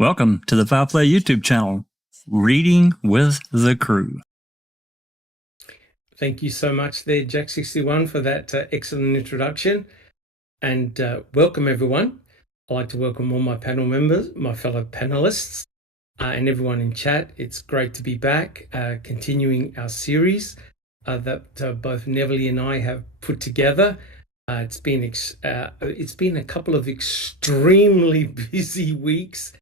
Welcome to the Foul Play YouTube channel, Reading with the Crew. Thank you so much there, Jack61, for that excellent introduction. And welcome, everyone. I'd like to welcome all my panel members, my fellow panelists, and everyone in chat. It's great to be back, continuing our series that both Neville and I have put together. It's been a couple of extremely busy weeks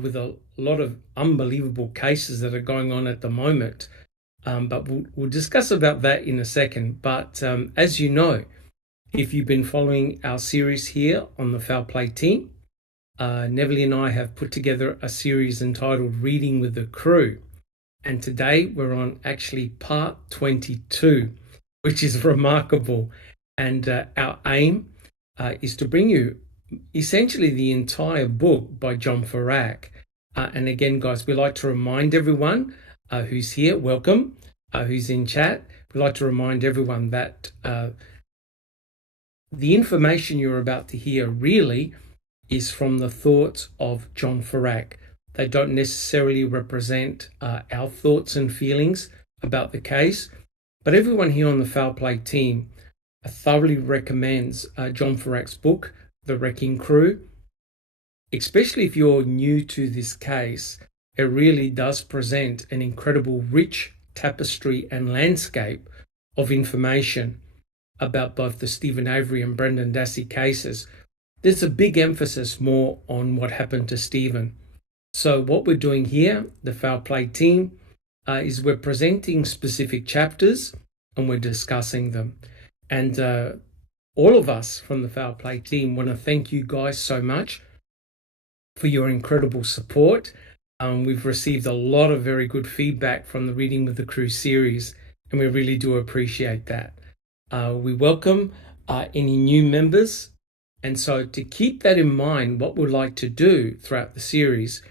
with a lot of unbelievable cases that are going on at the moment. But we'll discuss about that in a second. But as you know, if you've been following our series here on the Foul Play team, Neville and I have put together a series entitled Reading with the Crew. And today we're on actually part 22, which is remarkable. And our aim is to bring you essentially the entire book by John Ferak. And again, guys, we like to remind everyone who's here, welcome, who's in chat. We like to remind everyone that the information you're about to hear really is from the thoughts of John Ferak. They don't necessarily represent our thoughts and feelings about the case, but everyone here on the Foul Play team thoroughly recommends John Ferak's book, The Wrecking Crew. Especially if you're new to this case, it really does present an incredible rich tapestry and landscape of information about both the Stephen Avery and Brendan Dassey cases. There's a big emphasis more on what happened to Stephen. So what we're doing here, the Foul Play team, is we're presenting specific chapters and we're discussing them. And all of us from the Foul Play team want to thank you guys so much for your incredible support. We've received a lot of very good feedback from the Reading with the Crew series, and we really do appreciate that. We welcome any new members. And so to keep that in mind, what we'd like to do throughout the series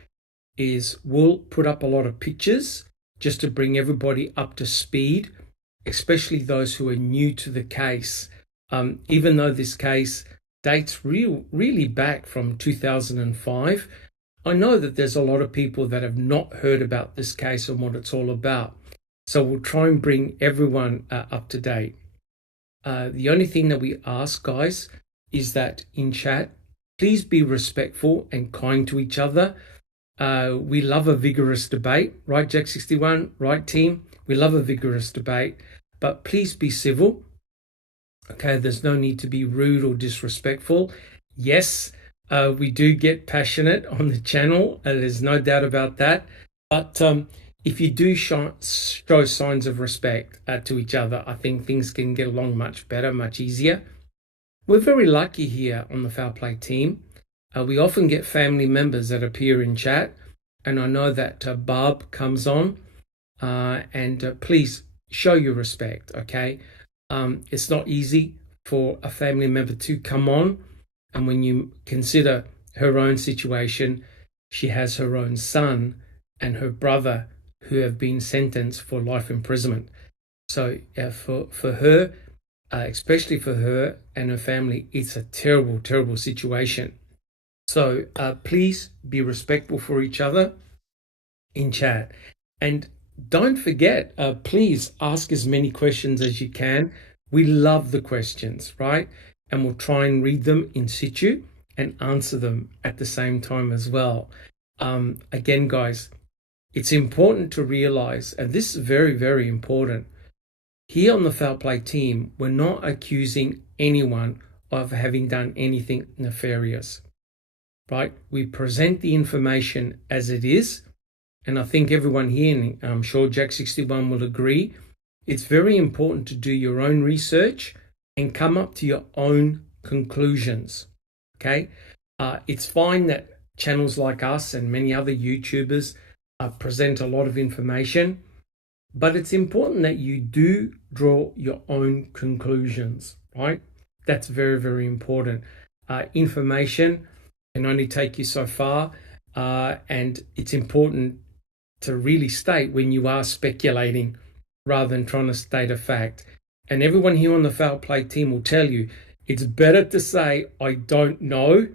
is we'll put up a lot of pictures just to bring everybody up to speed, especially those who are new to the case. Even though this case dates really back from 2005, I know that there's a lot of people that have not heard about this case and what it's all about. So we'll try and bring everyone up to date. The only thing that we ask, guys, is that in chat, please be respectful and kind to each other. We love a vigorous debate, right, Jack61, right, team? We love a vigorous debate, but please be civil. Okay, there's no need to be rude or disrespectful. Yes, we do get passionate on the channel. There's no doubt about that. But if you do show signs of respect to each other, I think things can get along much better, much easier. We're very lucky here on the Foul Play team. We often get family members that appear in chat. And I know that Barb comes on. And please show your respect, okay? It's not easy for a family member to come on. And when you consider her own situation, she has her own son and her brother who have been sentenced for life imprisonment. So for her, especially for her and her family, it's a terrible, terrible situation. So please be respectful for each other in chat. And don't forget, please ask as many questions as you can. We love the questions, right? And we'll try and read them in situ and answer them at the same time as well. Again, guys, it's important to realize, and this is very, very important, here on the Foul Play team, we're not accusing anyone of having done anything nefarious, right? We present the information as it is. And I think everyone here, and I'm sure Jack61 will agree, it's very important to do your own research and come up to your own conclusions, okay? It's fine that channels like us and many other YouTubers present a lot of information, but it's important that you do draw your own conclusions, right? That's very, very important. Information can only take you so far, and it's important to really state when you are speculating rather than trying to state a fact. And everyone here on the Foul Play team will tell you it's better to say I don't know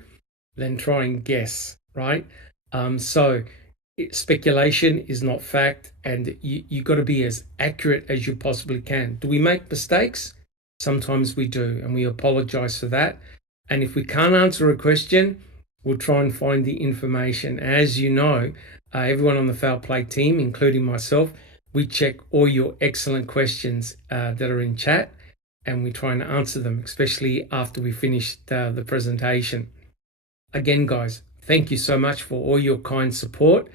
than try and guess, right? So speculation is not fact, and you got to be as accurate as you possibly can. Do we make mistakes? Sometimes we do, and we apologize for that. And if we can't answer a question, we'll try and find the information. As you know, everyone on the Foul Play team, including myself, we check all your excellent questions that are in chat, and we try and answer them, especially after we finish the presentation. Again, guys, thank you so much for all your kind support.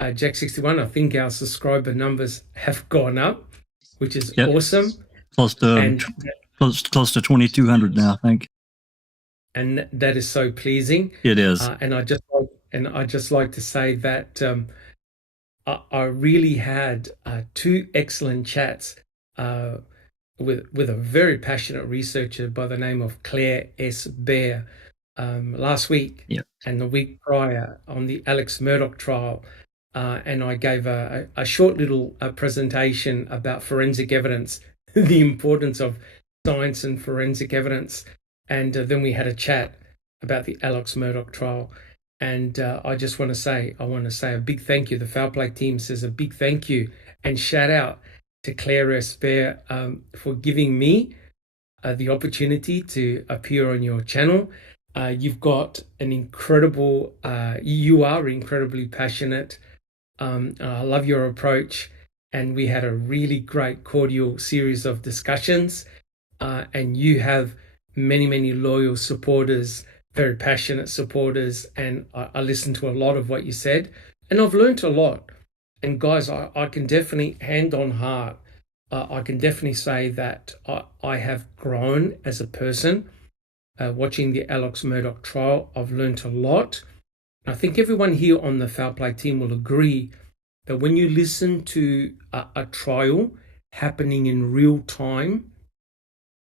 Jack61, I think our subscriber numbers have gone up, which is awesome. Close to 2,200 now, I think. And that is so pleasing. It is. And I just like to say that I really had two excellent chats with a very passionate researcher by the name of Claire S. Bear last week and the week prior on the Alex Murdoch trial. And I gave a short little presentation about forensic evidence, the importance of science and forensic evidence. And then we had a chat about the Alex Murdoch trial. And I just want to say a big thank you. The Foul Play team says a big thank you and shout out to Claire S. Bear for giving me the opportunity to appear on your channel. You've got an incredible, you are incredibly passionate. I love your approach, and we had a really great cordial series of discussions, and you have many, many loyal supporters, very passionate supporters, and I listened to a lot of what you said, and I've learned a lot. And guys, I can definitely, hand on heart, I can definitely say that I have grown as a person. Watching the Alex Murdoch trial, I've learned a lot. I think everyone here on the Foul Play team will agree that when you listen to a trial happening in real time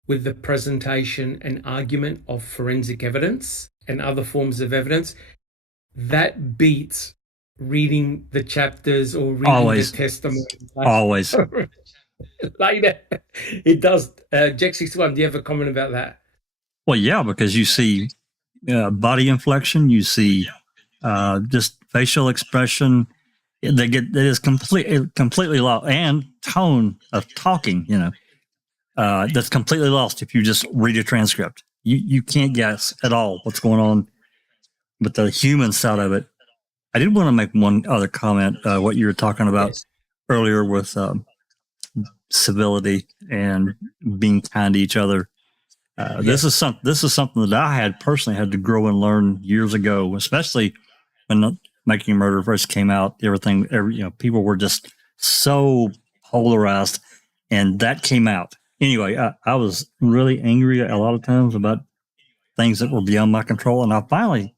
with the presentation and argument of forensic evidence and other forms of evidence, that beats reading the chapters or reading the testimony. Always. Later. It does. Jack61, do you have a comment about that? Well, yeah, because you see body inflection, you see just facial expression. It is completely lost, and tone of talking. That's completely lost if you just read a transcript. You can't guess at all what's going on with the human side of it. I did want to make one other comment. What you were talking about earlier with civility and being kind to each other. This is something that I had personally had to grow and learn years ago, especially when Making a Murder first came out. People were just so polarized, and that came out. Anyway, I was really angry a lot of times about things that were beyond my control, and I finally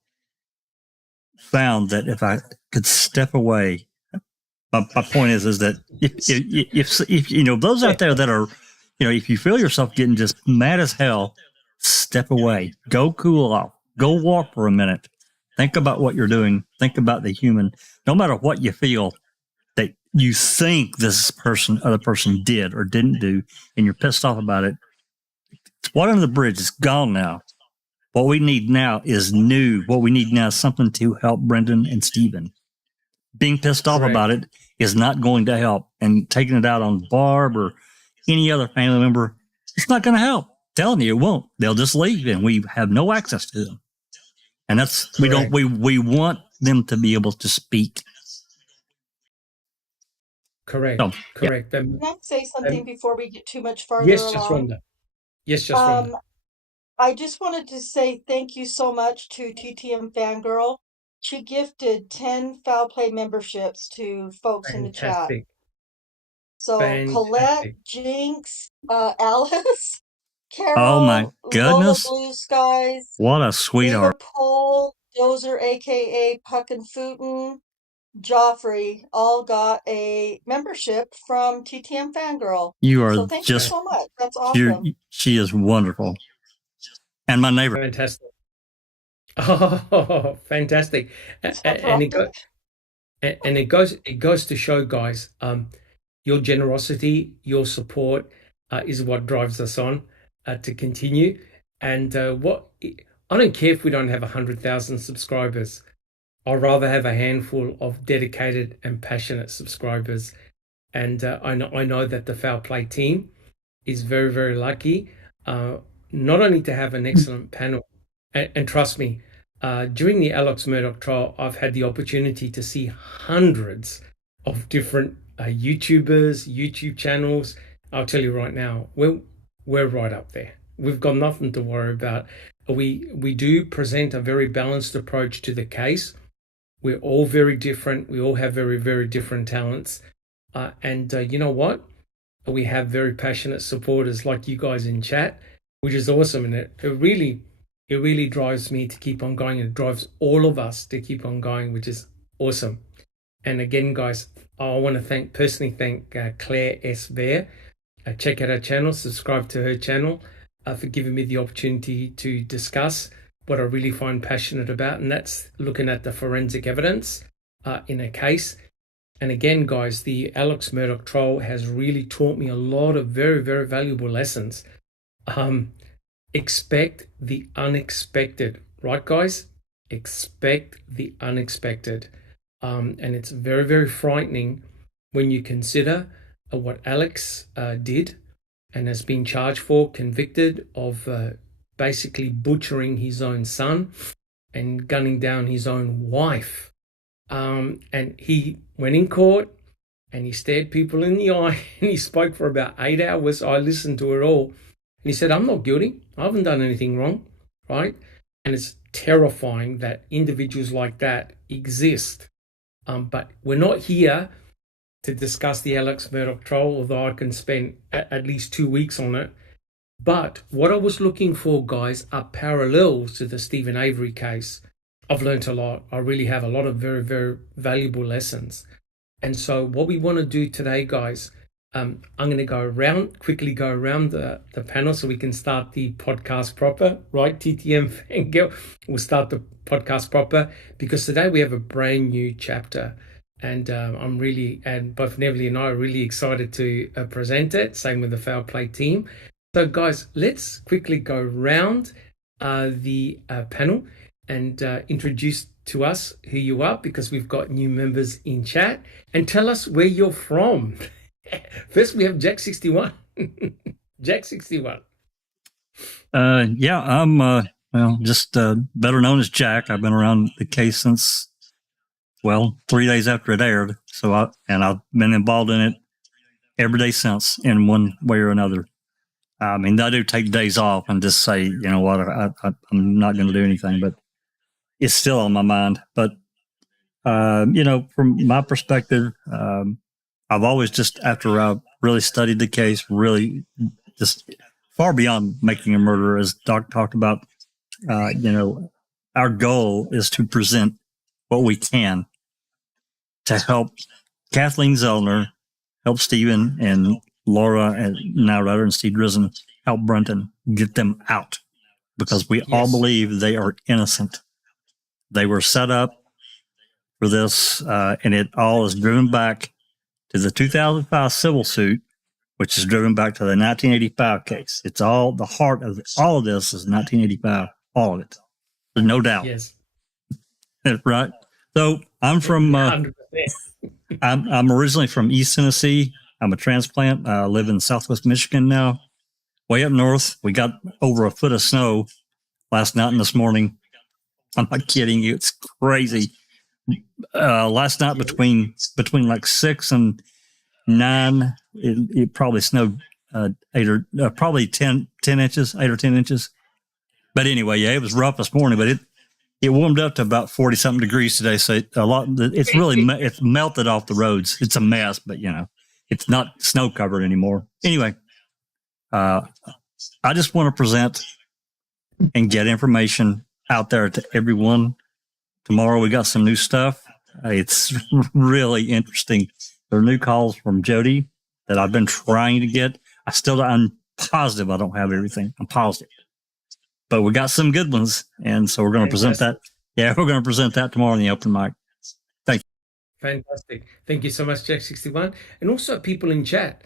found that if I could step away, my point is that if those out there that are, if you feel yourself getting just mad as hell, step away, go cool off, go walk for a minute, think about what you're doing, think about the human, no matter what you feel that you think this other person did or didn't do, and you're pissed off about it. Water under the bridge is gone now. What we need now is new. What we need now is something to help Brendan and Stephen. Being pissed off about it is not going to help, and taking it out on Barb or any other family member, it's not going to help. Telling you, it won't. They'll just leave, and we have no access to them. And that's we want them to be able to speak. Correct. Correct. Yeah. Can I say something before we get too much farther along? Yes, just Rhonda. I just wanted to say thank you so much to TTM Fangirl. She gifted 10 Foul Play memberships to folks in the chat. So Colette, Jinx, Alice, Carol, oh my goodness, Lola Blue Skies, what a sweetheart. Pole, Dozer, aka Puck and Footin, Joffrey, all got a membership from TTM Fangirl. You are so thank you so much. That's awesome. She is wonderful. And my neighbor. Fantastic. Oh, fantastic. And it goes to show, guys, your generosity, your support is what drives us on to continue. And I don't care if we don't have 100,000 subscribers. I'd rather have a handful of dedicated and passionate subscribers. And I know that the Foul Play team is very, very lucky, not only to have an excellent panel, and trust me, during the Alex Murdoch trial, I've had the opportunity to see hundreds of different YouTubers, YouTube channels. I'll tell you right now, we're right up there. We've got nothing to worry about. We do present a very balanced approach to the case. We're all very different. We all have very, very different talents. And you know what? We have very passionate supporters like you guys in chat, which is awesome. And it really drives me to keep on going. It drives all of us to keep on going, which is awesome. And again, guys, I want to personally thank Claire S. Bear. Check out her channel, subscribe to her channel, for giving me the opportunity to discuss what I really find passionate about, and that's looking at the forensic evidence in a case. And again, guys, the Alex Murdoch trial has really taught me a lot of very, very valuable lessons. Expect the unexpected, right, guys? Expect the unexpected. And it's very, very frightening when you consider what Alex did and has been charged for, convicted of basically butchering his own son and gunning down his own wife. And he went in court and he stared people in the eye and he spoke for about 8 hours. I listened to it all. And he said, I'm not guilty. I haven't done anything wrong, right? And it's terrifying that individuals like that exist. But we're not here to discuss the Alex Murdoch trial, although I can spend at least 2 weeks on it. But what I was looking for, guys, are parallels to the Stephen Avery case. I've learned a lot. I really have a lot of very, very valuable lessons. And so what we want to do today, guys, I'm going to quickly go around the panel so we can start the podcast proper, right? TTM and Gil, we'll start the podcast proper because today we have a brand new chapter. And and both Neville and I are really excited to present it. Same with the Foul Play team. So, guys, let's quickly go round the panel and introduce to us who you are, because we've got new members in chat, and tell us where you're from. First, we have Jack61. Jack61. Yeah, I'm just better known as Jack. I've been around the case since 3 days after it aired. So I've been involved in it every day since, in one way or another. I mean, I do take days off and just say, you know what, I'm not going to do anything, but it's still on my mind. But, from my perspective, I've always just, after I really studied the case, really just far beyond making a murderer, as Doc talked about, our goal is to present what we can to help Kathleen Zellner, help Stephen and Laura and Ryder and Steve Risen, help Brenton get them out, because we all believe they are innocent. They were set up for this, and it all is driven back to the 2005 civil suit, which is driven back to the 1985 case. It's all the heart of all of this is 1985, all of it. There's no doubt. Yes. Right. So I'm from, I'm originally from East Tennessee. I'm a transplant. I live in Southwest Michigan now. Way up north, we got over a foot of snow last night and this morning. I'm not kidding you. It's crazy. Last night between like 6 and 9, it probably snowed 8 or probably 10 inches, 8 or 10 inches. But anyway, yeah, it was rough this morning, but it warmed up to about 40 something degrees today. So it's really, it's melted off the roads. It's a mess, but it's not snow covered anymore. Anyway, I just want to present and get information out there to everyone. Tomorrow we got some new stuff. It's really interesting. There are new calls from Jody that I've been trying to get. I'm positive I don't have everything. I'm positive. But we got some good ones, and so we're going to present that. Yeah, we're going to present that tomorrow in the open mic. Thank you. Fantastic. Thank you so much, Jack61. And also people in chat,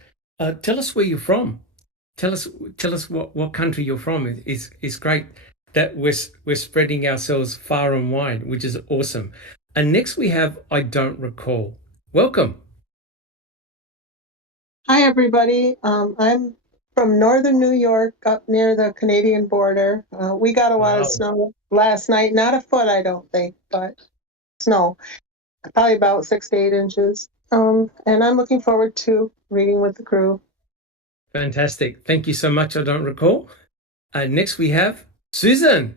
tell us where you're from. Tell us what country you're from. It's great that we're spreading ourselves far and wide, which is awesome. And next we have I Don't Recall. Welcome. Hi, everybody. I'm from northern New York, up near the Canadian border. We got a lot of snow last night. Not a foot, I don't think, but snow. Probably about 6 to 8 inches. And I'm looking forward to reading with the crew. Fantastic. Thank you so much. I Don't Recall. Next we have Susan.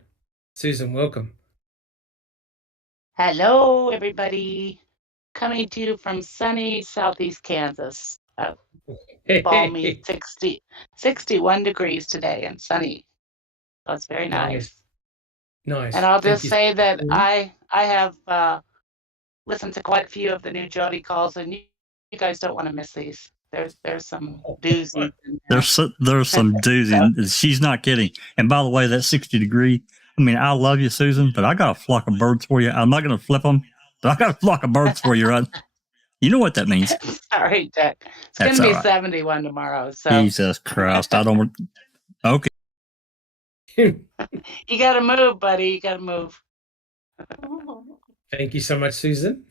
Susan, welcome. Hello, everybody. Coming to you from sunny southeast Kansas. Balmy 61 degrees today and sunny. So it's very nice. Nice. And I'll just say that I have listened to quite a few of the new Jody calls, and you guys don't want to miss these. There's some doozies in there. There's some doozies. She's not kidding. And by the way, that 60 degree, I mean, I love you, Susan, but I got a flock of birds for you. I'm not going to flip them, but I got a flock of birds for you, right? You know what that means. Sorry, Jack. It's going to be 71 tomorrow. So Jesus Christ. I don't. Okay. You got to move, buddy. You got to move. Thank you so much, Susan.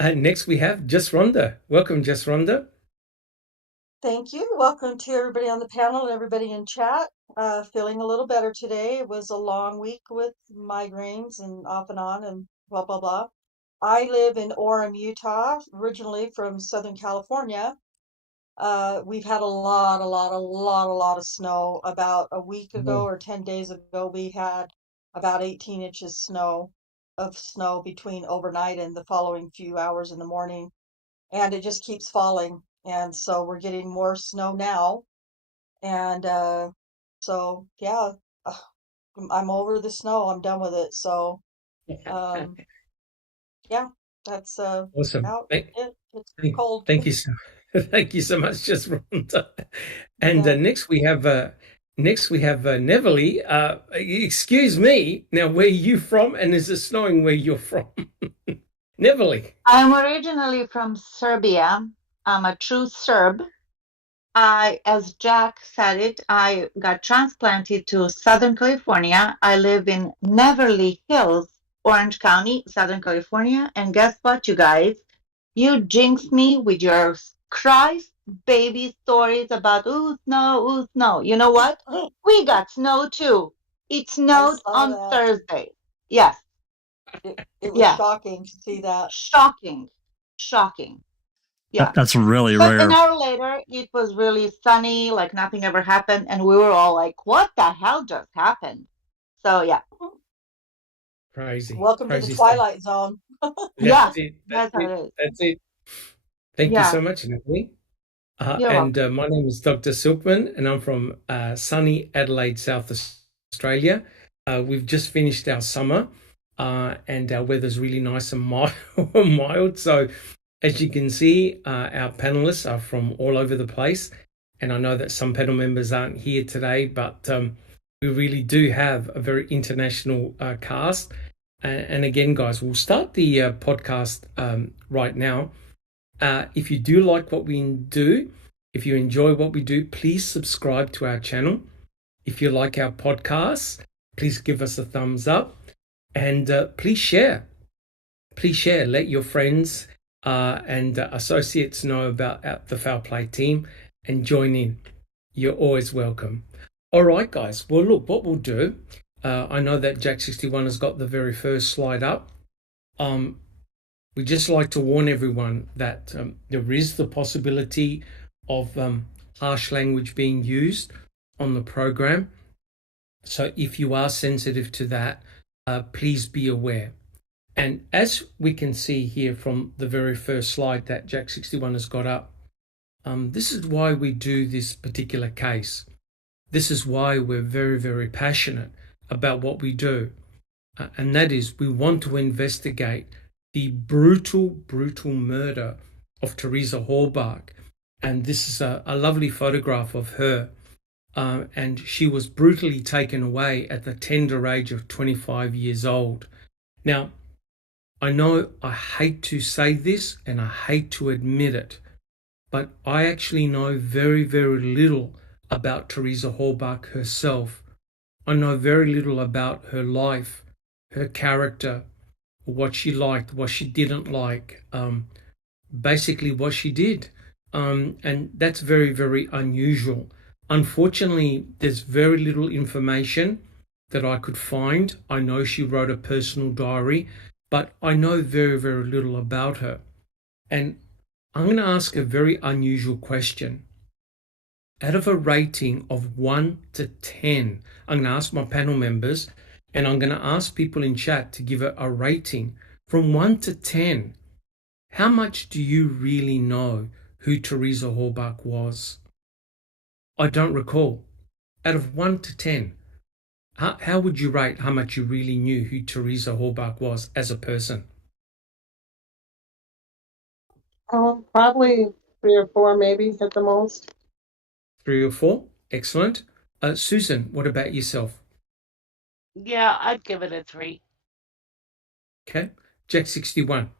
Next we have Just Rhonda. Welcome, Just Rhonda. Thank you. Welcome to everybody on the panel and everybody in chat. Feeling a little better today. It was a long week with migraines and off and on and blah, blah, blah. I live in Orem, Utah, originally from Southern California. We've had a lot of snow. About a week ago or 10 days ago, we had about 18 inches of snow between overnight and the following few hours in the morning. And it just keeps falling. And so we're getting more snow now. And so, yeah, I'm over the snow. I'm done with it. So, yeah, that's awesome. It's cold. Thank you so much, Just Rhonda. And next we have Neverly. Excuse me. Now, where are you from? And is it snowing where you're from? Neverly. I'm originally from Serbia. I'm a true Serb. As Jack said it, I got transplanted to Southern California. I live in Neverly Hills, Orange County, Southern California. And guess what, you guys? You jinxed me with your Christ baby stories about ooh, snow. You know what? We got snow too. It snowed on Thursday. Yes. It was shocking to see that. Shocking. Yeah. That's really rare. An hour later, it was really sunny, like nothing ever happened. And we were all like, what the hell just happened? So, yeah. Crazy. Welcome to the Twilight Zone. That's it. Thank you so much, Natalie. And my name is Dr. Silkman, and I'm from sunny Adelaide, South Australia. We've just finished our summer, and our weather's really nice and mild. So, as you can see, our panelists are from all over the place. And I know that some panel members aren't here today, but we really do have a very international cast. And again, guys, we'll start the podcast right now. If you do like what we do, if you enjoy what we do, please subscribe to our channel. If you like our podcasts, please give us a thumbs up. And please share. Please share. Let your friends and associates know about the Foul Play team and join in. You're always welcome. All right, guys. Well, look, what we'll do, I know that Jack61 has got the very first slide up. We just like to warn everyone that there is the possibility of harsh language being used on the program. So if you are sensitive to that, please be aware. And as we can see here from the very first slide that Jack61 has got up, this is why we do this particular case. This is why we're very, very passionate about what we do. And that is, we want to investigate the brutal murder of Teresa Halbach. And this is a lovely photograph of her. And she was brutally taken away at the tender age of 25 years old. Now, I know I hate to say this and I hate to admit it, but I actually know very, very little about Teresa Halbach herself. I know very little about her life, her character, what she liked, what she didn't like, basically what she did. And that's very, very unusual. Unfortunately, there's very little information that I could find. I know she wrote a personal diary, but I know very, very little about her. And I'm going to ask a very unusual question. Out of a rating of 1 to 10, I'm going to ask my panel members, and I'm going to ask people in chat to give it a rating from 1 to 10. How much do you really know who Teresa Halbach was? I don't recall. Out of 1 to 10, how would you rate how much you really knew who Teresa Halbach was as a person? Probably 3 or 4, maybe at the most. 3 or 4? Excellent. Susan, what about yourself? Yeah, I'd give it a 3. Okay. Jack 61.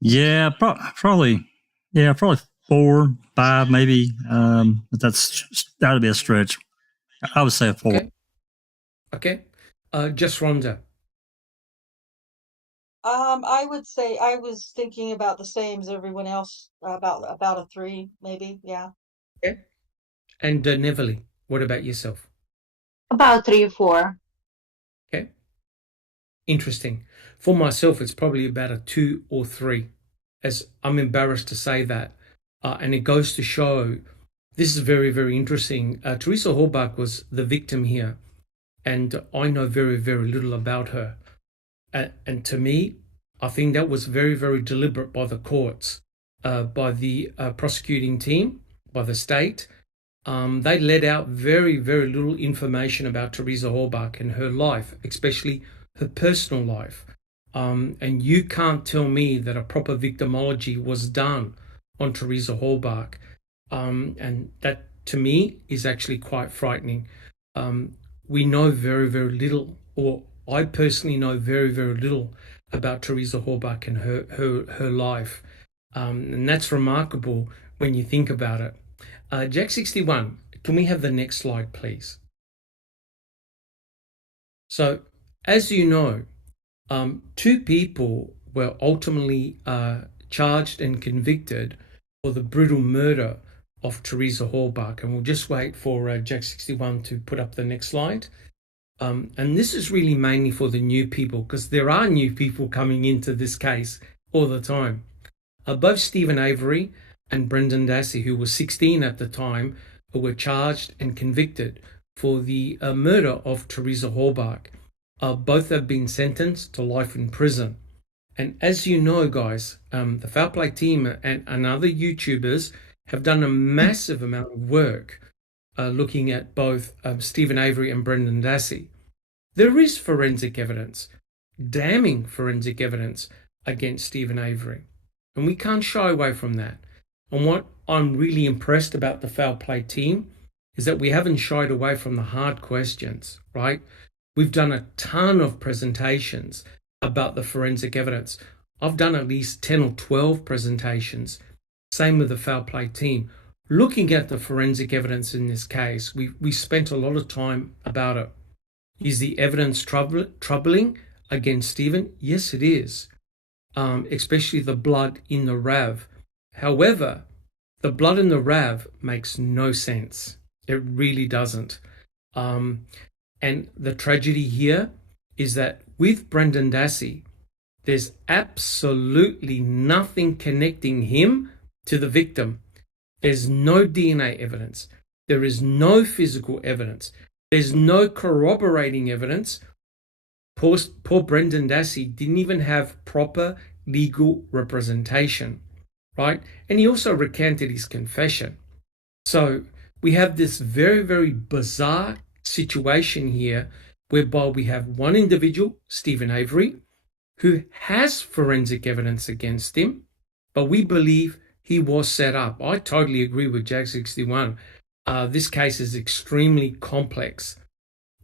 Yeah, probably. Yeah, probably 4, 5, maybe. But that'd be a stretch. I would say a 4. Okay. Just Rhonda. I would say I was thinking about the same as everyone else, about a 3, maybe. Yeah. Okay. And Neverly, what about yourself? About 3 or 4. Okay. Interesting. For myself, it's probably about a 2 or 3, as I'm embarrassed to say that. And it goes to show, this is very, very interesting. Teresa Halbach was the victim here, and I know very, very little about her. And to me, I think that was very, very deliberate by the courts, by the prosecuting team, by the state. They let out very, very little information about Teresa Halbach and her life, especially her personal life. And you can't tell me that a proper victimology was done on Teresa Halbach. And that, to me, is actually quite frightening. We know very, very little, or I personally know very, very little about Teresa Halbach and her life. And that's remarkable when you think about it. Jack 61, can we have the next slide, please? So, as you know, 2 people were ultimately charged and convicted for the brutal murder of Teresa Halbach. And we'll just wait for Jack 61 to put up the next slide. And this is really mainly for the new people, because there are new people coming into this case all the time. Both Stephen Avery and Brendan Dassey, who was 16 at the time, were charged and convicted for the murder of Teresa Halbach. Both have been sentenced to life in prison. And as you know, guys, the Foul Play team and other YouTubers have done a massive amount of work looking at both Stephen Avery and Brendan Dassey. There is forensic evidence, damning forensic evidence against Stephen Avery. And we can't shy away from that. And what I'm really impressed about the Foul Play team is that we haven't shied away from the hard questions, right? We've done a ton of presentations about the forensic evidence. I've done at least 10 or 12 presentations, same with the Foul Play team. Looking at the forensic evidence in this case, we spent a lot of time about it. Is the evidence troubling against Stephen? Yes, it is, especially the blood in the RAV. However, the blood in the RAV makes no sense. It really doesn't. And the tragedy here is that with Brendan Dassey, there's absolutely nothing connecting him to the victim. There's no DNA evidence. There is no physical evidence. There's no corroborating evidence. Poor Brendan Dassey didn't even have proper legal representation, right? And he also recanted his confession. So we have this very, very bizarre situation here whereby we have one individual, Stephen Avery, who has forensic evidence against him, but we believe he was set up. I totally agree with Jack 61. This case is extremely complex.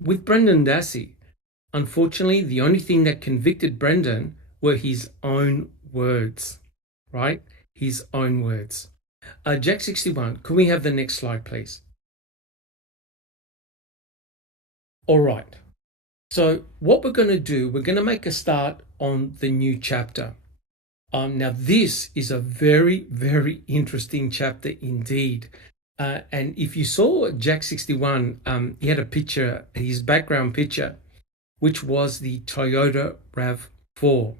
With Brendan Dassey, unfortunately, the only thing that convicted Brendan were his own words, right? His own words. Jack 61, can we have the next slide, please? All right. So what we're going to do, we're going to make a start on the new chapter. Now, this is a very, very interesting chapter indeed. And if you saw Jack 61, he had a picture, his background picture, which was the Toyota RAV4.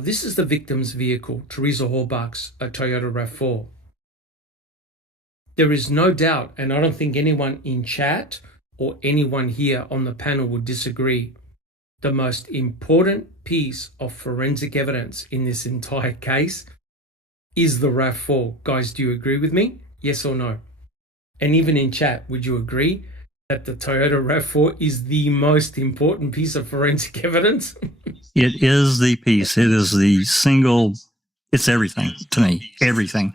This is the victim's vehicle, Teresa Halbach's Toyota RAV4. There is no doubt, and I don't think anyone in chat or anyone here on the panel would disagree, the most important piece of forensic evidence in this entire case is the RAV4. Guys, do you agree with me? Yes or no? And even in chat, would you agree that the Toyota RAV4 is the most important piece of forensic evidence? It is the piece. It is the single. It's everything to me. Everything.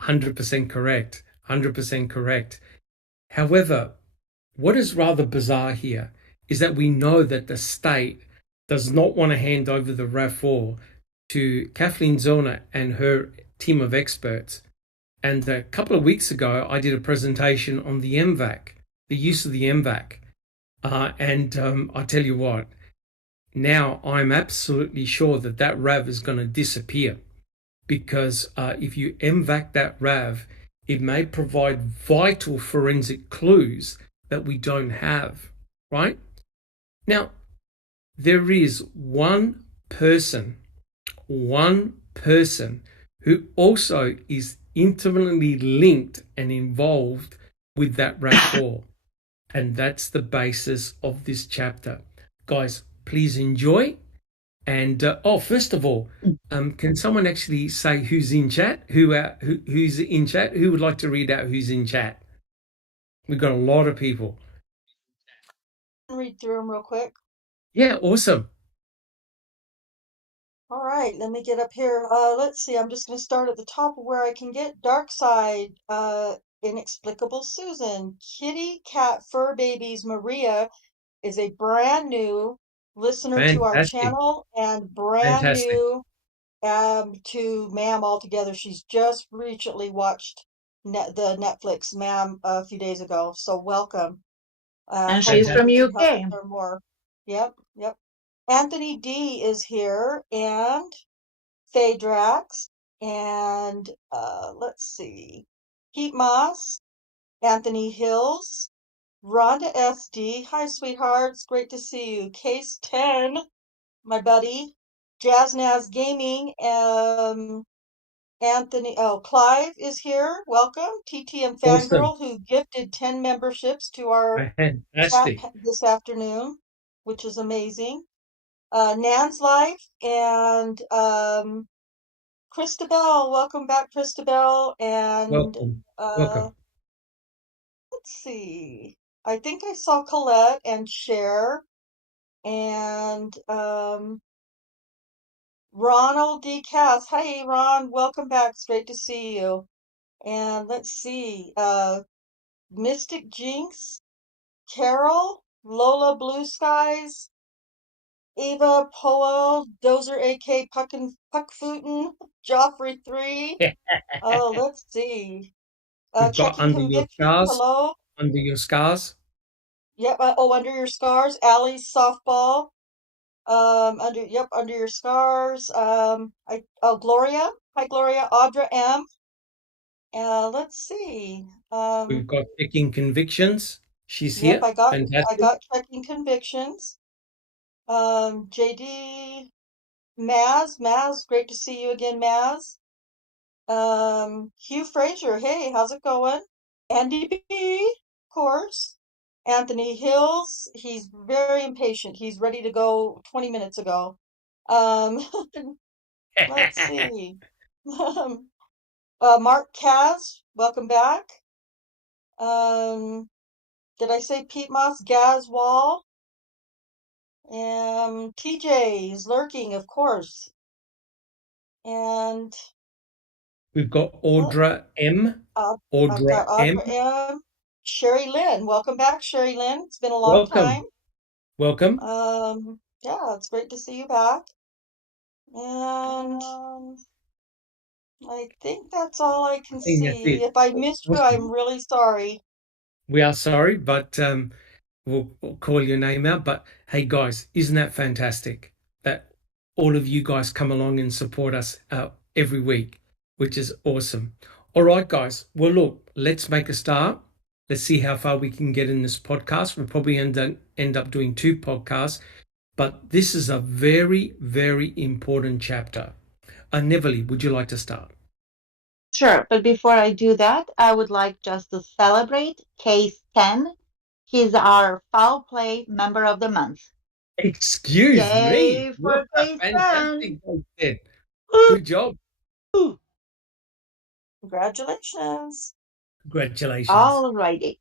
100% correct. 100% correct. However, what is rather bizarre here is that we know that the state does not want to hand over the RAV4 to Kathleen Zellner and her team of experts. And a couple of weeks ago, I did a presentation on the MVAC, the use of the MVAC. I tell you what, now I'm absolutely sure that that RAV is going to disappear, because if you MVAC that RAV, it may provide vital forensic clues that we don't have, right? Now, there is one person who also is intimately linked and involved with that RAV4, and that's the basis of this chapter. Guys, please enjoy. And first of all, can someone actually say who's in chat? Who's in chat? Who would like to read out who's in chat? We've got a lot of people. Read through them real quick. Yeah, awesome. All right, let me get up here. Let's see. I'm just going to start at the top of where I can get. Dark Side, Inexplicable Susan, Kitty Cat Fur Babies Maria is a brand new listener to our channel and brand new to Ma'am altogether. She's just recently watched the Netflix Ma'am a few days ago. So welcome. And she's from UK. More. Yep. Anthony D is here, and Phaedrax, and let's see, Pete Moss, Anthony Hills, Rhonda SD. Hi, sweethearts. Great to see you. Case 10, my buddy. Jazznaz Gaming. Clive is here. Welcome. TTM Fangirl, who gifted 10 memberships to our chat this afternoon, which is amazing. Nan's Life and Christabel. Welcome back, Christabel. And welcome. Let's see. I think I saw Colette and Cher and Ronald D. Cass. Hey, Ron. Welcome back. It's great to see you. And let's see. Mystic Jinx, Carol, Lola Blue Skies, Ava Powell, Dozer AK Puckfooten, Joffrey 3. Oh, let's see. We've got Under Your Scars. Hello. Under Your Scars. Yep. Under Your Scars. Allie's Softball. Under Your Scars. Gloria. Hi, Gloria. Audra M. Let's see. We've got Checking Convictions. She's here. I got Checking Convictions. JD, Maz, great to see you again, Maz. Hugh Fraser, hey, how's it going? Andy B, of course. Anthony Hills, he's very impatient. He's ready to go 20 minutes ago. Let's see. Mark Kaz, welcome back. Did I say Pete Moss? Gaz Wall. TJ is lurking, of course. And we've got Audra M. Audra M. Sherry Lynn. Welcome back, Sherry Lynn. It's been a long time. Welcome. Yeah, it's great to see you back. And I think that's all I can see. If I missed you, I'm really sorry. We are sorry, but we'll call your name out. But hey, guys, isn't that fantastic that all of you guys come along and support us every week, which is awesome. All right, guys. Well, look, let's make a start. Let's see how far we can get in this podcast. We'll probably end up doing 2 podcasts, but this is a very, very important chapter. Neverly, would you like to start? Sure, but before I do that, I would like just to celebrate case 10. He's our foul play member of the month. Excuse Yay me. for case 10. Good job. Congratulations. Congratulations. All righty.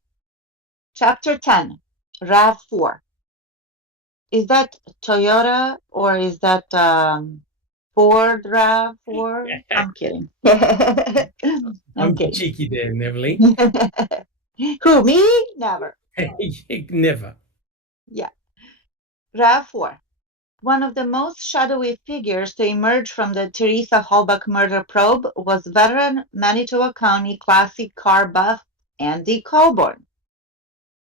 Chapter 10, RAV4. Is that Toyota or is that Ford RAV4? I'm kidding. I'm kidding. Cheeky there, Neverly. Who, me? Never. Never. Yeah. RAV4. One of the most shadowy figures to emerge from the Teresa Halbach murder probe was veteran Manitoba County classic car buff Andy Colburn.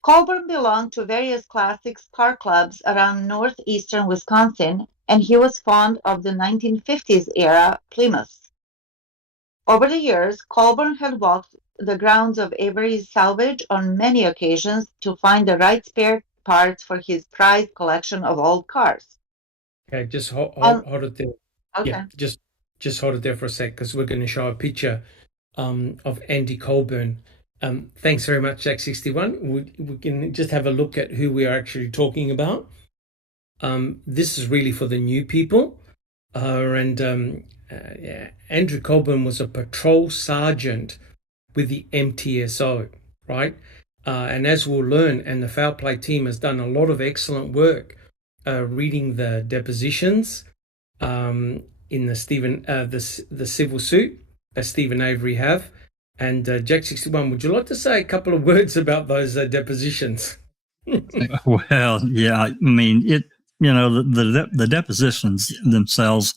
Colburn belonged to various classics car clubs around northeastern Wisconsin, and he was fond of the 1950s era Plymouth. Over the years, Colburn had walked the grounds of Avery's salvage on many occasions to find the right spare parts for his prized collection of old cars. Okay, just hold it there. Okay. Yeah, just hold it there for a sec, because we're going to show a picture of Andy Colburn. Thanks very much, Jack61. We can just have a look at who we are actually talking about. This is really for the new people. Andrew Colburn was a patrol sergeant with the MTSO, right? And as we'll learn, and the foul play team has done a lot of excellent work reading the depositions in the civil suit that Stephen Avery have. And Jack61, would you like to say a couple of words about those depositions? Well, yeah, I mean, the depositions themselves,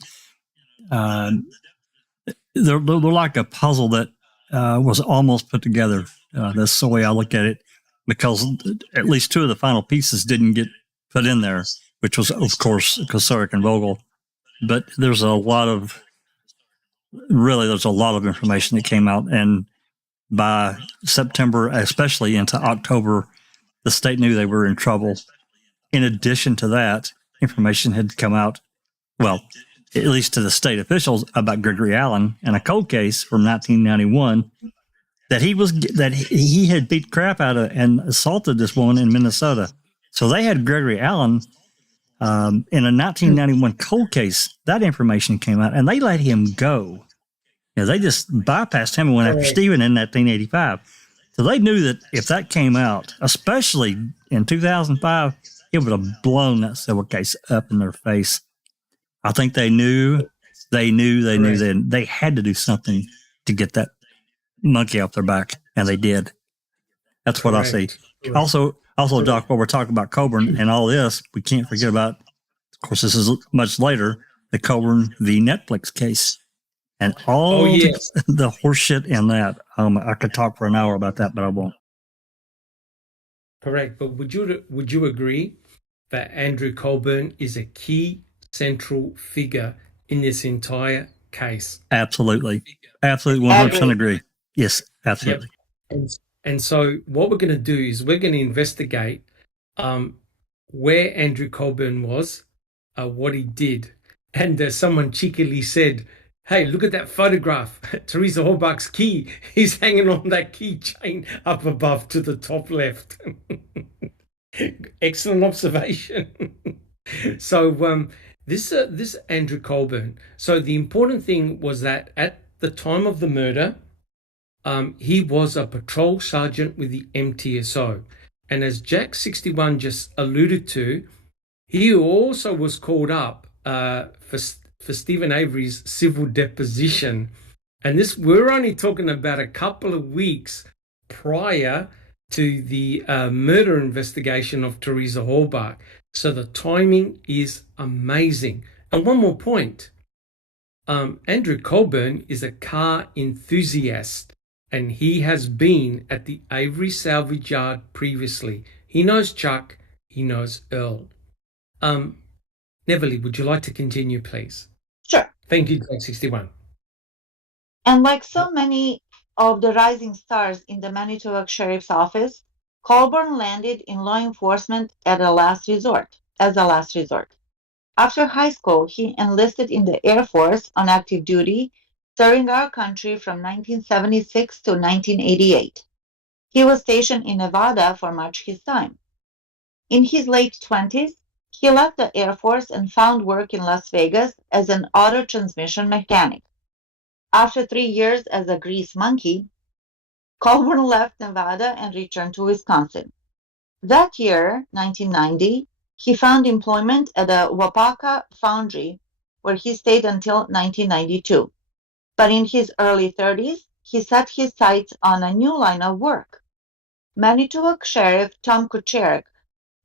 they're like a puzzle that was almost put together. That's the way I look at it, because at least 2 of the final pieces didn't get put in there, which was, of course, Kosarik and Vogel. But there's a lot of information that came out, and by September, especially into October, the state knew they were in trouble. In addition to that, information had come out, well, at least to the state officials, about Gregory Allen and a cold case from 1991 that he had beat crap out of and assaulted this woman in Minnesota. So they had Gregory Allen in a 1991 cold case. That information came out, and they let him go. They just bypassed him and went after Stephen in 1985. So they knew that if that came out, especially in 2005, it would have blown that civil case up in their face. I think they knew that they had to do something to get that monkey off their back, and they did. That's what I see. Also, Doc, while we're talking about Colburn and all this, we can't forget about, of course, this is much later, the Colburn v. Netflix case. And all the horse shit in that. I could talk for an hour about that, but I won't. Correct. But would you agree that Andrew Colburn is a key central figure in this entire case? Absolutely. 100% agree. Yes, absolutely. Yep. And so what we're going to do is we're going to investigate where Andrew Colburn was, what he did. And someone cheekily said, hey, look at that photograph. Teresa Halbach's key. He's hanging on that keychain up above to the top left. Excellent observation. So this Andrew Colburn. So the important thing was that at the time of the murder, he was a patrol sergeant with the MTSO. And as Jack61 just alluded to, he also was called up for Stephen Avery's civil deposition. And we're only talking about a couple of weeks prior to the murder investigation of Teresa Halbach. So the timing is amazing. And one more point. Andrew Colburn is a car enthusiast, and he has been at the Avery salvage yard previously. He knows Chuck. He knows Earl. Neverly, would you like to continue, please? Sure. Thank you, Jack 61. And like so many of the rising stars in the Manitowoc Sheriff's Office, Colburn landed in law enforcement as a last resort. After high school, he enlisted in the Air Force on active duty, serving our country from 1976 to 1988. He was stationed in Nevada for much his time. In his late 20s, he left the Air Force and found work in Las Vegas as an auto transmission mechanic. After 3 years as a grease monkey, Colburn left Nevada and returned to Wisconsin. That year, 1990, he found employment at a Wapaka foundry, where he stayed until 1992. But in his early 30s, he set his sights on a new line of work. Manitowoc Sheriff Tom Kucherik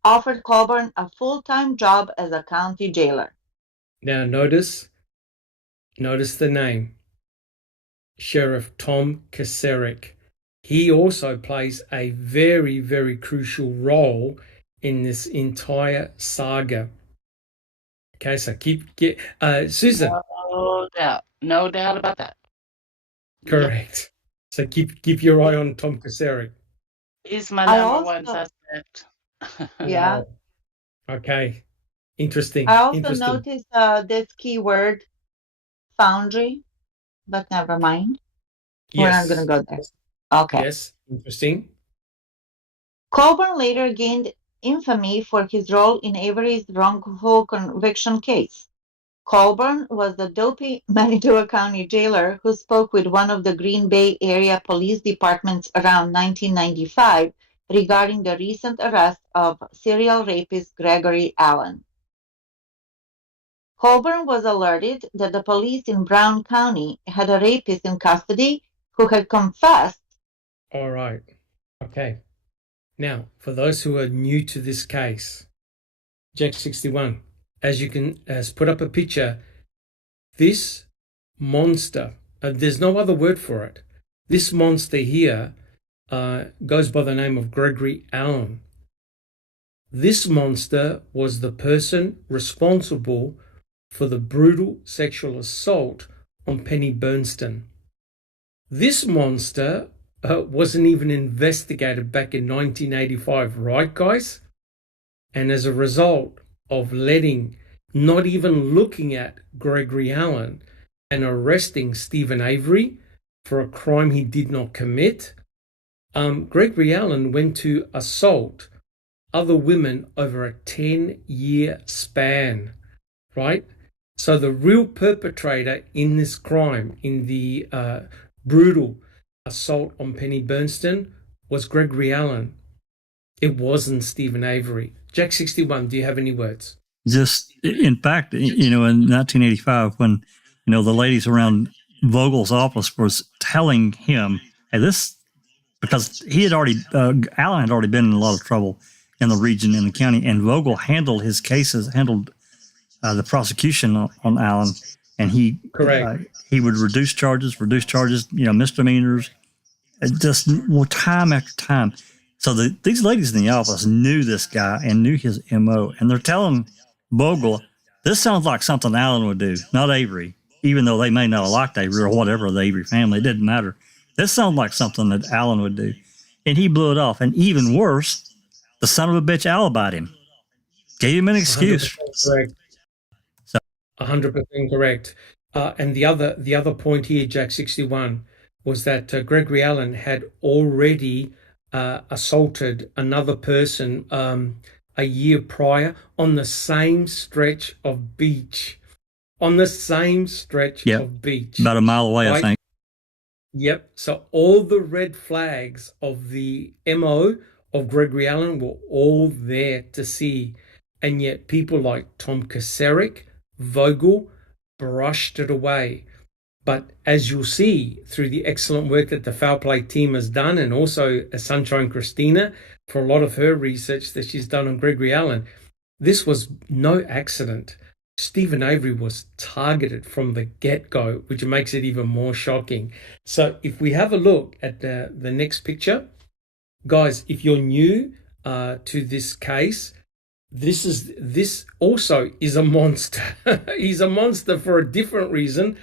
offered Colburn a full-time job as a county jailer. Now notice the name, Sheriff Tom Kucherik. He also plays a very, very crucial role in this entire saga. Okay, so Susan. No doubt about that. Correct. So keep your eye on Tom Kucherik. He's my number one suspect. Yeah. Okay. Interesting. I also noticed this keyword, foundry, but never mind. Yes. We're not going to go there. Okay. Yes. Interesting. Colburn later gained infamy for his role in Avery's wrongful conviction case. Colburn was the dopey Manitowoc County jailer who spoke with one of the Green Bay area police departments around 1995 regarding the recent arrest of serial rapist Gregory Allen. Colburn was alerted that the police in Brown County had a rapist in custody who had confessed. All right. Okay. Now, for those who are new to this case, Jack 61, as put up a picture, this monster, there's no other word for it. This monster here goes by the name of Gregory Allen. This monster was the person responsible for the brutal sexual assault on Penny Bernstein. This monster wasn't even investigated back in 1985, right, guys? And as a result of not even looking at Gregory Allen and arresting Stephen Avery for a crime he did not commit, Gregory Allen went to assault other women over a 10-year span, right? So the real perpetrator in this crime, in the brutal assault on Penny Bernstein, was Gregory Allen. It wasn't Stephen Avery. Jack 61, do you have any words? Just, in fact, in 1985, when, the ladies around Vogel's office was telling him, hey, because he had Allen had already been in a lot of trouble in the region, in the county, and Vogel handled his cases, the prosecution on Allen, and he would reduce charges, misdemeanors, just time after time. So these ladies in the office knew this guy and knew his MO, and they're telling Vogel, this sounds like something Allen would do, not Avery, even though they may not have liked Avery or whatever, the Avery family, it didn't matter. This sounds like something that Allen would do. And he blew it off. And even worse, the son of a bitch alibied him. Gave him an excuse. 100% correct. 100% correct. And the other point here, Jack 61, was that Gregory Allen had already assaulted another person a year prior on the same stretch of beach. Of beach. About a mile away, right? I think. Yep. So all the red flags of the MO of Gregory Allen were all there to see. And yet people like Tom Kucherik, Vogel, brushed it away. But as you'll see through the excellent work that the Foul Play team has done, and also Sunshine Christina for a lot of her research that she's done on Gregory Allen, this was no accident. Stephen Avery was targeted from the get-go, which makes it even more shocking. So if we have a look at the next picture, guys, if you're new, to this case. This also is a monster. He's a monster for a different reason.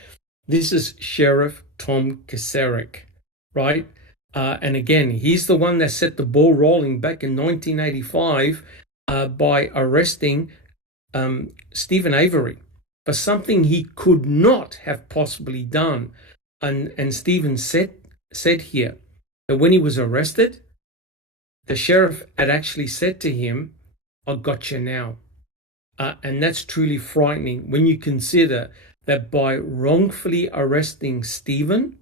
This is Sheriff Tom Kaczmarek, right? And again, he's the one that set the ball rolling back in 1985 by arresting Stephen Avery for something he could not have possibly done. And Stephen said here that when he was arrested, the sheriff had actually said to him, "I got you now." And that's truly frightening when you consider that by wrongfully arresting Stephen,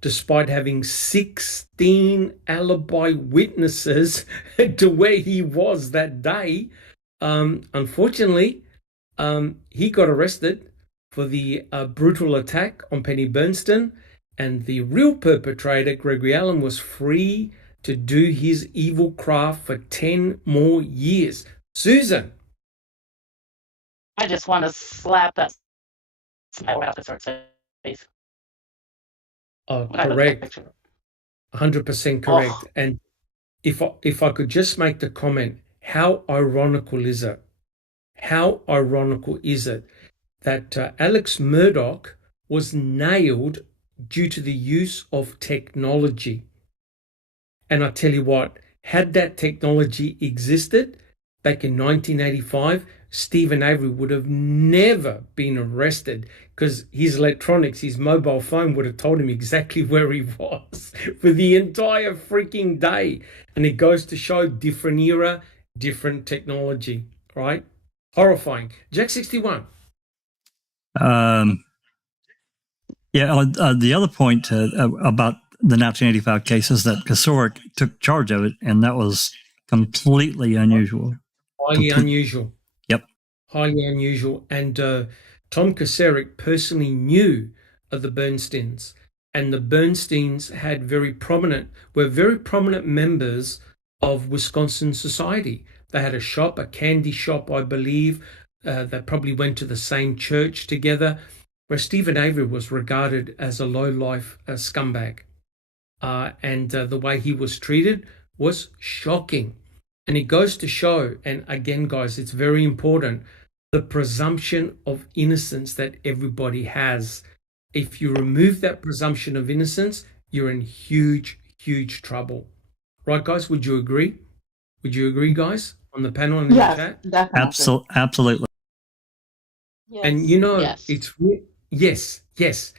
despite having 16 alibi witnesses to where he was that day, unfortunately, he got arrested for the brutal attack on Penny Bernstein, and the real perpetrator, Gregory Allen, was free to do his evil craft for 10 more years. Susan. I just want to slap that smile out of her face. Oh, correct. 100% correct. Oh. And if I could just make the comment, how ironical is it? How ironical is it that Alex Murdoch was nailed due to the use of technology? And I tell you what, had that technology existed back in 1985, Stephen Avery would have never been arrested because his electronics, his mobile phone would have told him exactly where he was for the entire freaking day. And it goes to show different era, different technology, right? Horrifying. Jack 61. The other point about the 1985 case is that Kaczmarek took charge of it, and that was completely unusual. Highly unusual. Yep. Highly unusual. And Tom Kaczmarek personally knew of the Bernsteins, and the Bernsteins were very prominent members of Wisconsin society. They had a shop, a candy shop, I believe. They probably went to the same church together, where Stephen Avery was regarded as a low-life scumbag. And the way he was treated was shocking. And it goes to show, and again, guys, it's very important, the presumption of innocence that everybody has. If you remove that presumption of innocence, you're in huge, huge trouble. Right, guys? Would you agree? Would you agree, guys, on the panel and in the chat? Definitely. Absolutely. Yes. And you know, Yes. it's yes. Just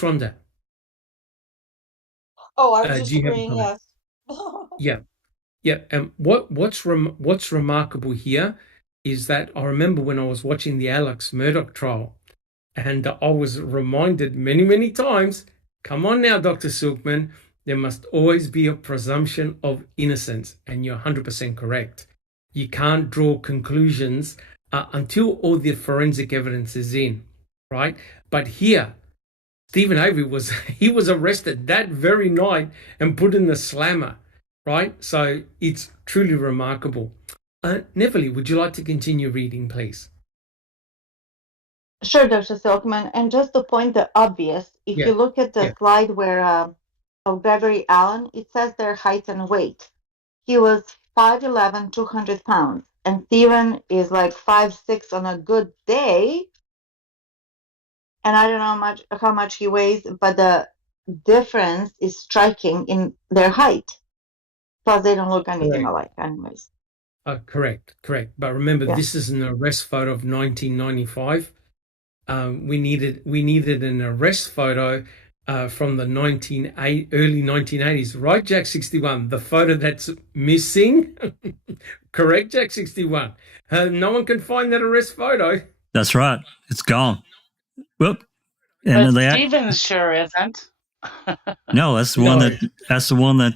Rhonda. Oh, I was Do just you have a agreeing, comment? yes. Yeah. And what's remarkable here is that I remember when I was watching the Alex Murdoch trial, and I was reminded many, many times, come on now, Dr. Silkman, there must always be a presumption of innocence. And you're 100% correct. You can't draw conclusions until all the forensic evidence is in, right? But here, Stephen Avery was arrested that very night and put in the slammer, right? So it's truly remarkable. Neville, would you like to continue reading, please? Sure, Dr. Silkman. And just to point the obvious, if you look at the slide where of Gregory Allen, it says their height and weight. He was 5'11", 200 pounds, and Stephen is like 5'6" on a good day. And I don't know how much he weighs, but the difference is striking in their height. Plus, they don't look anything alike, anyways. Correct. But remember, this is an arrest photo of 1995. We needed an arrest photo from the early 1980s, right, Jack 61? The photo that's missing, correct, Jack 61? No one can find that arrest photo. That's right. It's gone. Whoop. And but Stephen sure isn't. No, that's the one that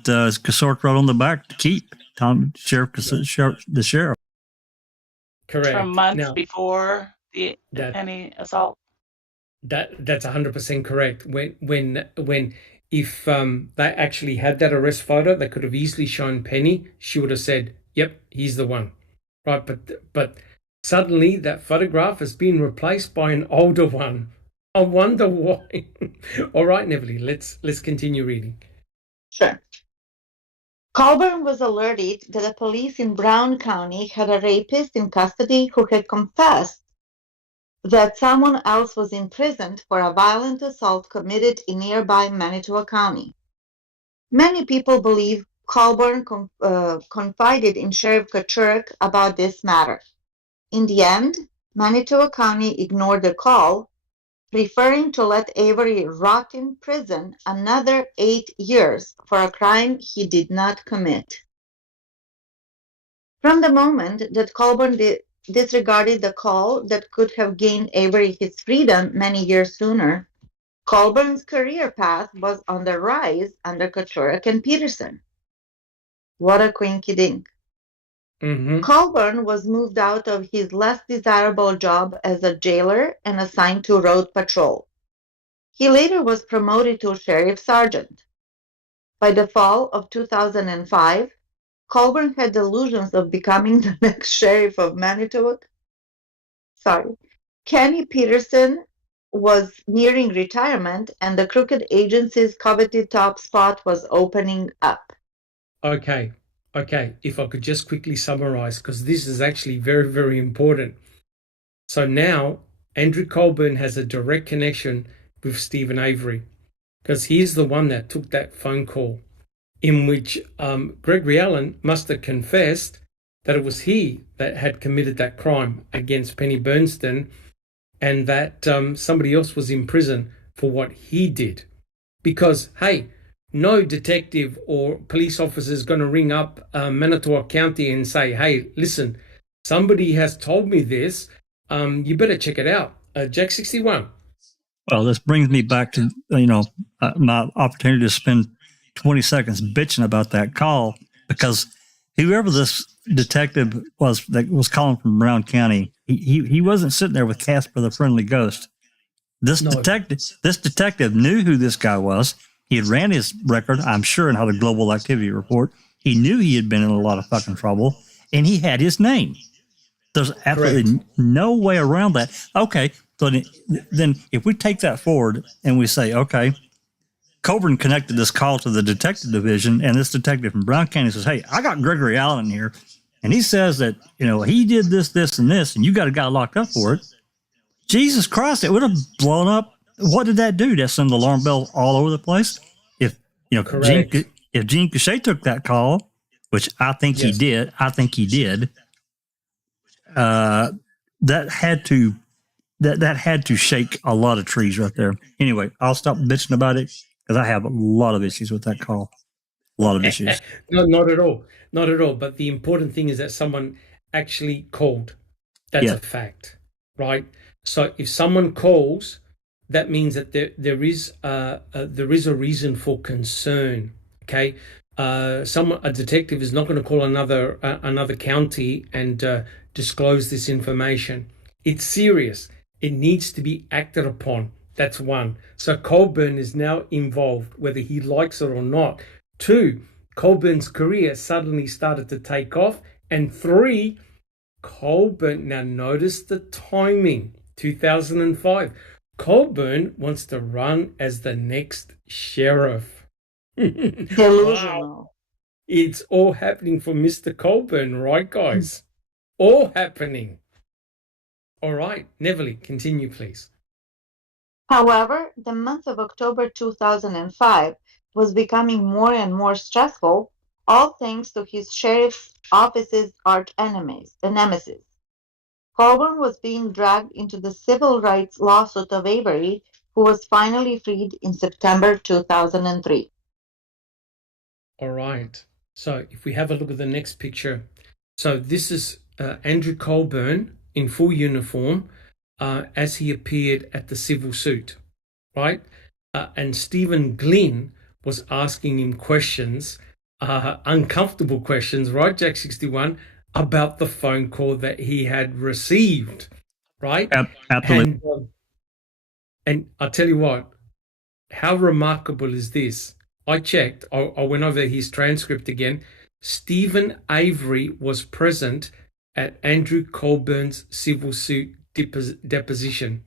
Kaczmarek wrote on the back to keep. The sheriff. Correct. From months before the Penny assault. That's 100% correct. If they actually had that arrest photo, they could have easily shown Penny. She would have said, "Yep, he's the one." Right, but suddenly that photograph has been replaced by an older one. I wonder why. All right, Neville, let's continue reading. Sure. Colburn was alerted that the police in Brown County had a rapist in custody who had confessed that someone else was imprisoned for a violent assault committed in nearby Manitowoc County. Many people believe Colburn confided in Sheriff Kachurik about this matter. In the end, Manitowoc County ignored the call, preferring to let Avery rot in prison another 8 years for a crime he did not commit. From the moment that Colburn disregarded the call that could have gained Avery his freedom many years sooner, Colburn's career path was on the rise under Kachurik and Peterson. What a quinky-dink. Colburn was moved out of his less desirable job as a jailer and assigned to road patrol. He later was promoted to sheriff sergeant. By the fall of 2005, Colburn had delusions of becoming the next sheriff of Manitowoc. Kenny Peterson was nearing retirement, and the crooked agency's coveted top spot was opening up. Okay. If I could just quickly summarize, because this is actually very, very important. So now Andrew Colburn has a direct connection with Stephen Avery, because he's the one that took that phone call in which Gregory Allen must have confessed that it was he that had committed that crime against Penny Bernstein, and that somebody else was in prison for what he did. Because, hey, no detective or police officer is going to ring up Manitowoc County and say, hey, listen, somebody has told me this. You better check it out. Jack 61. Well, this brings me back to, my opportunity to spend 20 seconds bitching about that call, because whoever this detective was that was calling from Brown County, he wasn't sitting there with Casper the Friendly Ghost. This detective knew who this guy was. He had ran his record, I'm sure, and had a global activity report. He knew he had been in a lot of fucking trouble, and he had his name. There's absolutely no way around that. Okay, so then if we take that forward and we say, okay, Colburn connected this call to the detective division, and this detective from Brown County says, hey, I got Gregory Allen here, and he says that, he did this, this, and this, and you got a guy locked up for it. Jesus Christ, it would have blown up. What did that do? That sent the alarm bells all over the place. If Gene Cachet took that call, which I think he did, that had to shake a lot of trees right there. Anyway, I'll stop bitching about it because I have a lot of issues with that call. A lot of issues. No, not at all. Not at all. But the important thing is that someone actually called. That's a fact, right? So if someone calls, that means that there is a reason for concern. Okay, a detective is not going to call another county and disclose this information. It's serious. It needs to be acted upon. That's one. So Colburn is now involved, whether he likes it or not. 2, Colburn's career suddenly started to take off. And 3, Colburn, now notice the timing, 2005. Colburn wants to run as the next sheriff. Wow. It's all happening for Mr. Colburn, right, guys? All happening. All right, Neville, continue, please. However, the month of October 2005 was becoming more and more stressful, all thanks to his sheriff's office's arch nemesis. Colburn was being dragged into the civil rights lawsuit of Avery, who was finally freed in September 2003. All right. So if we have a look at the next picture. So this is Andrew Colburn in full uniform as he appeared at the civil suit, right? And Stephen Glynn was asking him questions, uncomfortable questions, right, Jack 61, about the phone call that he had received, right? Absolutely. And I'll tell you what, how remarkable is this? I checked, I went over his transcript again. Stephen Avery was present at Andrew Colburn's civil suit deposition.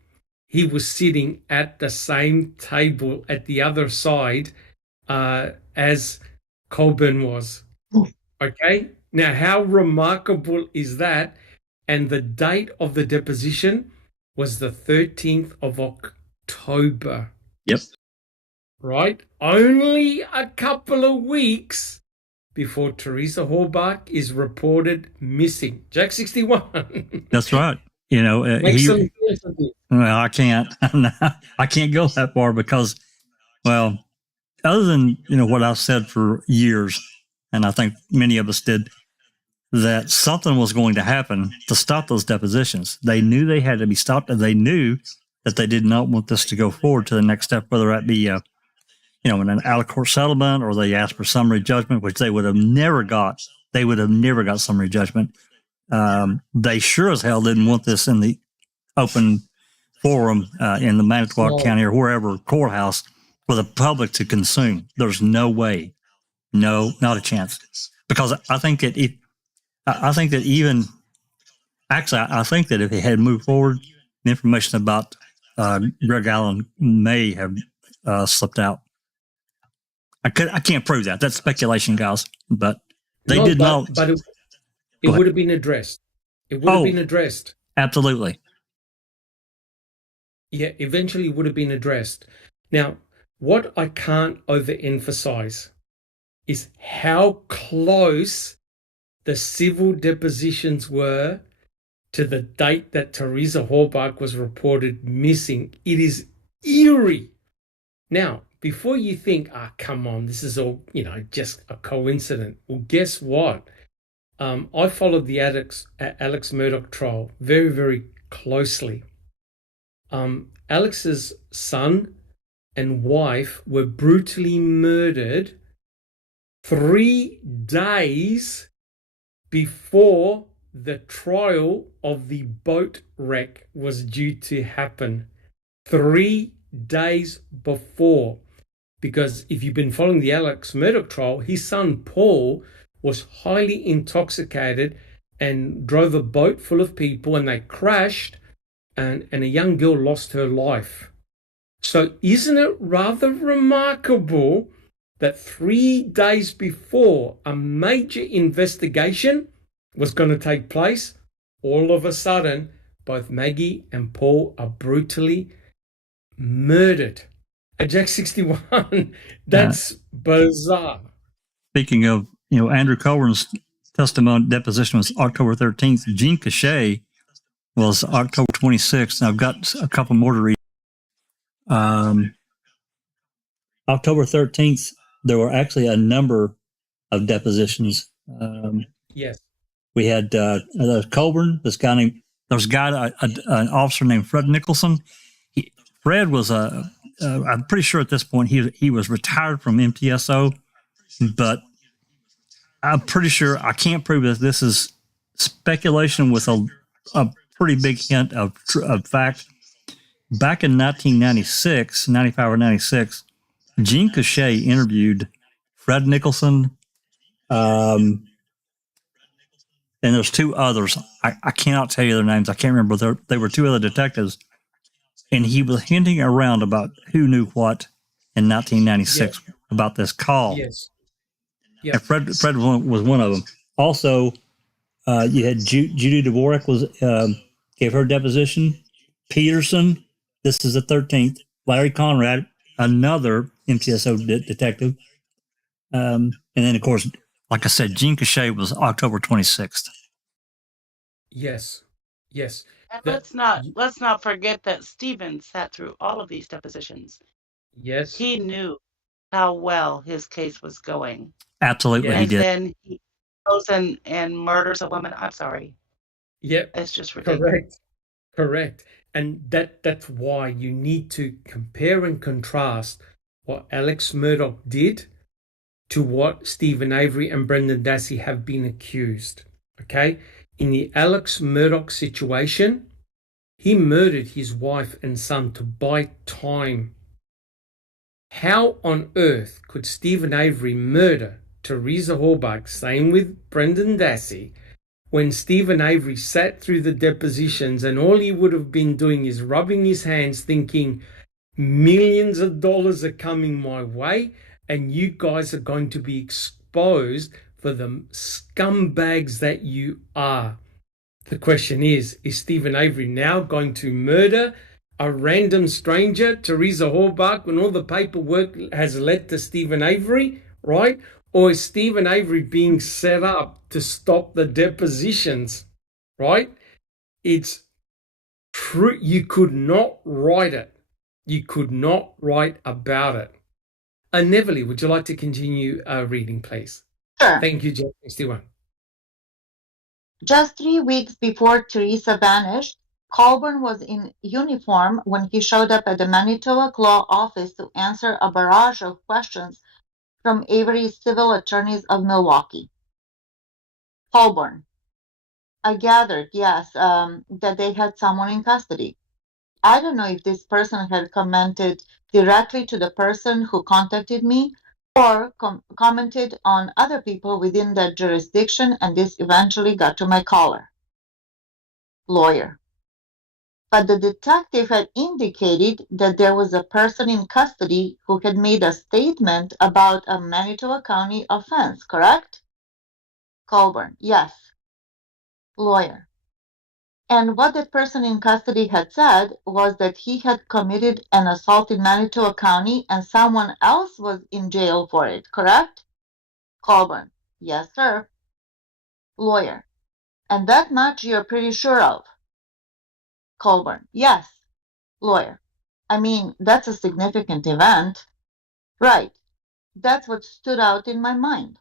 He was sitting at the same table at the other side as Colburn was. Okay. Now, how remarkable is that? And the date of the deposition was the 13th of October. Yep. Right? Only a couple of weeks before Teresa Halbach is reported missing. Jack 61. That's right. You know, well, I can't. I can't go that far because, well, other than what I've said for years, and I think many of us did, that something was going to happen to stop those depositions. They knew they had to be stopped, and they knew that they did not want this to go forward to the next step, whether that be in an out-of-court settlement or they asked for summary judgment, which they would have never got. They would have never got summary judgment. They sure as hell didn't want this in the open forum in the Manitowoc County or wherever courthouse for the public to consume. There's no way, no, not a chance. Because I think that I think that if it had moved forward, the information about Greg Allen may have slipped out. I can't prove that. That's speculation, guys. But they did not. But it would have been addressed. It would have been addressed. Absolutely. Yeah, eventually would have been addressed. Now, what I can't overemphasize is how close the civil depositions were to the date that Teresa Halbach was reported missing. It is eerie. Now, before you think, come on, this is all, just a coincidence. Well, guess what? I followed the Alex Murdoch trial very, very closely. Alex's son and wife were brutally murdered 3 days before the trial of the boat wreck was due to happen. 3 days before. Because if you've been following the Alex Murdoch trial, his son Paul was highly intoxicated and drove a boat full of people, and they crashed, and a young girl lost her life. So isn't it rather remarkable that 3 days before a major investigation was going to take place, all of a sudden, both Maggie and Paul are brutally murdered? At Jack 61, that's bizarre. Speaking of, Andrew Colburn's testimony deposition was October 13th. Jean Cachet was October 26th. And I've got a couple more to read. October 13th, there were actually a number of depositions. Yes. We had Colburn, an officer named Fred Nicholson. Fred was I'm pretty sure at this point he was retired from MTSO, but I'm pretty sure, I can't prove that this is speculation with a pretty big hint of fact. Back in 1996, 95 or 96, Jean Cachet interviewed Fred Nicholson, and there's 2 others. I cannot tell you their names. I can't remember. They were 2 other detectives, and he was hinting around about who knew what in 1996 about this call. Yes. And Fred was one of them. Also, you had Judy Dvorak gave her deposition. Peterson, this is the 13th. Larry Conrad, another MTSO detective. And then, of course, like I said, Jean Cachet was October 26th. Yes. And let's not forget that Stephen sat through all of these depositions. Yes. He knew how well his case was going. Absolutely, and he did. And then he goes and murders a woman. I'm sorry. Yep. It's just ridiculous. Correct. And that's why you need to compare and contrast what Alex Murdoch did to what Stephen Avery and Brendan Dassey have been accused. Okay? In the Alex Murdoch situation, he murdered his wife and son to buy time. How on earth could Stephen Avery murder Teresa Halbach, same with Brendan Dassey, when Stephen Avery sat through the depositions and all he would have been doing is rubbing his hands thinking millions of dollars are coming my way and you guys are going to be exposed for the scumbags that you are. The question is Stephen Avery now going to murder a random stranger, Teresa Halbach, when all the paperwork has led to Stephen Avery, right? Or is Stephen Avery being set up to stop the depositions, right? It's true. You could not write it. You could not write about it. Neverly, would you like to continue reading, please? Sure. Thank you, Jack 61. Just 3 weeks before Teresa vanished, Colburn was in uniform when he showed up at the Manitowoc Law Office to answer a barrage of questions from Avery's civil attorneys of Milwaukee. Colburn: I gathered, yes, that they had someone in custody. I don't know if this person had commented directly to the person who contacted me or commented on other people within that jurisdiction, and this eventually got to my caller. Lawyer: but the detective had indicated that there was a person in custody who had made a statement about a Manitowoc County offense, correct? Colburn: yes. Lawyer: and what that person in custody had said was that he had committed an assault in Manitowoc County and someone else was in jail for it, correct? Colburn: yes, sir. Lawyer: and that much you're pretty sure of? Colburn: yes. Lawyer: I mean, that's a significant event. Right. That's what stood out in my mind.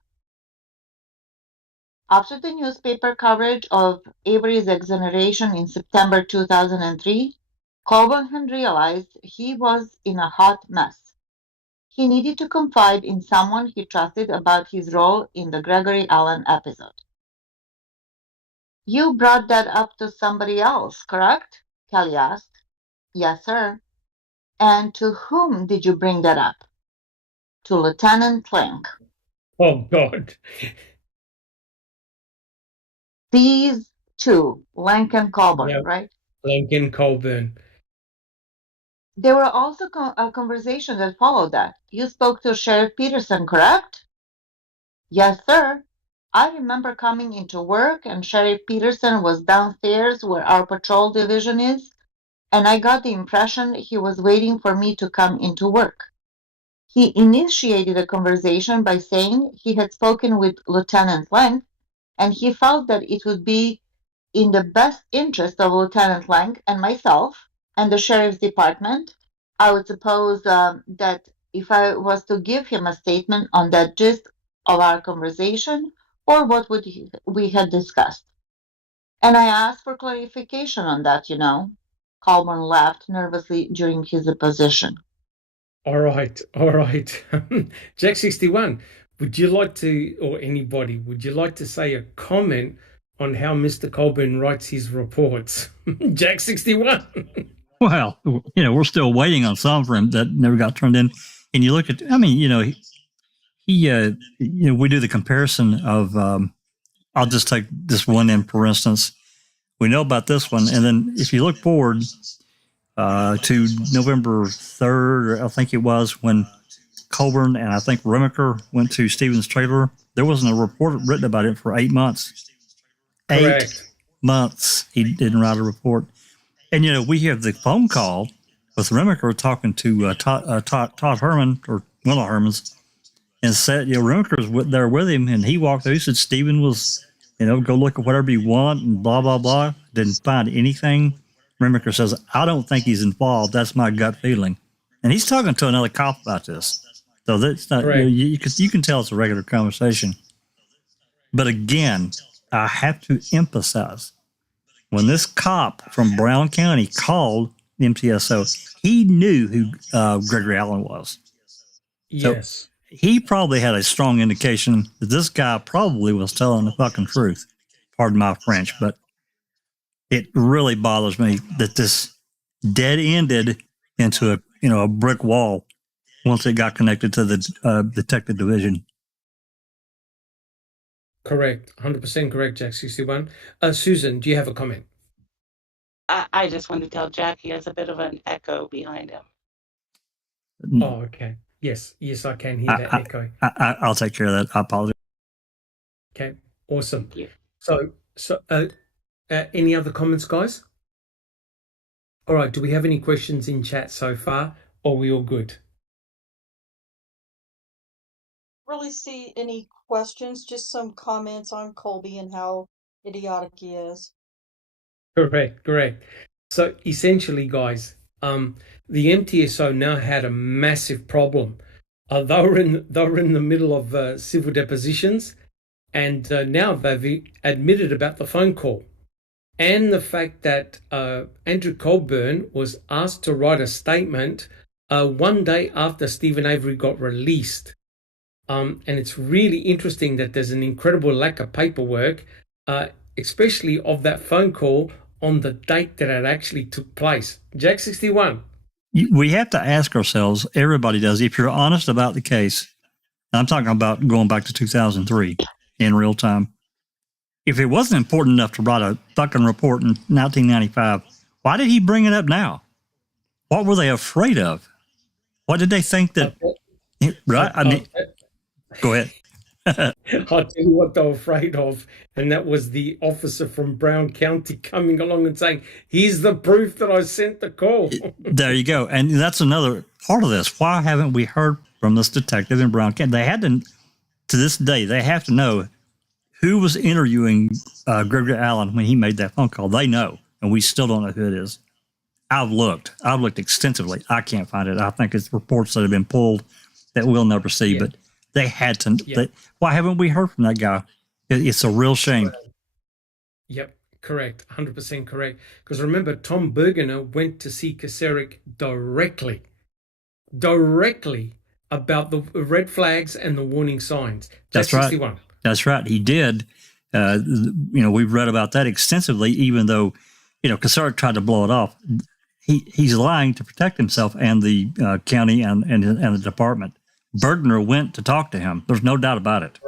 After the newspaper coverage of Avery's exoneration in September 2003, Colburn had realized he was in a hot mess. He needed to confide in someone he trusted about his role in the Gregory Allen episode. You brought that up to somebody else, correct? Kelly asked. Yes, sir. And to whom did you bring that up? To Lieutenant Plank. Oh, God. These two, Lank and Colburn, Yep. right? Lincoln Colburn. There were also a conversation that followed that. You spoke to Sheriff Peterson, correct? Yes, sir. I remember coming into work and Sheriff Peterson was downstairs where our patrol division is, and I got the impression he was waiting for me to come into work. He initiated a conversation by saying he had spoken with Lieutenant Lank and he felt that it would be in the best interest of Lieutenant Lank and myself and the sheriff's department. I would suppose that if I was to give him a statement on that gist of our conversation or what we had discussed. And I asked for clarification on that, you know. Colburn laughed nervously during his deposition. All right. Jack 61, would you like to, or anybody, would you like to say a comment on how Mr. Colburn writes his reports? Jack 61. Well, we're still waiting on some for him that never got turned in. And you look at, I mean, we do the comparison of, I'll just take this one in, for instance. We know about this one. And then if you look forward to November 3rd, I think it was, when Colburn and I think Remaker went to Stephen's trailer, there wasn't a report written about it for 8 months. Correct. 8 months he didn't write a report. And, we have the phone call with Remaker talking to Todd Herman, or one of Herman's, and said, Remaker was there with him, and he walked through. He said Stephen was, go look at whatever you want, and blah, blah, blah. Didn't find anything. Remaker says, I don't think he's involved. That's my gut feeling. And he's talking to another cop about this. So that's not, you can tell it's a regular conversation. But again, I have to emphasize, when this cop from Brown County called MTSO, he knew who Gregory Allen was. Yes. So he probably had a strong indication that this guy probably was telling the fucking truth. Pardon my French, but it really bothers me that this dead-ended into a brick wall once it got connected to the detective division. Correct. 100% correct, Jack 61. Susan, do you have a comment? I just want to tell Jack he has a bit of an echo behind him. Oh, okay. Yes, I can hear that echo. I'll take care of that. I apologize. Okay, awesome. Thank you. So, any other comments, guys? All right, do we have any questions in chat so far, or are we all good? Really see any questions, just some comments on Colby and how idiotic he is. Correct. So essentially, guys, the MTSO now had a massive problem. They were in the middle of civil depositions, and now they've admitted about the phone call and the fact that Andrew Colburn was asked to write a statement one day after Stephen Avery got released. And it's really interesting that there's an incredible lack of paperwork, especially of that phone call on the date that it actually took place. Jack 61. We have to ask ourselves, everybody does, if you're honest about the case, I'm talking about going back to 2003 in real time. If it wasn't important enough to write a fucking report in 1995, why did he bring it up now? What were they afraid of? What did they think that? Right? I mean, go ahead. I'll tell you what they were afraid of, and that was the officer from Brown County coming along and saying, here's the proof that I sent the call. There you go. And that's another part of this. Why haven't we heard from this detective in Brown County? They had to this day, they have to know who was interviewing Gregory Allen when he made that phone call. They know, and we still don't know who it is. I've looked extensively. I can't find it. I think it's reports that have been pulled that we'll never see, but they had to. Yeah. Why haven't we heard from that guy? It's a real shame. Yep, correct. 100% correct. Because remember, Tom Bergener went to see Kacerik directly about the red flags and the warning signs. That's right. 61. That's right. He did. We've read about that extensively, even though, Kacerik tried to blow it off. He's lying to protect himself and the county and the department. Bergener went to talk to him. There's no doubt about it.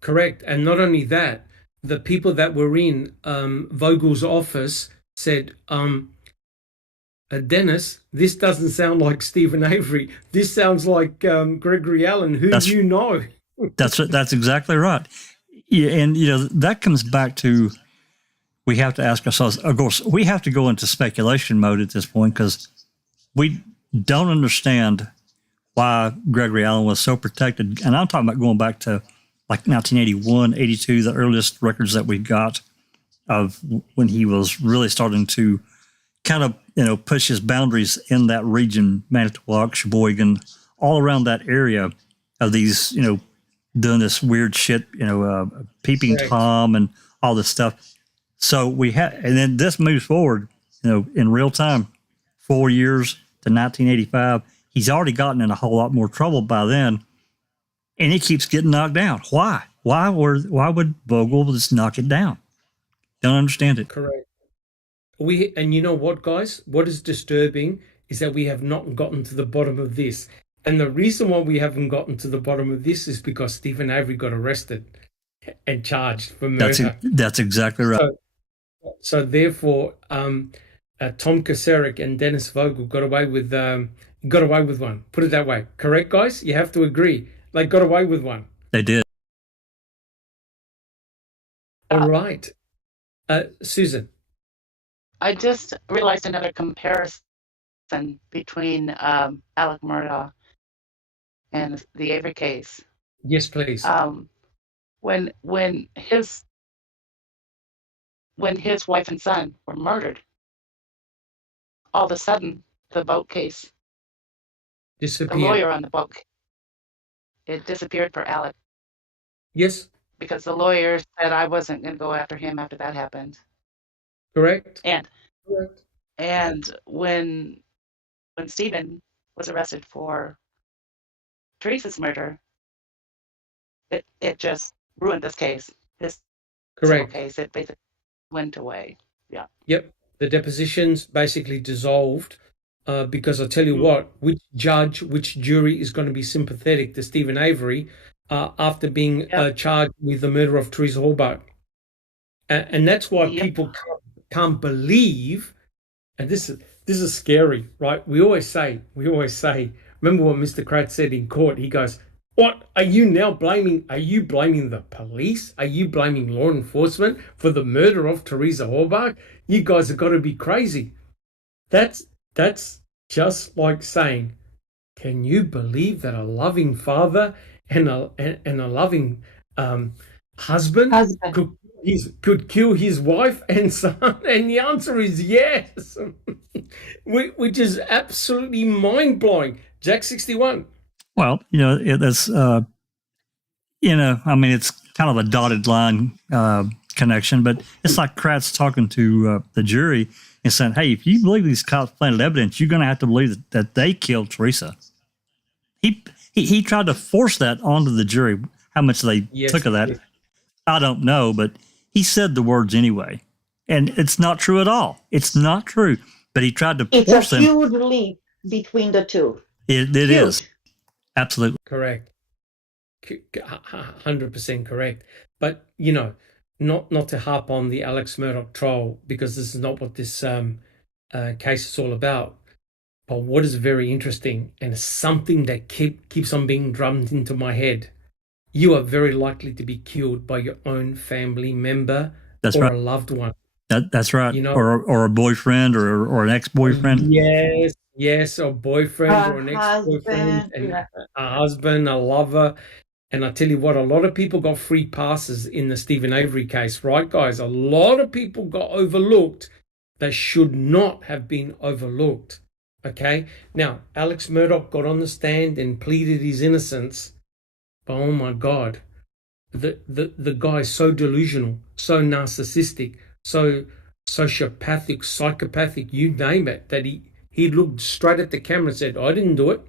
Correct. And not only that, the people that were in Vogel's office said, Dennis, this doesn't sound like Stephen Avery. This sounds like Gregory Allen, who you know. That's exactly right. Yeah, and, that comes back to, we have to ask ourselves, of course, we have to go into speculation mode at this point because we don't understand why Gregory Allen was so protected. And I'm talking about going back to like 1981, 82, the earliest records that we got of when he was really starting to kind of, push his boundaries in that region, Manitowoc, Sheboygan, all around that area of these, doing this weird shit, peeping Tom and all this stuff. So and then this moves forward, in real time, 4 years to 1985. He's already gotten in a whole lot more trouble by then, and he keeps getting knocked down. Why? Why would Vogel just knock it down? Don't understand it. Correct. And you know what, guys? What is disturbing is that we have not gotten to the bottom of this. And the reason why we haven't gotten to the bottom of this is because Stephen Avery got arrested and charged for murder. That's exactly right. So therefore, Tom Kacerik and Dennis Vogel got away with one. Put it that way. Correct, guys? You have to agree. They got away with one. They did. All right. Susan. I just realized another comparison between Alec Murdoch and the Avery case. Yes, please. When his wife and son were murdered, all of a sudden the boat case disappeared. The lawyer on the boat, it disappeared for Alec. Yes. Because the lawyer said I wasn't going to go after him after that happened. Correct. And when Stephen was arrested for Teresa's murder, it just ruined this case. This case, it basically went away. Yeah. Yep. The depositions basically dissolved because I tell you what, which jury is going to be sympathetic to Stephen Avery after being charged with the murder of Teresa Halbach? And that's why people can't believe, and this is scary, right? We always say, remember what Mr. Kratz said in court? He goes, What are you now blaming? Are you blaming the police? Are you blaming law enforcement for the murder of Teresa Halbach? You guys have got to be crazy. That's just like saying, can you believe that a loving father and a loving husband could kill his wife and son? And the answer is yes, which is absolutely mind blowing. Jack 61. Well, it's I mean, it's kind of a dotted line connection, but it's like Kratz talking to the jury and saying, "Hey, if you believe these cops planted evidence, you're going to have to believe that they killed Teresa." He tried to force that onto the jury. How much they took of that, I don't know, but he said the words anyway, and it's not true at all. It's not true, but he tried to force them. It's a huge leap between the two. It is absolutely correct, 100% correct. But not to harp on the Alex Murdoch trial, because this is not what this case is all about. But what is very interesting, and something that keeps on being drummed into my head, you are very likely to be killed by your own family member or a loved one. That's right. Or a boyfriend or an ex-boyfriend. Yes, a boyfriend or an ex-boyfriend, and a husband, a lover. And I tell you what, a lot of people got free passes in the Stephen Avery case, right, guys? A lot of people got overlooked that should not have been overlooked. Okay, now Alex Murdoch got on the stand and pleaded his innocence. But oh my God, the guy is so delusional, so narcissistic, so sociopathic, psychopathic, you name it, that he looked straight at the camera and said, "I didn't do it,"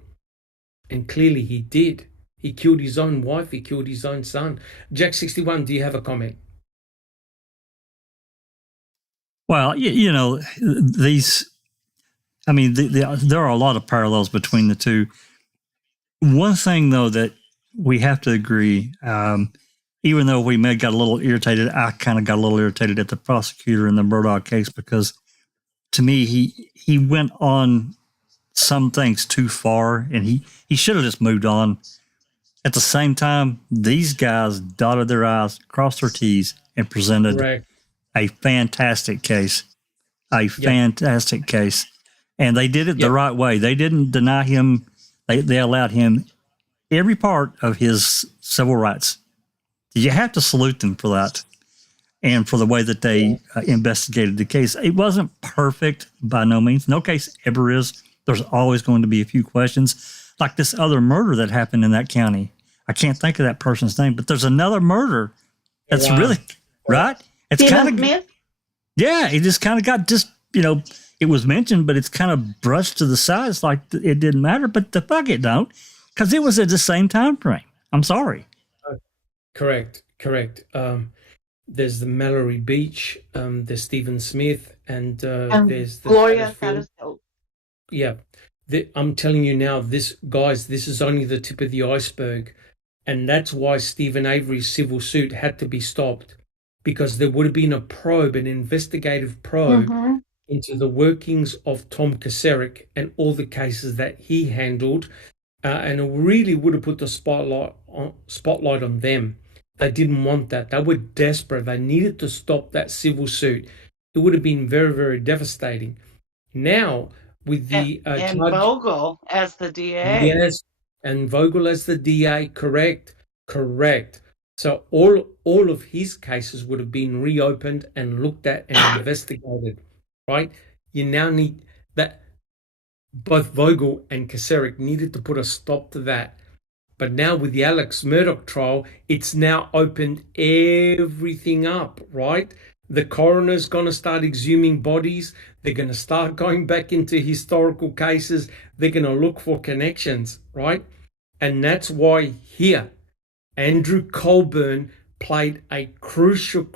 and clearly he did. He killed his own wife. He killed his own son. Jack 61, do you have a comment? Well, these. I mean, there are a lot of parallels between the two. One thing, though, that we have to agree, even though we may have got a little irritated, I kind of got a little irritated at the prosecutor in the Murdoch case, because to me, he went on some things too far, and he should have just moved on. At the same time, these guys dotted their I's, crossed their T's, and presented a fantastic case. Fantastic case. And they did it the right way. They didn't deny him. They allowed him every part of his civil rights. You have to salute them for that, and for the way that they investigated the case. It wasn't perfect by no means. No case ever is. There's always going to be a few questions, like this other murder that happened in that county. I can't think of that person's name, but there's another murder that's really right. It's kind of Smith? Yeah. It just kind of got it was mentioned, but it's kind of brushed to the side. It's like it didn't matter, but the fuck it don't, because it was at the same time frame. I'm sorry. Correct. There's the Mallory Beach, there's Stephen Smith, and there's the Gloria. Yeah. I'm telling you now, this is only the tip of the iceberg. And that's why Stephen Avery's civil suit had to be stopped, because there would have been an investigative probe into the workings of Tom Kacerik and all the cases that he handled, and it really would have put the spotlight on them. They didn't want that. They were desperate. They needed to stop that civil suit. It would have been very, very devastating. Now, with the and Vogel as the DA. Yes, and Vogel as the DA, correct. So all of his cases would have been reopened and looked at and investigated. Right? You now need that. Both Vogel and Kacerik needed to put a stop to that. But now with the Alex Murdoch trial, it's now opened everything up, right? The coroner's going to start exhuming bodies. They're going to start going back into historical cases. They're going to look for connections, right? And that's why here, Andrew Colburn played a crucial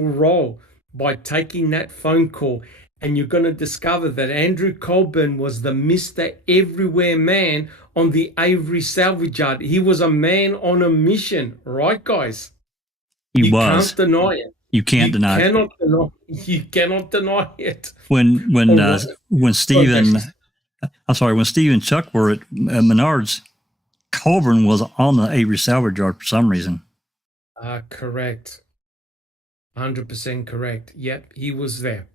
role by taking that phone call. And you're going to discover that Andrew Colburn was the Mr. Everywhere man on the Avery salvage yard. He was a man on a mission, right, guys? You can't deny it. You can't deny it. You cannot deny it. When Steve and Chuck were at Menards, Colburn was on the Avery salvage yard for some reason. Correct. 100% correct. Yep, he was there.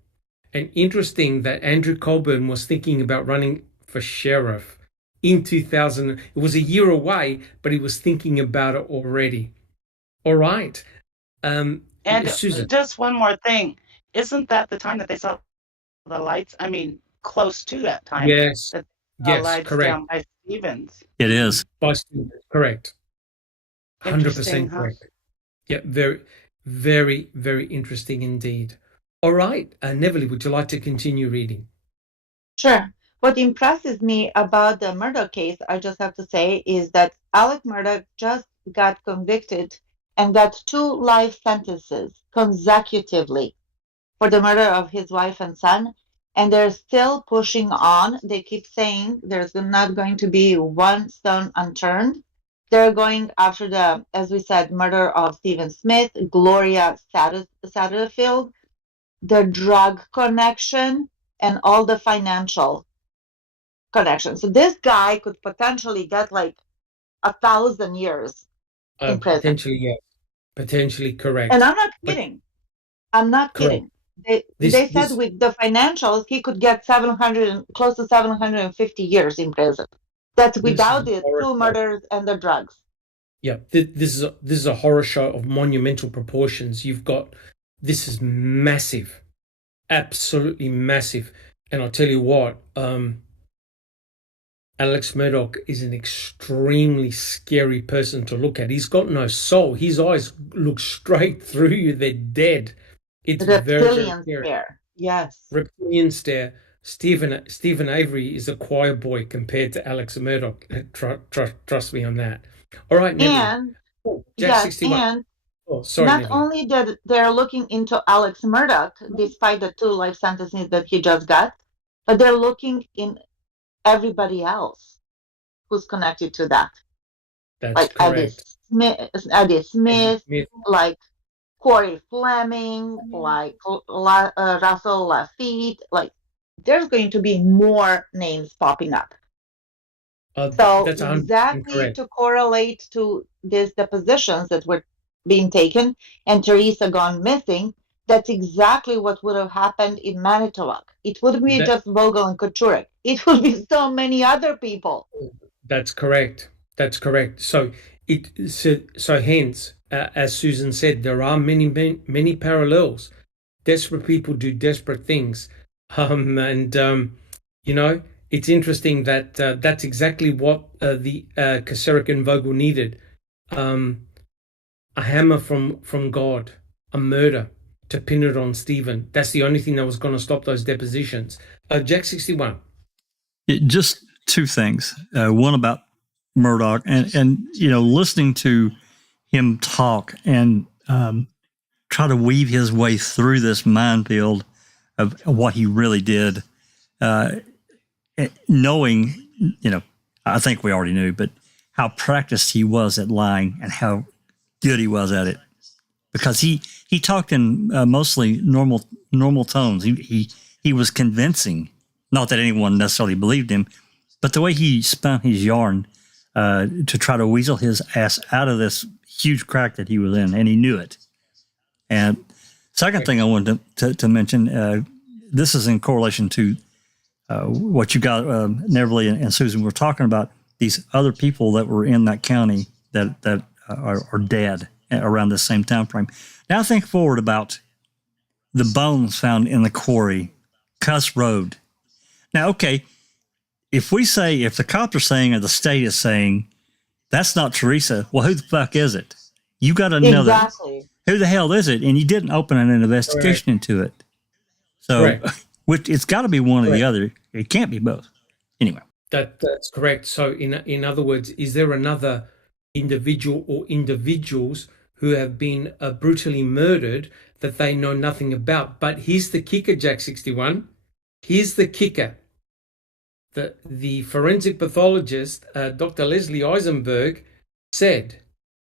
And interesting that Andrew Colburn was thinking about running for sheriff in 2000. It was a year away, but he was thinking about it already. All right. And Susan. just one more thing. Isn't that the time that they saw the lights? I mean, close to that time. Yes. That Yes, lights correct. down by Stevens. It is. By Stevens, correct. 100% Interesting, huh? correct. Yeah, very, very, very interesting indeed. All right, Neville, would you like to continue reading? Sure. What impresses me about the Murdoch case, I just have to say, is that Alec Murdoch just got convicted and got 2 life sentences consecutively for the murder of his wife and son. And they're still pushing on. They keep saying there's not going to be one stone unturned. They're going after the, as we said, murder of Stephen Smith, Gloria Satterfield, the drug connection, and all the financial connections. So this guy could potentially get like 1,000 years in prison. Potentially, yes. Potentially correct. And I'm not kidding. I'm not kidding. They said with the financials, he could get 700, close to 750 years in prison. That's without the 2 murders and the drugs. Yeah, this is a horror show of monumental proportions. This is massive, absolutely massive. And I'll tell you what, Alex Murdoch is an extremely scary person to look at. He's got no soul. His eyes look straight through you. They're dead. It's reptilian very stare. Yes. Reptilian stare. Stephen Avery is a choir boy compared to Alex Murdoch. Trust me on that. All right, Neville. And Jack 61. And sorry, not Neville. only that they're looking into Alex Murdoch, despite the 2 life sentences that he just got, but they're looking in everybody else who's connected to that. That's like correct. Eddie Smith, like Corey Fleming, like Russell Lafitte. Like, there's going to be more names popping up. So exactly to correlate to these depositions that were being taken and Teresa gone missing, that's exactly what would have happened in Manitowoc. It wouldn't be just Vogel and Kuchurek. It would be so many other people. That's correct. That's correct. So hence, as Susan said, there are many parallels. Desperate people do desperate things. It's interesting that that's exactly what the Kuchurek and Vogel needed. A hammer from God, a murder to pin it on Stephen. That's the only thing that was going to stop those depositions. Jack 61. Just 2 things. One about Murdoch and listening to him talk and try to weave his way through this minefield of what he really did, knowing, I think we already knew, but how practiced he was at lying and how good he was at it, because he talked in mostly normal tones. He was convincing. Not that anyone necessarily believed him, but the way he spun his yarn to try to weasel his ass out of this huge crack that he was in, and he knew it. And second thing I wanted to mention, this is in correlation to what you got, Neville and Susan were talking about, these other people that were in that county that are dead around the same time frame. Now think forward about the bones found in the quarry, Cuss Road. Now, okay, if the cops are saying or the state is saying that's not Teresa, well, who the fuck is it? You got to know that. Who the hell is it? And you didn't open an investigation into it. So, which it's got to be one or the other. It can't be both. Anyway. That's correct. So, in other words, is there another individual or individuals who have been brutally murdered that they know nothing about? But here's the kicker, Jack 61. Here's the kicker. The forensic pathologist, Dr. Leslie Eisenberg, said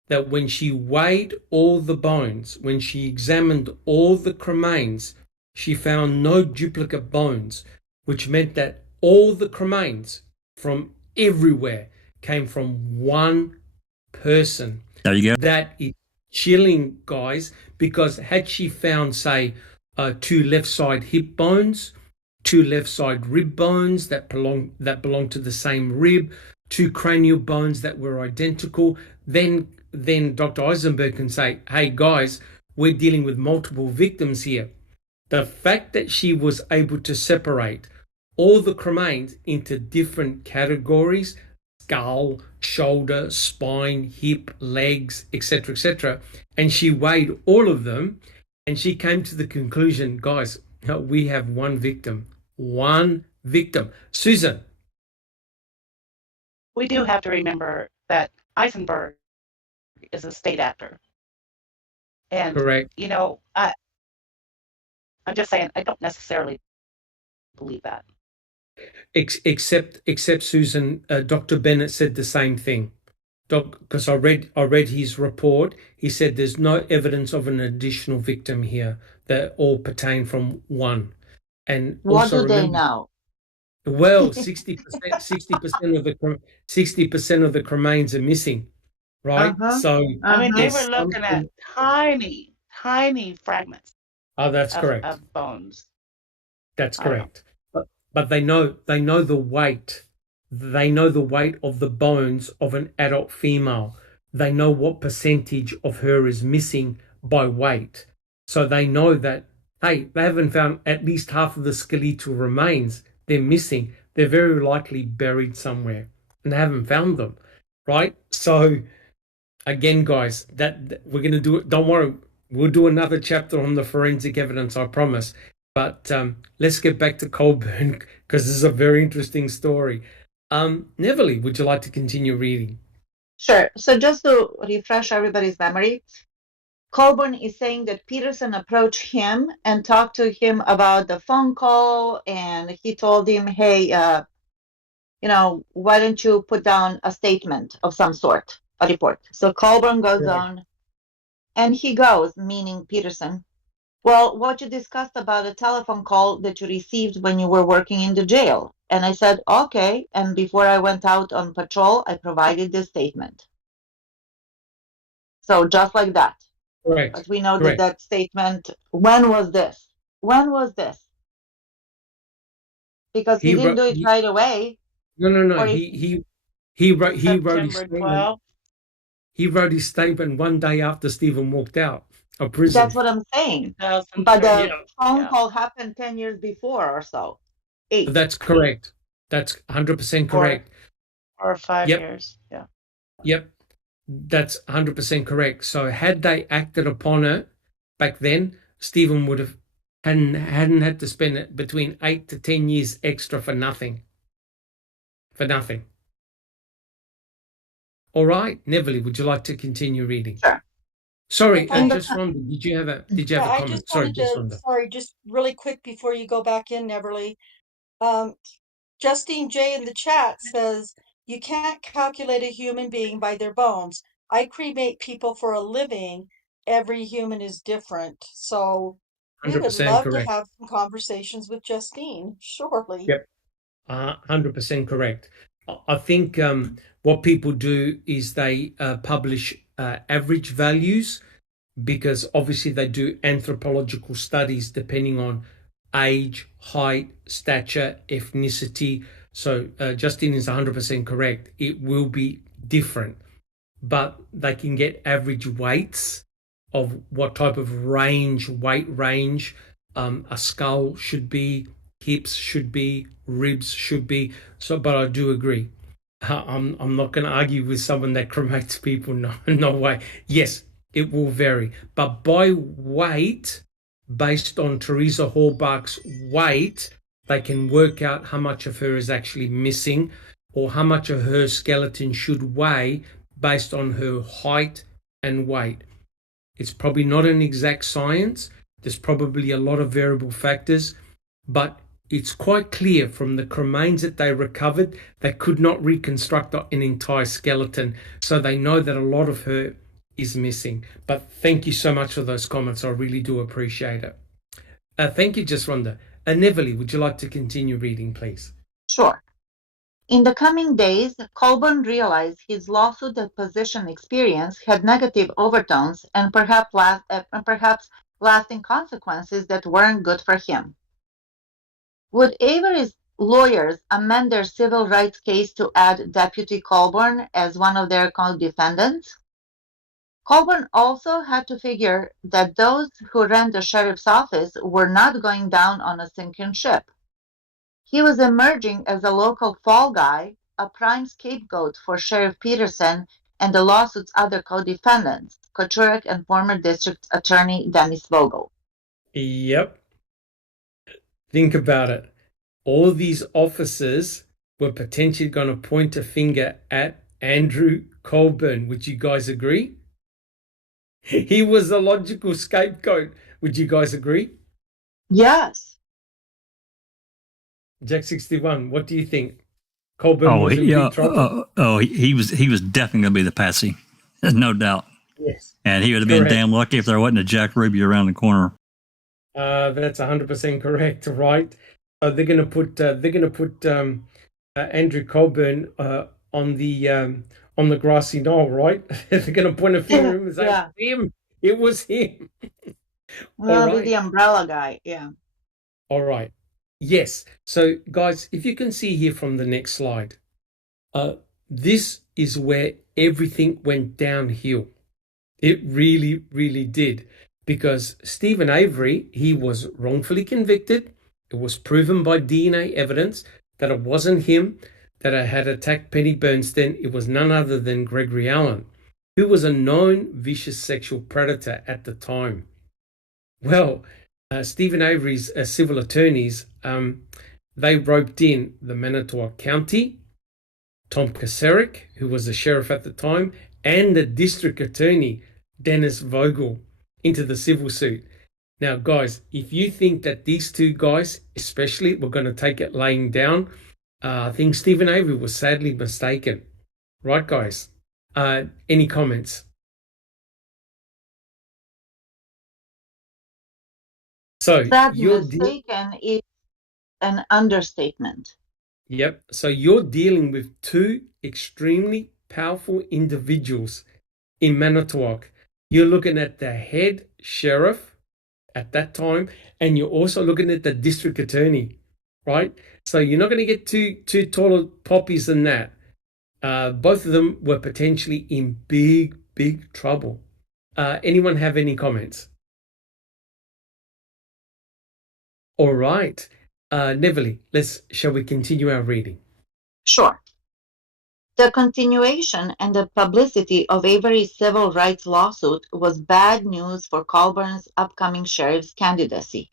that when she weighed all the bones, when she examined all the cremains, she found no duplicate bones, which meant that all the cremains from everywhere came from one person. There you go. That is chilling, guys, because had she found, say, 2 left side hip bones, 2 left side rib bones that belong to the same rib, 2 cranial bones that were identical, then Dr. Eisenberg can say, hey guys, we're dealing with multiple victims here. The fact that she was able to separate all the cremains into different categories, skull, shoulder, spine, hip, legs, etc., and she weighed all of them, and she came to the conclusion, guys, we have one victim. One victim. Susan. We do have to remember that Eisenberg is a state actor. And, Correct. you know, I'm just saying, I don't necessarily believe that. Except Susan, Dr. Bennett said the same thing. Because I read his report. He said there's no evidence of an additional victim here. That all pertain from one. And What also do they remember, know? well, 60% of the 60% of the cremains are missing, right? So I mean, they there's were looking at something- tiny fragments Oh, that's correct. of bones. That's I don't know. correct. But they know the weight. They know the weight of the bones of an adult female. They know what percentage of her is missing by weight. So they know that, hey, they haven't found at least half of the skeletal remains. They're missing. They're very likely buried somewhere, and they haven't found them, right? So again, guys, that we're going to do it. Don't worry. We'll do another chapter on the forensic evidence, I promise. But let's get back to Colburn, because this is a very interesting story. Neverly, would you like to continue reading? Sure. So just to refresh everybody's memory, Colburn is saying that Peterson approached him and talked to him about the phone call, and he told him, hey, why don't you put down a statement of some sort, a report. So Colburn goes on, and he goes, meaning Peterson, well, what you discussed about a telephone call that you received when you were working in the jail. And I said, okay. And before I went out on patrol, I provided this statement. So just like that. Correct. But we know Correct. that statement, when was this? When was this? Because he didn't do it right away. No. He wrote his September statement. 12th. He wrote his statement one day after Stephen walked out of prison. That's what I'm saying. 2003. But the phone call happened 10 years before or so. 8. That's correct. That's 100% correct. Or 5 Yep. years. Yeah. Yep. That's 100% correct. So had they acted upon it back then, Stephen would have hadn't had to spend it between 8 to 10 years extra for nothing. For nothing. All right, Neverly, would you like to continue reading? Sure. Sorry, Okay. just Rhonda, did you have a I comment? just Sorry, wanted just to, Rhonda. just really quick before you go back in, Neverly. Justine J in the chat says, you can't calculate a human being by their bones. I cremate people for a living. Every human is different. So we would 100% love correct. to have some conversations with Justine, surely. Yep. 100% correct. I think what people do is they publish average values, because obviously they do anthropological studies depending on age, height, stature, ethnicity. So Justine is 100% correct. It will be different, but they can get average weights of what type of weight range a skull should be, hips should be, ribs should be. So, but I do agree. I'm not going to argue with someone that cremates people. No way. Yes, it will vary, but by weight, based on Teresa Halbach's weight, they can work out how much of her is actually missing, or how much of her skeleton should weigh based on her height and weight. It's probably not an exact science. There's probably a lot of variable factors, but it's quite clear from the cremains that they recovered, they could not reconstruct an entire skeleton. So they know that a lot of her is missing. But thank you so much for those comments. I really do appreciate it. Thank you, Just Rhonda. Neverly, would you like to continue reading, please? Sure. In the coming days, Colburn realized his lawsuit deposition experience had negative overtones and perhaps lasting consequences that weren't good for him. Would Avery's lawyers amend their civil rights case to add Deputy Colburn as one of their co-defendants? Colburn also had to figure that those who ran the sheriff's office were not going down on a sinking ship. He was emerging as a local fall guy, a prime scapegoat for Sheriff Peterson and the lawsuit's other co-defendants, Koturek and former district attorney Dennis Vogel. Yep. Think about it. All these officers were potentially going to point a finger at Andrew Colburn. Would you guys agree? He was the logical scapegoat. Would you guys agree? Yes. Jack 61, what do you think? Colburn was in big trouble. He was definitely going to be the patsy. There's no doubt. Yes. And he would have been damn lucky if there wasn't a Jack Ruby around the corner. That's 100% correct, right? They're going to put Andrew Colburn on the grassy knoll, right? They're going to point a finger at him and say, him. It was him. Well, the umbrella guy, yeah. All right. Yes. So, guys, if you can see here from the next slide, this is where everything went downhill. It really, really did. Because Stephen Avery, he was wrongfully convicted. It was proven by DNA evidence that it wasn't him that had attacked Penny Bernstein. It was none other than Gregory Allen, who was a known vicious sexual predator at the time. Well, Stephen Avery's civil attorneys, they roped in the Manitowoc County, Tom Koturek, who was the sheriff at the time, and the district attorney, Dennis Vogel, into the civil suit. Now, guys, if you think that these two guys, especially, were going to take it laying down, I think Stephen Avery was sadly mistaken. Right, guys? Any comments? So you're mistaken is an understatement. Yep. So you're dealing with two extremely powerful individuals in Manitowoc. You're looking at the head sheriff at that time, and you're also looking at the district attorney, right? So you're not going to get two taller poppies than that. Both of them were potentially in big, big trouble. Anyone have any comments? All right. Neverly, shall we continue our reading? Sure. The continuation and the publicity of Avery's civil rights lawsuit was bad news for Colburn's upcoming sheriff's candidacy.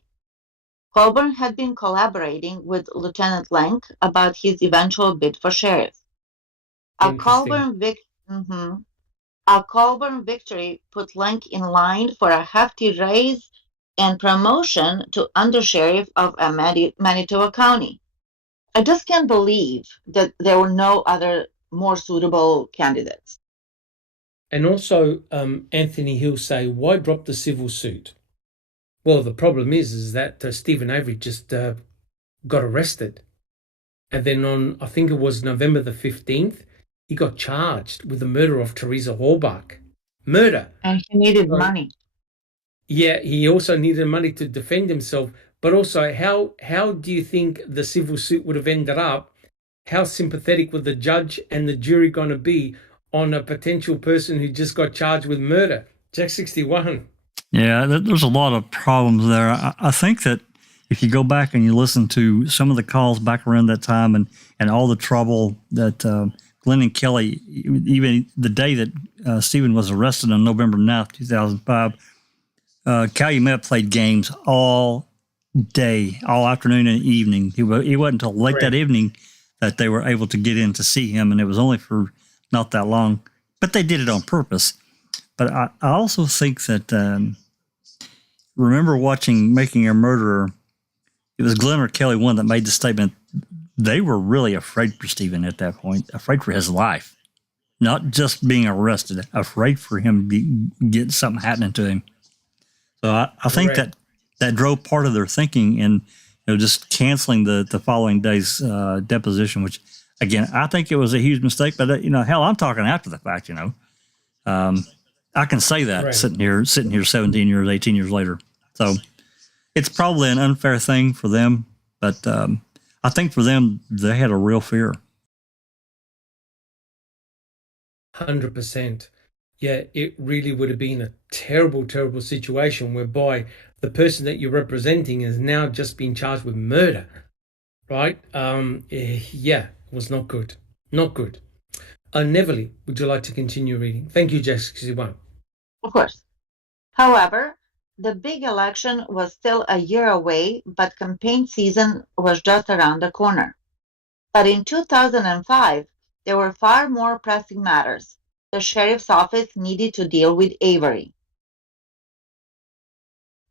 Colburn had been collaborating with Lieutenant Lenk about his eventual bid for sheriff. A Colburn victory put Lenk in line for a hefty raise and promotion to undersheriff of Manitowoc County. I just can't believe that there were no other more suitable candidates. And also, Anthony Hill say, why drop the civil suit? Well, the problem is that Stephen Avery just got arrested. And then on, I think it was November the 15th, he got charged with the murder of Teresa Halbach. Murder. And he needed money. Yeah, he also needed money to defend himself. But also, how do you think the civil suit would have ended up? How sympathetic would the judge and the jury going to be on a potential person who just got charged with murder? Jack 61. Yeah, there's a lot of problems there. I think that if you go back and you listen to some of the calls back around that time and all the trouble that Glenn and Kelly, even the day that Stephen was arrested on November 9th, 2005, Calumet played games all day, all afternoon and evening. It wasn't until late that evening that they were able to get in to see him, and it was only for not that long. But they did it on purpose. But I also think that, remember watching Making a Murderer, it was Glenn or Kelly one that made the statement, they were really afraid for Stephen at that point, afraid for his life. Not just being arrested, afraid for him to get something happening to him. So I think that drove part of their thinking in just canceling the following day's deposition, which again, I think it was a huge mistake, but hell, I'm talking after the fact, I can say that Right. sitting here 17 years, 18 years later. So it's probably an unfair thing for them, but I think for them, they had a real fear. 100%. Yeah, it really would have been a terrible, terrible situation whereby the person that you're representing has now just been charged with murder, right? Yeah, it was not good. Not good. Neverly, would you like to continue reading? Thank you, Jack61. Of course. However, the big election was still a year away, but campaign season was just around the corner. But in 2005, there were far more pressing matters. The sheriff's office needed to deal with Avery.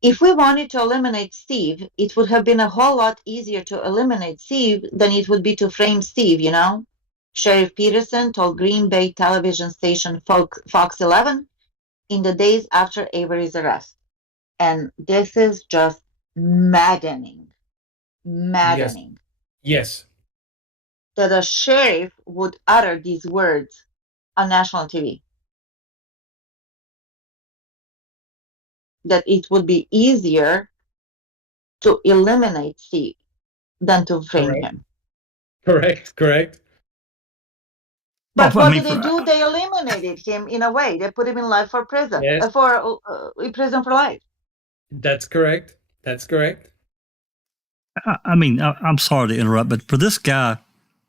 If we wanted to eliminate Steve, it would have been a whole lot easier to eliminate Steve than it would be to frame Steve, Sheriff Peterson told Green Bay television station Fox 11 in the days after Avery's arrest. And this is just maddening. Maddening. Yes. That a sheriff would utter these words on national TV. That it would be easier to eliminate Steve than to frame him. Correct. But what did they do? They eliminated him in a way. They put him in life for prison, Yes. Prison for life. That's correct. I mean, I'm sorry to interrupt, but for this guy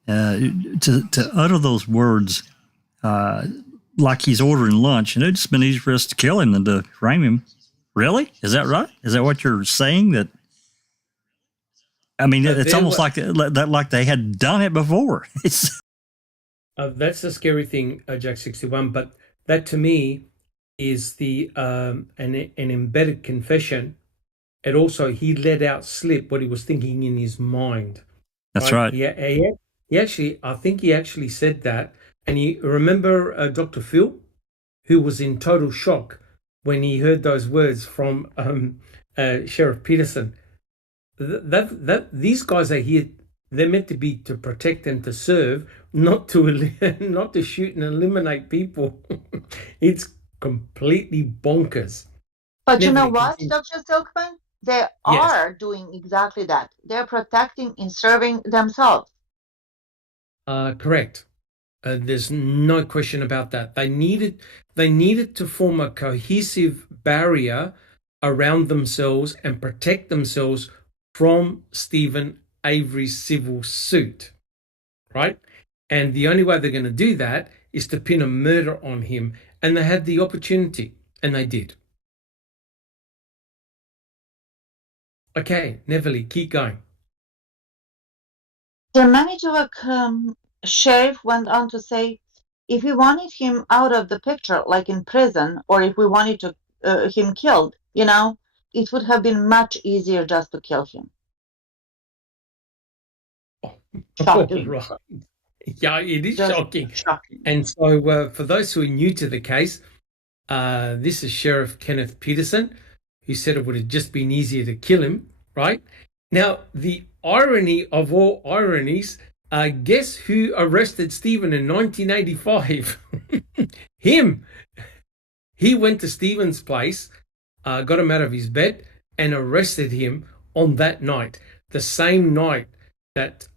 to utter those words like he's ordering lunch, it'd just been easier for us to kill him than to frame him. Really? Is that right? Is that what you're saying? That I mean, it's almost like they had done it before. It's that's the scary thing, Jack61. But that to me is the an embedded confession. And also, he let out slip what he was thinking in his mind. That's right. Yeah. I think he actually said that. And you remember Dr. Phil, who was in total shock when he heard those words from Sheriff Peterson. That these guys are here. They're meant to be to protect and to serve, not to shoot and eliminate people. It's completely bonkers. But you know what, Dr. Silkman? They are doing exactly that. They're protecting and serving themselves. Correct. There's no question about that. They needed to form a cohesive barrier around themselves and protect themselves from Stephen Avery's civil suit, right? And the only way they're going to do that is to pin a murder on him. And they had the opportunity, and they did. Okay, Neverly, keep going. The manager sheriff went on to say, if we wanted him out of the picture, like in prison, or if we wanted to him killed, it would have been much easier just to kill him. Shocking. Right. Yeah, it is shocking. And so for those who are new to the case, this is Sheriff Kenneth Peterson, who said it would have just been easier to kill him, right? Now, the irony of all ironies, guess who arrested Stephen in 1985? Him. He went to Stephen's place, got him out of his bed, and arrested him on that night, the same night that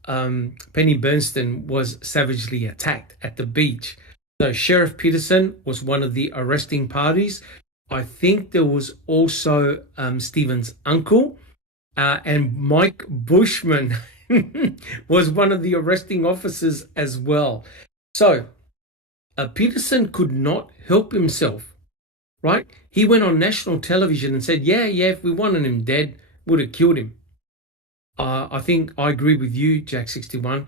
Penny Bernstein was savagely attacked at the beach. So Sheriff Peterson was one of the arresting parties. I think there was also Stephen's uncle, and Mike Bushman was one of the arresting officers as well. So Peterson could not help himself, right? He went on national television and said, yeah, if we wanted him dead, would have killed him. I think I agree with you, Jack61.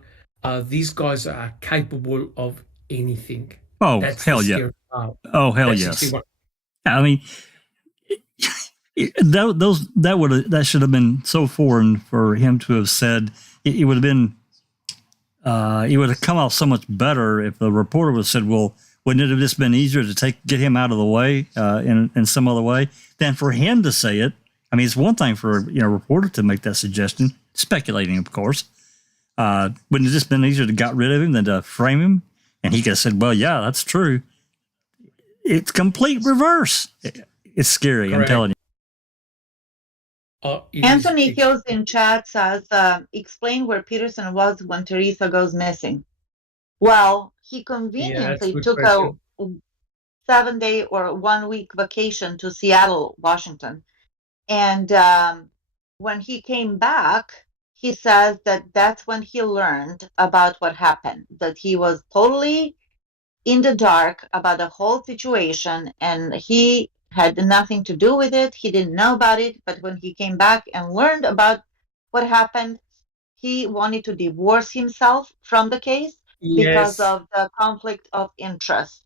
These guys are capable of anything. Oh, hell yeah. Oh, hell yes. 61. I mean, that should have been so foreign for him to have said. It would have been, it would have come out so much better if the reporter would have said, well, wouldn't it have just been easier to get him out of the way in some other way than for him to say it? I mean, it's one thing for a reporter to make that suggestion, speculating, of course. Wouldn't it just been easier to got rid of him than to frame him? And he could have said, well, yeah, that's true. It's complete reverse. It's scary. Correct. I'm telling you. Anthony Hills in chat says, explain where Peterson was when Teresa goes missing. Well, he conveniently took a 7-day or 1-week vacation to Seattle, Washington. And when he came back, he says that that's when he learned about what happened, that he was totally in the dark about the whole situation and he had nothing to do with it. He didn't know about it. But when he came back and learned about what happened, he wanted to divorce himself from the case because of the conflict of interest.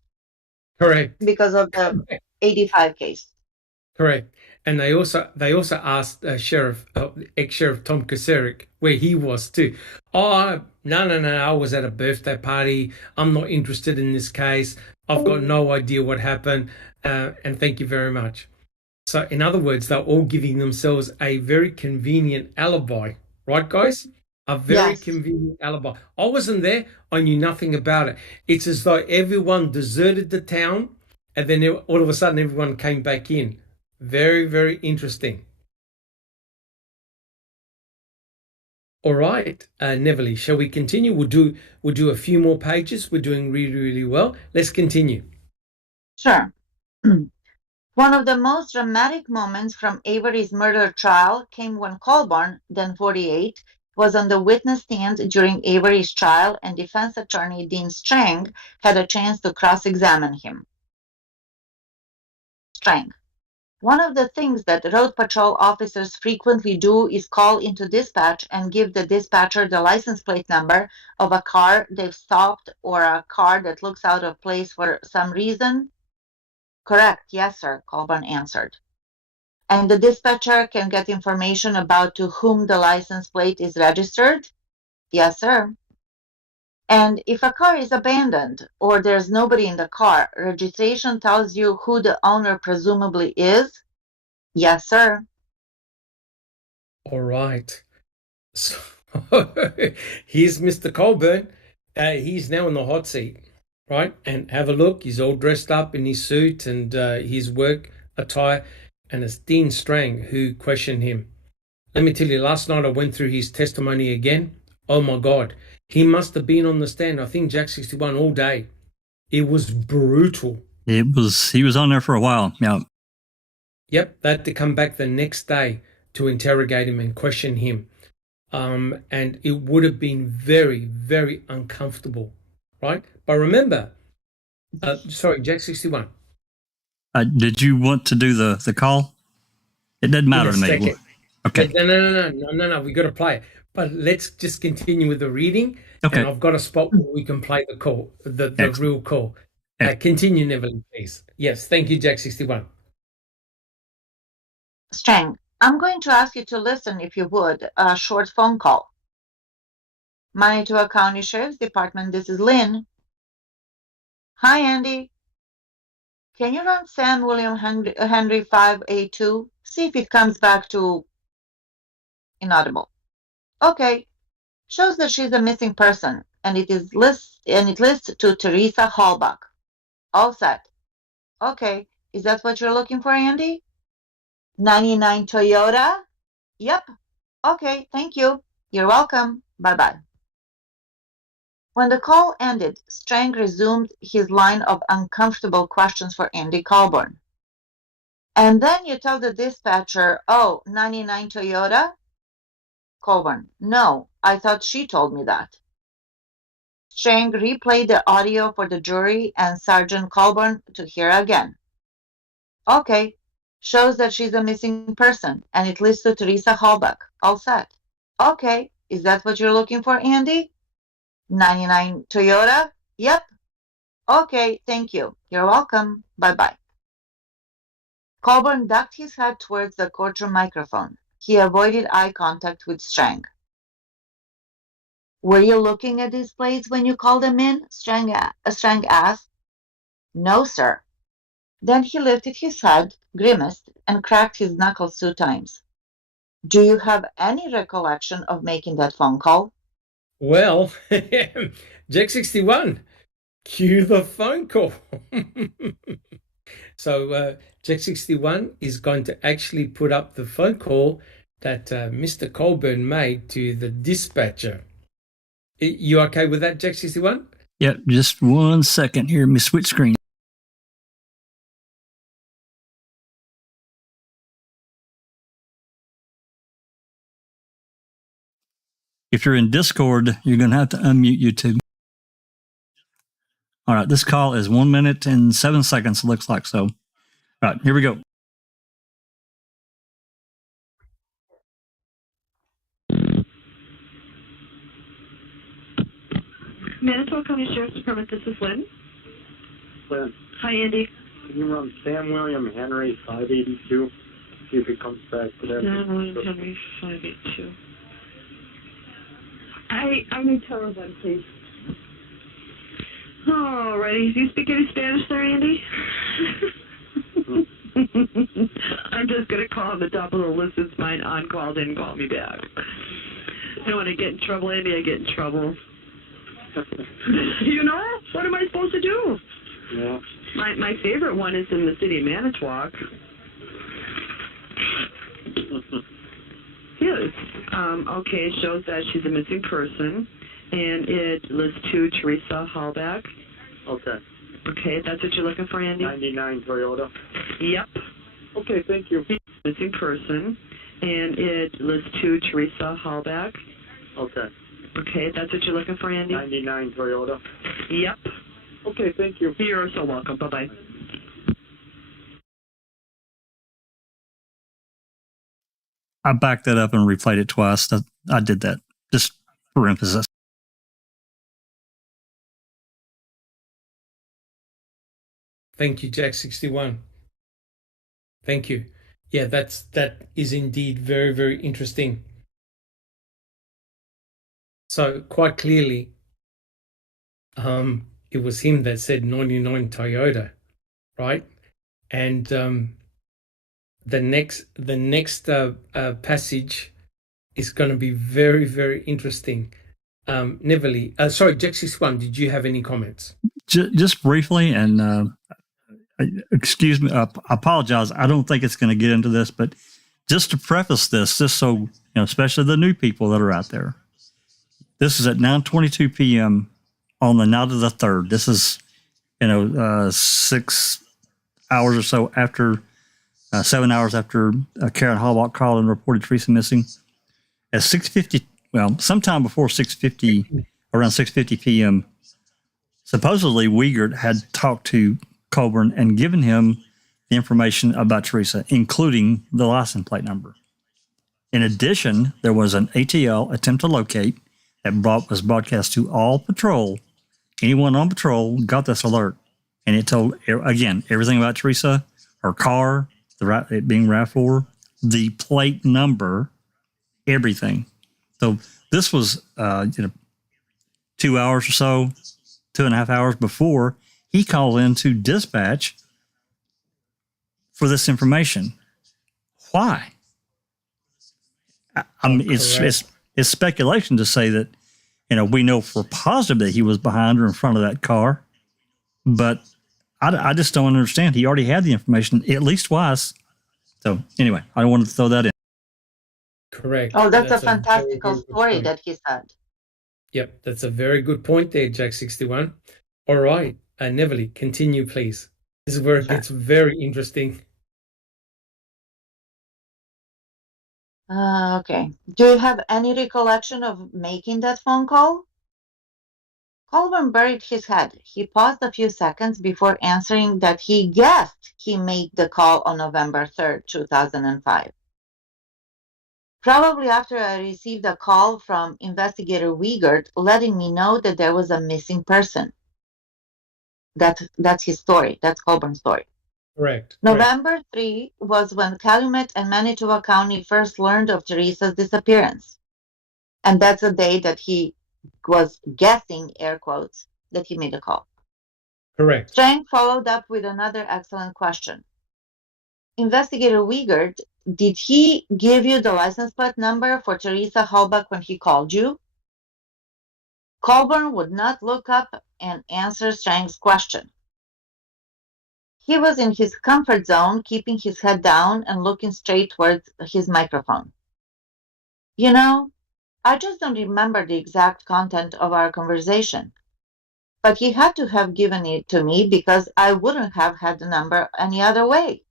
Correct. Because of the 85 case. Correct. And they also asked ex-sheriff Tom Kacerik where he was too. Oh, no, I was at a birthday party. I'm not interested in this case. I've got no idea what happened. And thank you very much. So in other words, they're all giving themselves a very convenient alibi. Right, guys? A very convenient alibi. I wasn't there. I knew nothing about it. It's as though everyone deserted the town and then all of a sudden everyone came back in. Very, very interesting. All right, Neville, shall we continue? We'll do a few more pages. We're doing really, really well. Let's continue. Sure. One of the most dramatic moments from Avery's murder trial came when Colburn, then 48, was on the witness stand during Avery's trial, and defense attorney Dean Strang had a chance to cross-examine him. Strang. One of the things that road patrol officers frequently do is call into dispatch and give the dispatcher the license plate number of a car they've stopped or a car that looks out of place for some reason. Correct, yes, sir, Colburn answered. And the dispatcher can get information about to whom the license plate is registered? Yes, sir. And if a car is abandoned or there's nobody in the car, registration tells you who the owner presumably is? Yes, sir. All right. So here's Mr. Colburn. He's now in the hot seat, right? And have a look. He's all dressed up in his suit and his work attire. And it's Dean Strang who questioned him. Let me tell you, last night I went through his testimony again. Oh my God. He must have been on the stand, I think, Jack 61 all day. It was brutal. He was on there for a while. Yeah. Yep, they had to come back the next day to interrogate him and question him. And it would have been very, very uncomfortable, right? But remember, sorry, Jack 61. Did you want to do the call? It doesn't matter to me. Okay. No. We got to play it. But let's just continue with the reading. Okay. And I've got a spot where we can play the call, the real call. Continue, Neville, please. Yes, thank you, Jack 61. Strang, I'm going to ask you to listen, if you would, a short phone call. Manitoba County Sheriff's Department, this is Lynn. Hi, Andy. Can you run Sam William Henry 5A2? See if it comes back to inaudible. Okay. Shows that she's a missing person, and it lists to Teresa Halbach. All set. Okay. Is that what you're looking for, Andy? 99 Toyota? Yep. Okay, thank you. You're welcome. Bye-bye. When the call ended, Strang resumed his line of uncomfortable questions for Andy Colburn. And then you tell the dispatcher, oh, 99 Toyota? Colburn, no, I thought she told me that. Strang replayed the audio for the jury and Sergeant Colburn to hear again. Okay. Shows that she's a missing person, and it lists to Teresa Halbach. All set. Okay, is that what you're looking for, Andy? 99 Toyota? Yep. Okay, thank you. You're welcome. Bye-bye. Colburn ducked his head towards the courtroom microphone. He avoided eye contact with Strang. Were you looking at these plates when you called them in? Strang asked. No, sir. Then he lifted his head, grimaced, and cracked his knuckles 2 times. Do you have any recollection of making that phone call? Well, Jack 61, cue the phone call. So Jack 61 is going to actually put up the phone call that Mr. Colburn made to the dispatcher. You okay with that, Jack 61? Yep, just 1 second here. Let me switch screen. If you're in Discord, you're going to have to unmute YouTube. All right, this call is 1 minute and 7 seconds, it looks like. So, all right, here we go. Manitowoc County Sheriff's Department, this is Lynn. Lynn. Hi, Andy. Can you run Sam William Henry 582? See if it comes back to that. Sam William Henry 582. I need telephone, please. Alrighty. Do you speak any Spanish there, Andy? I'm just going to call on the top of the list since mine on-call didn't call me back. And when I get in trouble, Andy, I get in trouble. You know? What am I supposed to do? Yeah. My favorite one is in the city of Manitowoc. Yes. Okay, it shows that she's a missing person, and it lists to Teresa Halbach. Okay. Okay, that's what you're looking for, Andy? 99 Toyota. Yep. Okay, thank you. Missing person, and it lists to Teresa Halbach. Okay. Okay, that's what you're looking for, Andy? 99 Toyota. Yep. Okay, thank you. You're so welcome. Bye-bye. I backed that up and replayed it twice. I did that just for emphasis. Thank you, Jack 61. Thank you. Yeah, that is indeed very, very interesting. So quite clearly, it was him that said 99 Toyota, right? And the next passage is going to be very, very interesting. Neverly, sorry, Jack 61, did you have any comments? Just briefly, and excuse me, I apologize. I don't think it's going to get into this, but just to preface this, just so, especially the new people that are out there, this is at 9:22 p.m. on the night of the 3rd. This is, 6 hours or so after, 7 hours after Karen Halbach called and reported Teresa missing. At 6:50, well, sometime before 6:50, around 6:50 p.m., supposedly Wiegert had talked to Colburn and given him the information about Teresa, including the license plate number. In addition, there was an ATL attempt to locate that was broadcast to all patrol. Anyone on patrol got this alert, and it told, again, everything about Teresa, her car, it being RAV4, the plate number, everything. So this was, 2 hours or so, 2.5 hours before he called into dispatch for this information. Why? I mean, it's speculation to say that, we know for positive that he was behind or in front of that car, but I just don't understand. He already had the information at least twice. So anyway, I wanted to throw that in. Correct. Oh, that's a fantastical story that he said. Yep, that's a very good point there, Jack 61. All right, Neverly, continue, please. This is where it gets very interesting. Okay. Do you have any recollection of making that phone call? Colburn buried his head. He paused a few seconds before answering that he guessed he made the call on November 3rd, 2005. Probably after I received a call from investigator Wiegert letting me know that there was a missing person. That's his story. That's Colburn's story. Correct. November 3 was when Calumet and Manitowoc County first learned of Teresa's disappearance. And that's the day that he was guessing, air quotes, that he made a call. Correct. Strang followed up with another excellent question. Investigator Wiegert, did he give you the license plate number for Teresa Halbach when he called you? Colburn would not look up and answer Strang's question. He was in his comfort zone, keeping his head down and looking straight towards his microphone. You know, I just don't remember the exact content of our conversation, but he had to have given it to me because I wouldn't have had the number any other way,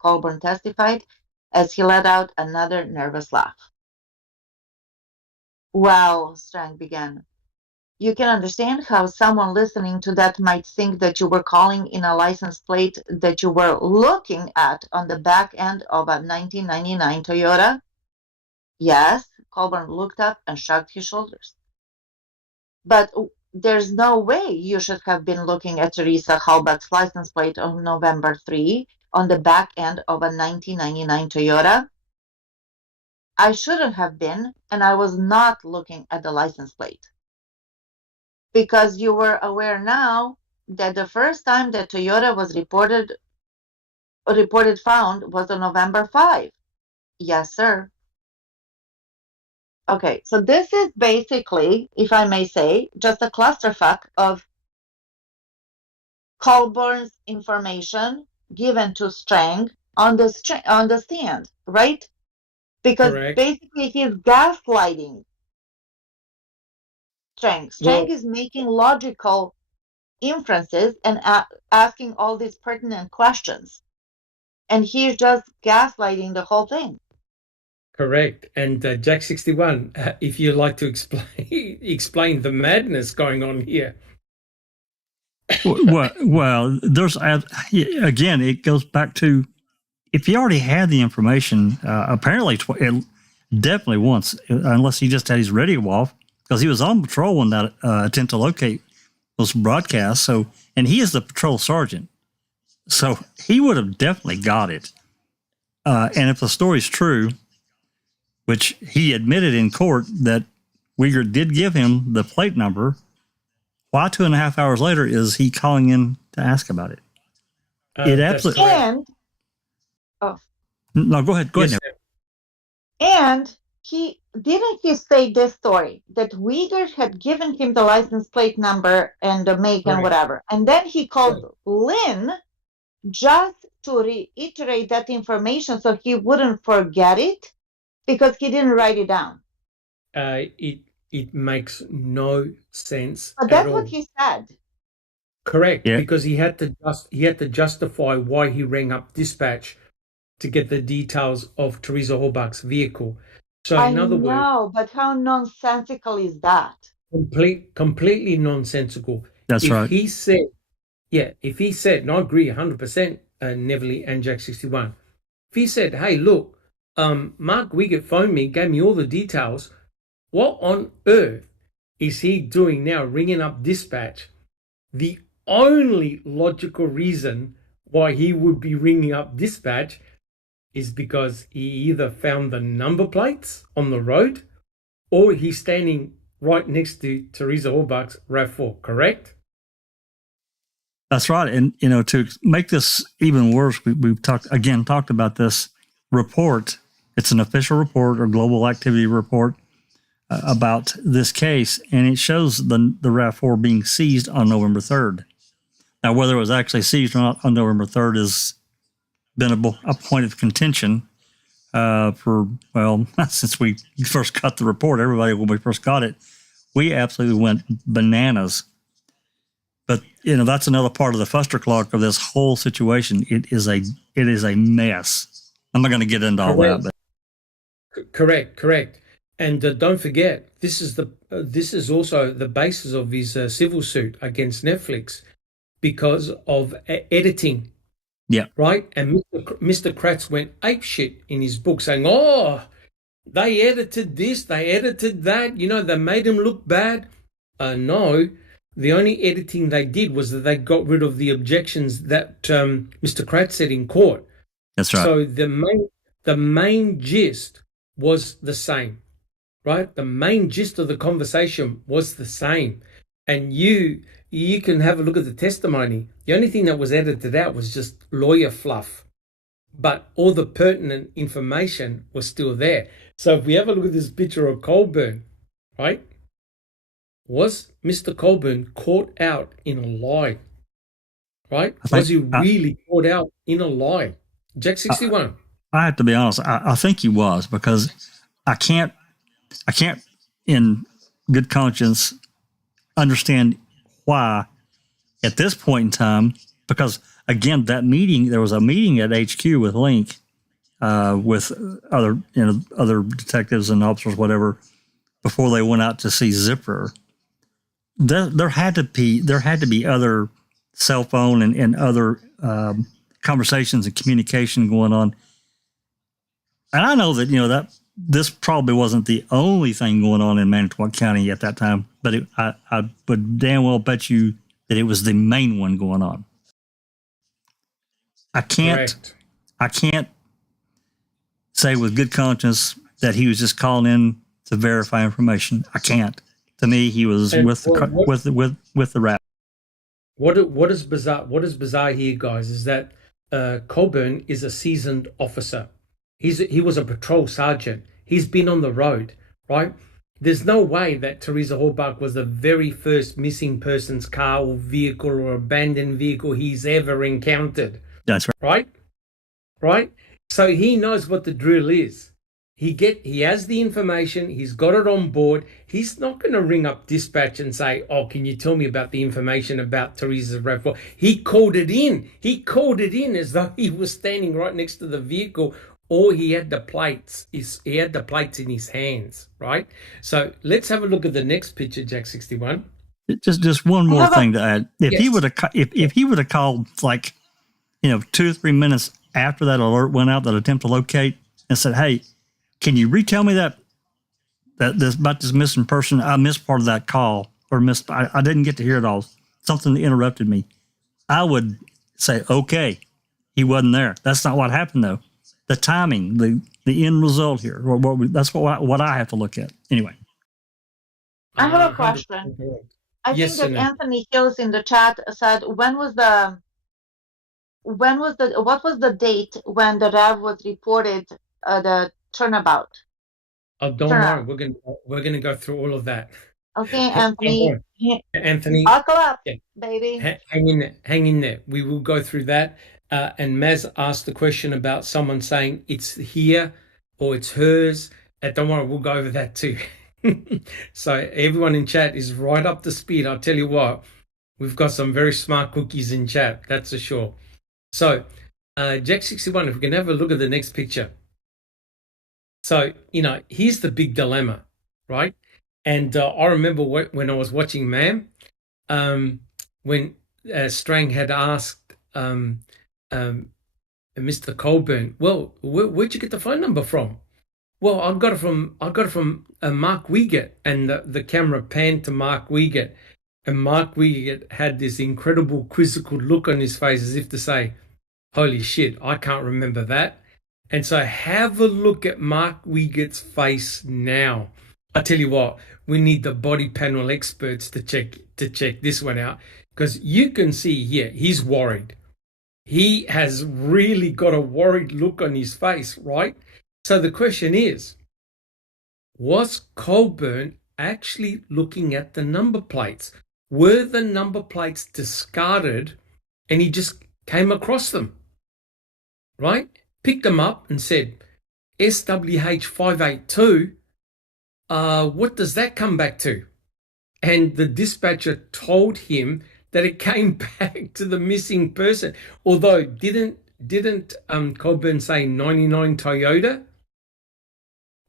Colburn testified as he let out another nervous laugh. Well, Strang began, you can understand how someone listening to that might think that you were calling in a license plate that you were looking at on the back end of a 1999 Toyota? Yes, Colburn looked up and shrugged his shoulders. But there's no way you should have been looking at Teresa Halbach's license plate on November 3 on the back end of a 1999 Toyota. I shouldn't have been, and I was not looking at the license plate. Because you were aware now that the first time that Toyota was reported found was on November 5. Yes, sir. Okay, so this is basically, if I may say, just a clusterfuck of Colburn's information given to Strang on the stand, right? Because Correct. basically he's gaslighting Strang. Strang is making logical inferences and asking all these pertinent questions. And he's just gaslighting the whole thing. Correct. And Jack 61, if you'd like to explain the madness going on here. Well, there's again, it goes back to if he already had the information, apparently definitely once, unless he just had his radio off, because he was on patrol when that attempt to locate was broadcast. So, and he is the patrol sergeant, so he would have definitely got it. And if the story's true, which he admitted in court that Uyghur did give him the plate number, why 2.5 hours later is he calling in to ask about it? It absolutely. No, go ahead. Go ahead. And he say this story that Uyghur had given him the license plate number and the make and whatever, and then he called Lynn just to reiterate that information so he wouldn't forget it because he didn't write it down. It makes no sense. But that's what he said. Correct, yeah. Because he had to justify why he rang up dispatch to get the details of Teresa Halbach's vehicle. So in other words, but how nonsensical is that? Completely nonsensical. That's right. If he said, and I agree 100%, Neville and Jack 61, if he said, hey, look, Mark Wiggett phoned me, gave me all the details, what on earth is he doing now, ringing up dispatch? The only logical reason why he would be ringing up dispatch is because he either found the number plates on the road or he's standing right next to Teresa Halbach's RAV4, correct? That's right. And, to make this even worse, we've talked about this report. It's an official report or global activity report about this case, and it shows the RAV4 being seized on November 3rd. Now, whether it was actually seized or not on November 3rd has been a point of contention since we first got the report. Everybody, when we first got it, we absolutely went bananas. But, that's another part of the fustercluck of this whole situation. It is a mess. I'm not going to get into all that. But. Correct. And don't forget, this is also the basis of his civil suit against Netflix because of editing. Yeah. Right? And Mr. Kratz went apeshit in his book saying, oh, they edited this, they edited that, they made him look bad. No, the only editing they did was that they got rid of the objections that Mr. Kratz said in court. That's right. So the main gist was the same, right? The main gist of the conversation was the same. And you can have a look at the testimony. The only thing that was edited out was just lawyer fluff. But all the pertinent information was still there. So if we have a look at this picture of Colburn, right? was Mr. Colburn caught out in a lie? Right? Was he really caught out in a lie? Jack 61. I have to be honest. I think he was, because I can't in good conscience understand why at this point in time, because again, that meeting, there was a meeting at HQ with Link, with other detectives and officers, whatever, before they went out to see Zipper. There had to be other cell phone and other conversations and communication going on. And I know that, that this probably wasn't the only thing going on in Manitowoc County at that time, but I would damn well bet you that it was the main one going on. I can't say with good conscience that he was just calling in to verify information. I can't. To me, he was with the RAV. What is bizarre here, guys, is that Colburn is a seasoned officer. He was a patrol sergeant. He's been on the road, right? There's no way that Teresa Halbach was the very first missing person's car or vehicle or abandoned vehicle he's ever encountered. That's right. Right? So he knows what the drill is. He has the information. He's got it on board. He's not going to ring up dispatch and say, "Oh, can you tell me about the information about Teresa's RAV4?" He called it in. He called it in as though he was standing right next to the vehicle, or he had the plates. He had the plates in his hands, right? So let's have a look at the next picture, Jack 61. Just one more thing to add. If he would have called, like, 2 or 3 minutes after that alert went out, that attempt to locate, and said, "Hey, can you retell me that about this missing person? I missed part of that call, or I didn't get to hear it all. Something interrupted me." I would say, okay, he wasn't there. That's not what happened, though. The timing, the end result here. That's what I have to look at. Anyway. I have a question. I think that Anthony Hills in the chat said, what was the date when the RAV was reported, the turnabout? Oh, don't worry. We're gonna go through all of that. Okay, Anthony. Anthony, buckle up, baby. Hang in there. We will go through that. And Maz asked the question about someone saying it's here or it's hers. Don't worry, we'll go over that too. So everyone in chat is right up to speed. I'll tell you what, we've got some very smart cookies in chat. That's for sure. So Jack 61, if we can have a look at the next picture. So, here's the big dilemma, right? And I remember when I was watching MAM, when Strang had asked Mr. Colburn, "Well, where'd you get the phone number from?" "Well, I got it from Mark Wiegert," and the camera panned to Mark Wiegert, and Mark Wiegert had this incredible quizzical look on his face, as if to say, "Holy shit, I can't remember that." And so have a look at Mark Wiegert's face now. I tell you what, we need the body panel experts to check this one out, because you can see here he's worried. He has really got a worried look on his face, right? So the question is, was Colburn actually looking at the number plates? Were the number plates discarded and he just came across them, right? Picked them up and said, SWH582, what does that come back to? And the dispatcher told him that it came back to the missing person. Although didn't Colburn say 99 Toyota?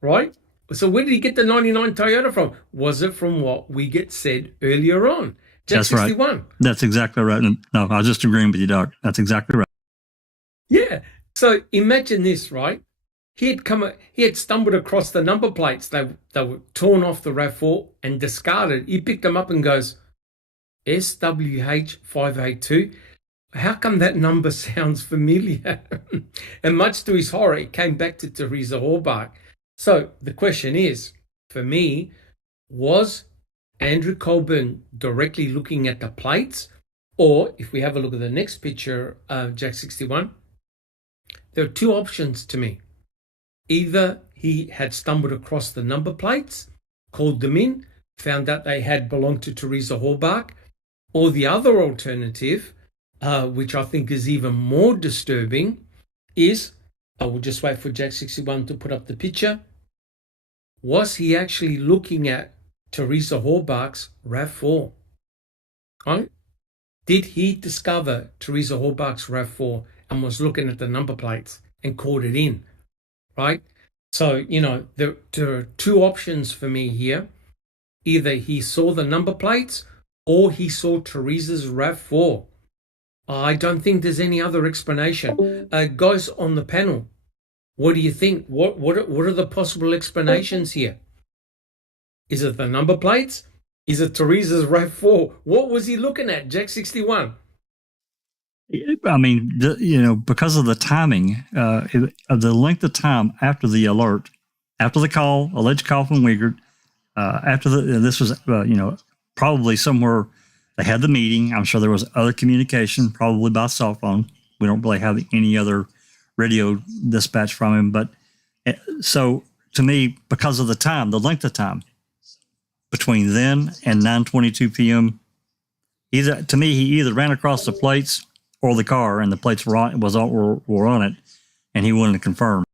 Right? So where did he get the 99 Toyota from? Was it from what Wiegert said earlier on? That's 61. Right. That's exactly right. No, I was just agreeing with you, Doc. That's exactly right. Yeah. So imagine this, right? He had stumbled across the number plates. They were torn off the RAV4 and discarded. He picked them up and goes, SWH582. How come that number sounds familiar? And much to his horror, it came back to Teresa Halbach. So the question is, for me, was Andrew Colburn directly looking at the plates? Or if we have a look at the next picture, Jack 61, there are two options to me. Either he had stumbled across the number plates, called them in, found out they had belonged to Teresa Halbach, or the other alternative, which I think is even more disturbing, is, I will just wait for Jack 61 to put up the picture. Was he actually looking at Teresa Halbach's RAV4? Right? Did he discover Teresa Halbach's RAV4 and was looking at the number plates and called it in? Right? So, there are two options for me here. Either he saw the number plates or he saw Teresa's RAV4. I don't think there's any other explanation. Guys on the panel, what do you think? What are the possible explanations here? Is it the number plates? Is it Teresa's RAV4? What was he looking at, Jack 61? I mean, because of the timing, of the length of time after the alert, after the call, alleged call from Uyghur, this was, probably somewhere they had the meeting. I'm sure there was other communication, probably by cell phone. We don't really have any other radio dispatch from him. But so to me, because of the time, the length of time between then and 9:22 p.m., he either ran across the plates or the car, and the plates were on it, and he wanted to confirm.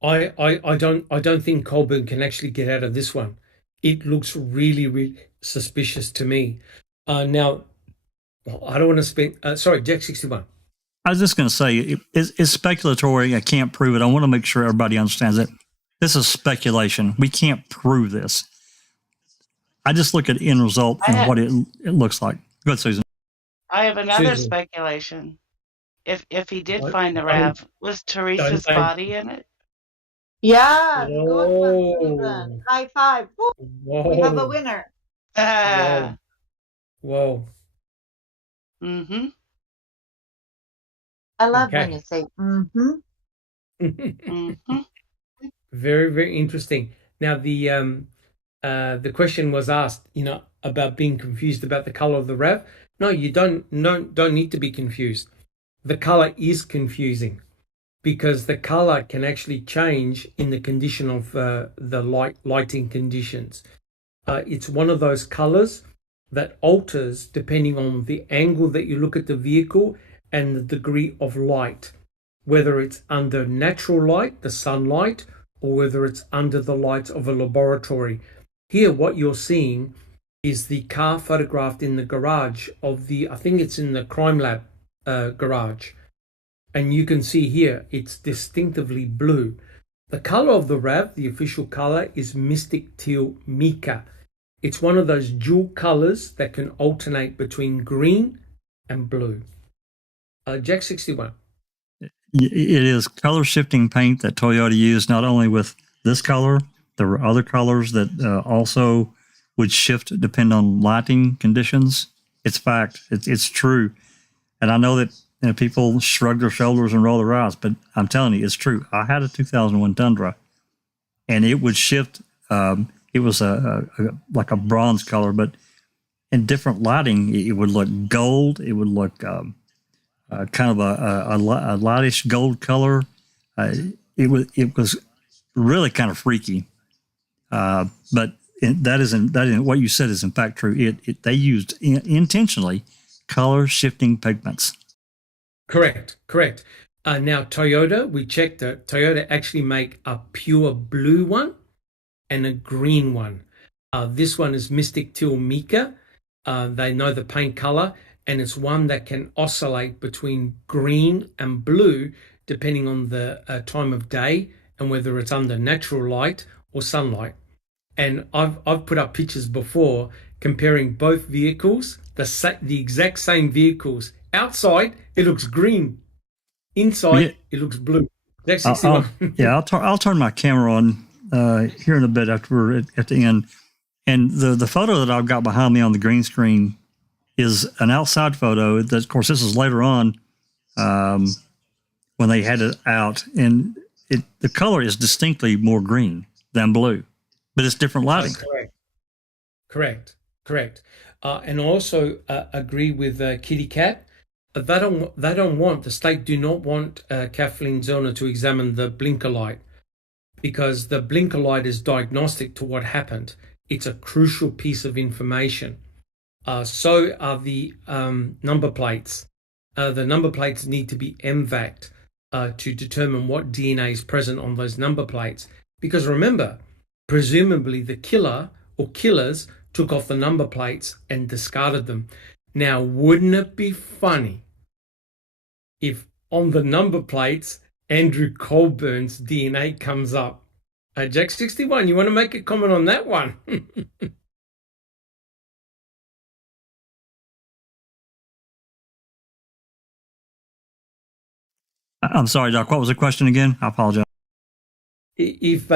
I don't think Colburn can actually get out of this one. It looks really, really suspicious to me. Now, I don't want to spend. Sorry, Jack 61. I was just going to say it's speculatory. I can't prove it. I want to make sure everybody understands it. This is speculation. We can't prove this. I just look at the end result and what it looks like. Go ahead, Susan. I have another Susan. speculation. If he did find the RAV, was Teresa's body in it? Yeah, good one, Susan. High five. Woo. Whoa. We have a winner. Whoa. Mm-hmm. I love when you say mm-hmm. Mm-hmm. Very, very interesting. Now, the question was asked, about being confused about the color of the RAV. No, you don't need to be confused. The color is confusing because the color can actually change in the condition of the lighting conditions. It's one of those colors that alters depending on the angle that you look at the vehicle and the degree of light, whether it's under natural light, the sunlight, or whether it's under the lights of a laboratory. Here, what you're seeing is the car photographed in the garage of I think it's in the crime lab garage. And you can see here, it's distinctively blue. The color of the RAV, the official color, is Mystic Teal Mica. It's one of those dual colors that can alternate between green and blue. Jack 61. It is color shifting paint that Toyota used, not only with this color, there were other colors that also would shift depending on lighting conditions. It's fact. It's true. And I know that people shrug their shoulders and roll their eyes, but I'm telling you, it's true. I had a 2001 Tundra, and it would shift. It was like a bronze color, but in different lighting, it would look gold. It would look kind of a lightish gold color. It was really kind of freaky. But that isn't what you said is in fact true. They used intentionally color shifting pigments. Correct. Now Toyota, we checked it. Toyota actually make a pure blue one and a green one. This one is Mystic Teal Mica. They know the paint color, and it's one that can oscillate between green and blue depending on the time of day and whether it's under natural light or sunlight. And I've put up pictures before comparing both vehicles, the exact same vehicles. Outside, it looks green. Inside, it looks blue. Jack 61. I'll turn my camera on here in a bit after we're at the end. And the photo that I've got behind me on the green screen is an outside photo. That, of course, this is later on when they had it out, and the color is distinctly more green than blue, but it's different lighting. Correct. And I also agree with Kitty Cat. The state do not want Kathleen Zellner to examine the blinker light, because the blinker light is diagnostic to what happened. It's a crucial piece of information. So are the number plates. The number plates need to be MVAC'd to determine what DNA is present on those number plates. Because remember, presumably the killer or killers took off the number plates and discarded them. Now, wouldn't it be funny if on the number plates, Andrew Colburn's DNA comes up? Jack 61, you want to make a comment on that one? I'm sorry, Doc. What was the question again? I apologize. If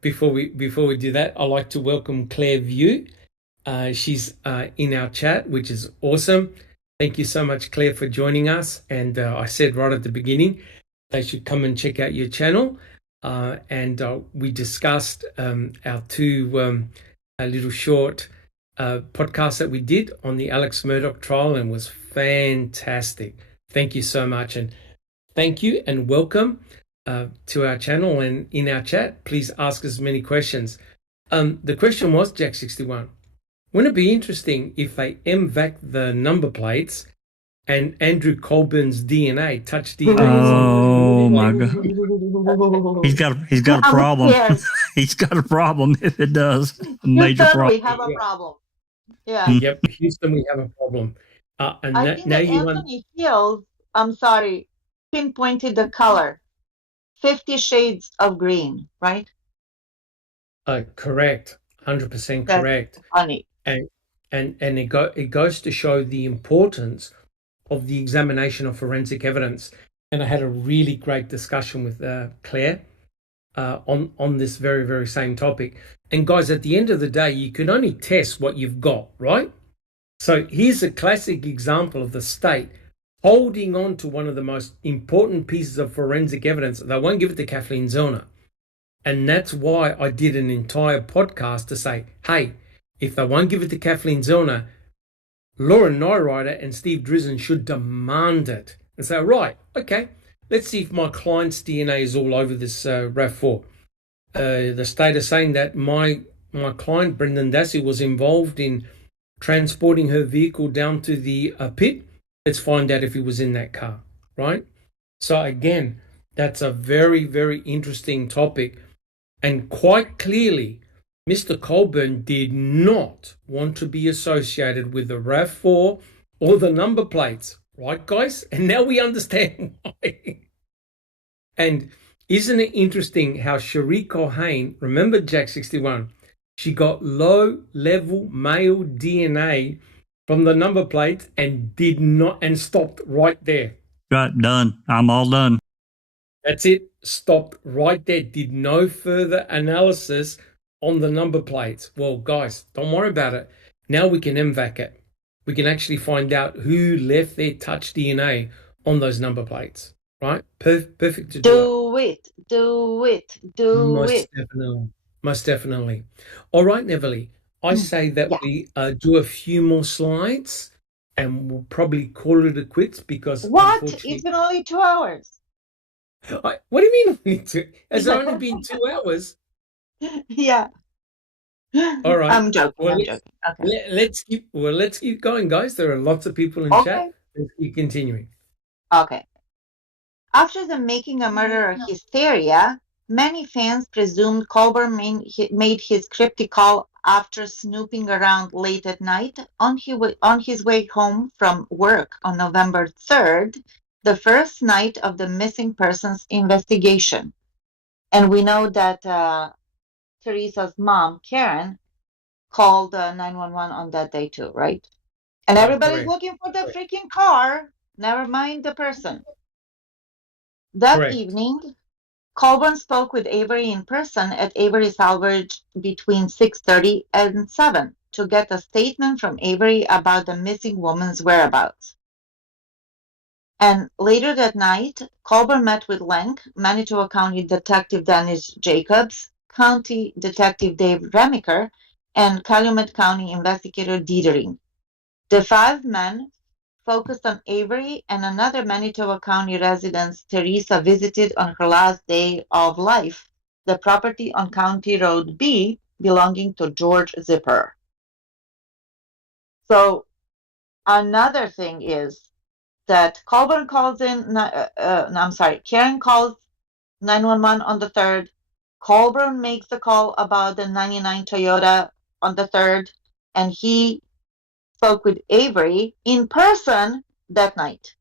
before we do that, I'd like to welcome Claire View. She's in our chat, which is awesome. Thank you so much, Claire, for joining us. And I said right at the beginning, they should come and check out your channel. And we discussed our two little short podcasts that we did on the Alex Murdoch trial, and was fantastic. Thank you so much. And thank you and welcome to our channel and in our chat. Please ask us many questions. The question was, Jack 61, wouldn't it be interesting if they MVAC the number plates and Andrew Colburn's DNA, touch DNA? Oh my God. He's got a problem. He's got a problem if it does. A major problem. We have a problem. Yeah. Yep, Houston, we have a problem. And I think that Anthony Hills, I'm sorry, pinpointed the color. 50 shades of green, right? Correct. 100% correct. That's funny. And it goes to show the importance of the examination of forensic evidence. And I had a really great discussion with Claire on this very, very same topic. And guys, at the end of the day, you can only test what you've got, right? So here's a classic example of the state holding on to one of the most important pieces of forensic evidence. They won't give it to Kathleen Zellner. And that's why I did an entire podcast to say, hey, if they won't give it to Kathleen Zellner, Lauren Nyrider and Steve Drizzen should demand it and say, right, okay, let's see if my client's DNA is all over this RAV4. The state is saying that my client, Brendan Dassey, was involved in transporting her vehicle down to the pit. Let's find out if he was in that car, right? So again, that's a very, very interesting topic. And quite clearly, Mr. Colburn did not want to be associated with the RAV4 or the number plates, right, guys? And now we understand why. And isn't it interesting how Cherie Cohane, remember Jack 61, she got low-level male DNA from the number plates and did not, and stopped right there. Right, done. I'm all done. That's it. Stopped right there. Did no further analysis on the number plates. Well, guys, don't worry about it. Now we can MVAC it. We can actually find out who left their touch DNA on those number plates. Right? Perfect to do it. Most definitely. All right, Neville. I say that we do a few more slides and we'll probably call it a quits because... What? It's been only 2 hours. What do you mean only 2? Has it only been 2 hours? Yeah. All right. I'm joking. Okay. Let's keep going, guys. There are lots of people in chat. Let's keep continuing. Okay. After the Making a Murderer hysteria, many fans presumed Colburn made his cryptic call after snooping around late at night on his way home from work on November 3rd, the first night of the missing persons investigation. And we know that Teresa's mom, Karen, called 911 on that day too, right? And everybody's looking for the freaking car, never mind the person. That evening, Colburn spoke with Avery in person at Avery Salvage between 6:30 and 7 to get a statement from Avery about the missing woman's whereabouts. And later that night, Colburn met with Lenk, Manitoba County Detective Dennis Jacobs, County Detective Dave Remiker, and Calumet County Investigator Dietering. The 5 men focused on Avery and another Manitoba County resident Teresa visited on her last day of life, the property on County Road B belonging to George Zipper. So another thing is that Colburn calls in, Karen calls 911 on the 3rd. Colburn makes the call about the 99 Toyota on the 3rd, and he spoke with Avery in person that night.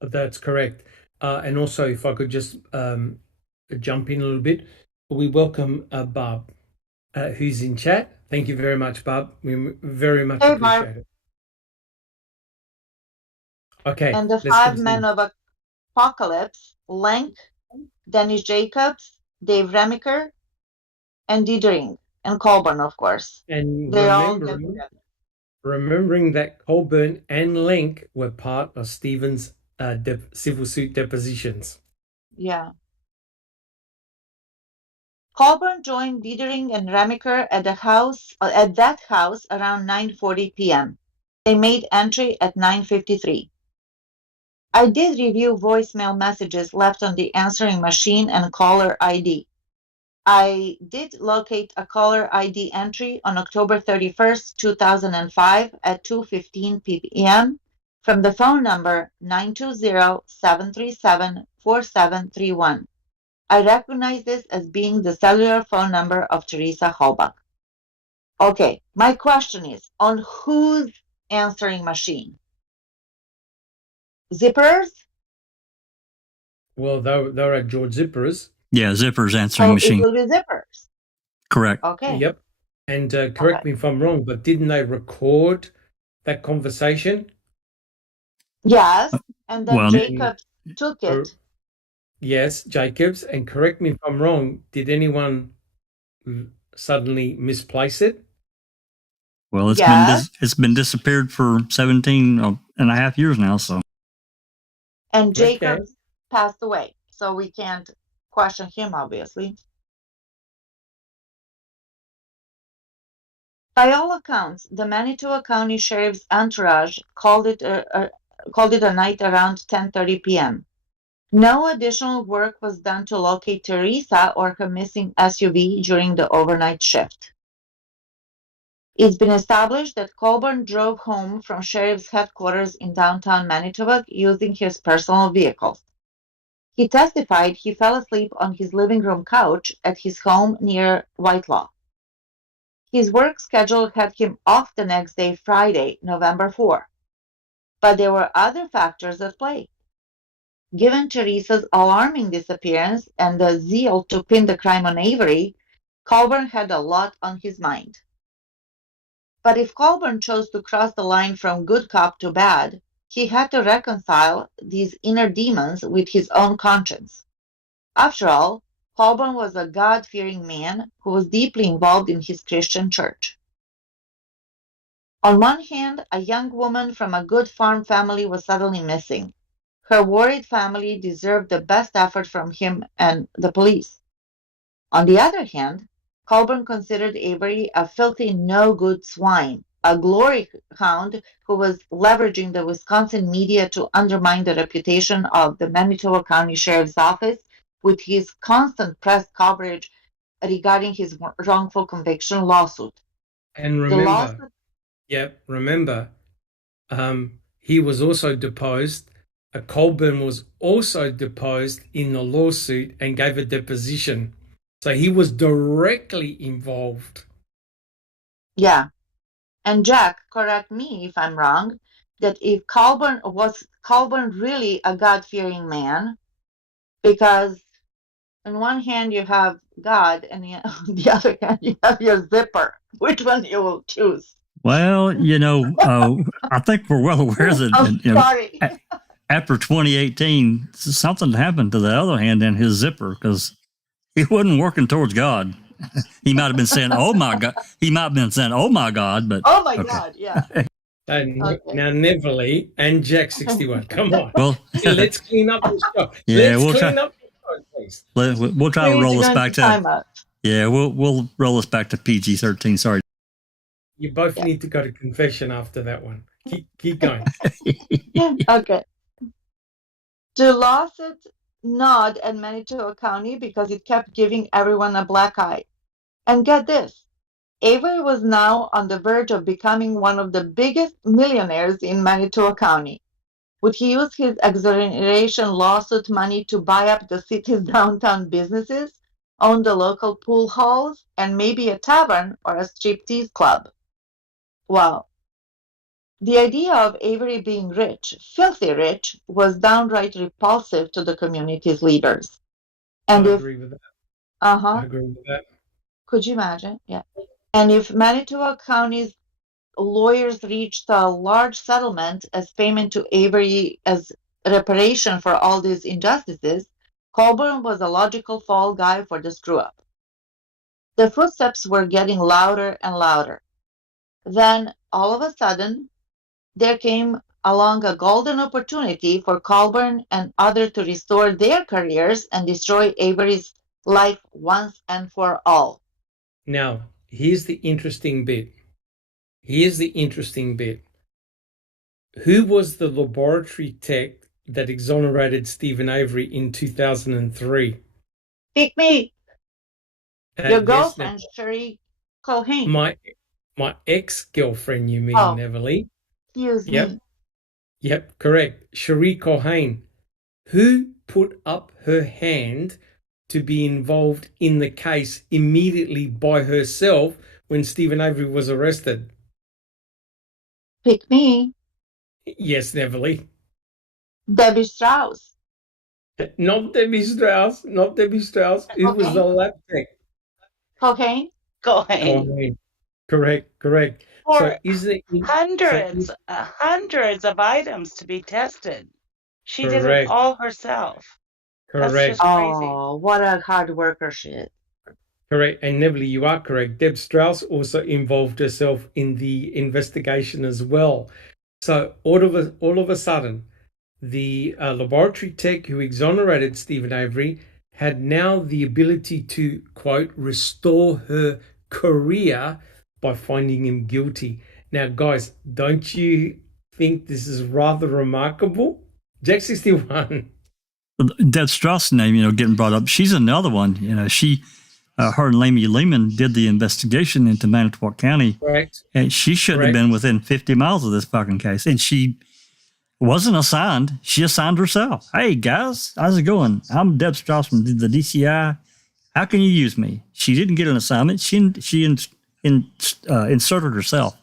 That's correct. And also, if I could just jump in a little bit, we welcome Barb, who's in chat. Thank you very much, Barb. We very much appreciate it. Okay. And the 5 men of Apocalypse: Lenk, Dennis Jacobs, Dave Remiker, and Diedering, and Colburn, of course. And they all get together. Remembering that Colburn and Lenk were part of Stephen's civil suit depositions. Yeah. Colburn joined Diedering and Remiker at that house around 9:40 p.m. They made entry at 9:53. I did review voicemail messages left on the answering machine and caller ID. I did locate a caller ID entry on October 31st, 2005 at 2:15 p.m. from the phone number 920-737-4731. I recognize this as being the cellular phone number of Teresa Halbach. Okay, my question is, on whose answering machine? Zipper's? Well, they were at George Zipper's. Yeah, Zipper's answering machine. It will be Zipper's. Correct. Okay. Yep. And correct me if I'm wrong, but didn't they record that conversation? Yes, and then Jacobs took it. Yes, Jacobs. And correct me if I'm wrong, did anyone suddenly misplace it? Well, it's been disappeared for 17 and a half years now. So. And Jacobs passed away, so we can't question him, obviously. By all accounts, the Manitoba County Sheriff's entourage called it a night around 10:30 p.m. No additional work was done to locate Teresa or her missing SUV during the overnight shift. It's been established that Colburn drove home from Sheriff's headquarters in downtown Manitoba using his personal vehicle. He testified he fell asleep on his living room couch at his home near Whitelaw. His work schedule had him off the next day, Friday, November 4. But there were other factors at play. Given Teresa's alarming disappearance and the zeal to pin the crime on Avery, Colburn had a lot on his mind. But if Colburn chose to cross the line from good cop to bad, he had to reconcile these inner demons with his own conscience. After all, Colburn was a God-fearing man who was deeply involved in his Christian church. On one hand, a young woman from a good farm family was suddenly missing. Her worried family deserved the best effort from him and the police. On the other hand, Colburn considered Avery a filthy, no-good swine, a glory hound who was leveraging the Wisconsin media to undermine the reputation of the Manitoba County Sheriff's Office with his constant press coverage regarding his wrongful conviction lawsuit. And remember, he was also deposed. Colburn was also deposed in the lawsuit and gave a deposition. So he was directly involved. Yeah. And Jack, correct me if I'm wrong, that if Colburn really a God-fearing man? Because on one hand you have God, and on the other hand you have your zipper. Which one you will choose? Well, I think we're well aware that sorry. After 2018, something happened to the other hand in his zipper because he wasn't working towards God. He might have been saying, "Oh my God." He might have been saying, "Oh my God," but oh my God, yeah. Now, Neverly and Jack 61. Come on. Well, let's clean up the show. Yeah, let's clean up the show, please. We'll try to roll this back to. Yeah, we'll roll this back to PG-13. Sorry. You both need to go to confession after that one. Keep going. Okay. The lawsuit gnawed at Manitoba County because it kept giving everyone a black eye. And get this, Avery was now on the verge of becoming one of the biggest millionaires in Manitoba County. Would he use his exoneration lawsuit money to buy up the city's downtown businesses, own the local pool halls, and maybe a tavern or a striptease club? Well, the idea of Avery being rich, filthy rich, was downright repulsive to the community's leaders. And I if, agree with that. uh-huh, I agree with that. could you imagine? Yeah. And if Manitoba County's lawyers reached a large settlement as payment to Avery as reparation for all these injustices, Colburn was a logical fall guy for the screw-up. The footsteps were getting louder and louder. Then, all of a sudden, there came along a golden opportunity for Colburn and others to restore their careers and destroy Avery's life once and for all. Now, here's the interesting bit. Here's the interesting bit. Who was the laboratory tech that exonerated Stephen Avery in 2003? Pick me, your Yes, girlfriend, Sherry Culhane. My ex-girlfriend, you mean, Oh. Neverly? Excuse Yep. me. Yep, correct. Cherie Culhane, who put up her hand to be involved in the case immediately by herself when Stephen Avery was arrested. Pick me, Yes, Neverly. Debbie Strauss. Not Debbie Strauss. Not Debbie Strauss. Who was Okay. the lab tech? Culhane. Go ahead. Culhane. Correct. For So is it hundreds of items to be tested. She did it Correct. all herself. That's correct? just crazy. Oh, what a hard worker she is. Correct. And Neverly, you are correct. Deb Strauss also involved herself in the investigation as well. So all of a sudden, the laboratory tech who exonerated Stephen Avery had now the ability to, quote, restore her career by finding him guilty. Now, guys, don't you think this is rather remarkable? Jack 61. Deb Strauss' name, getting brought up. She's another one. She, her and Lamy Lehman did the investigation into Manitowoc County. Correct. And she shouldn't have been within 50 miles of this fucking case. And she wasn't assigned. She assigned herself. Hey, guys, how's it going? I'm Deb Strauss from the DCI. How can you use me? She didn't get an assignment. She inserted herself.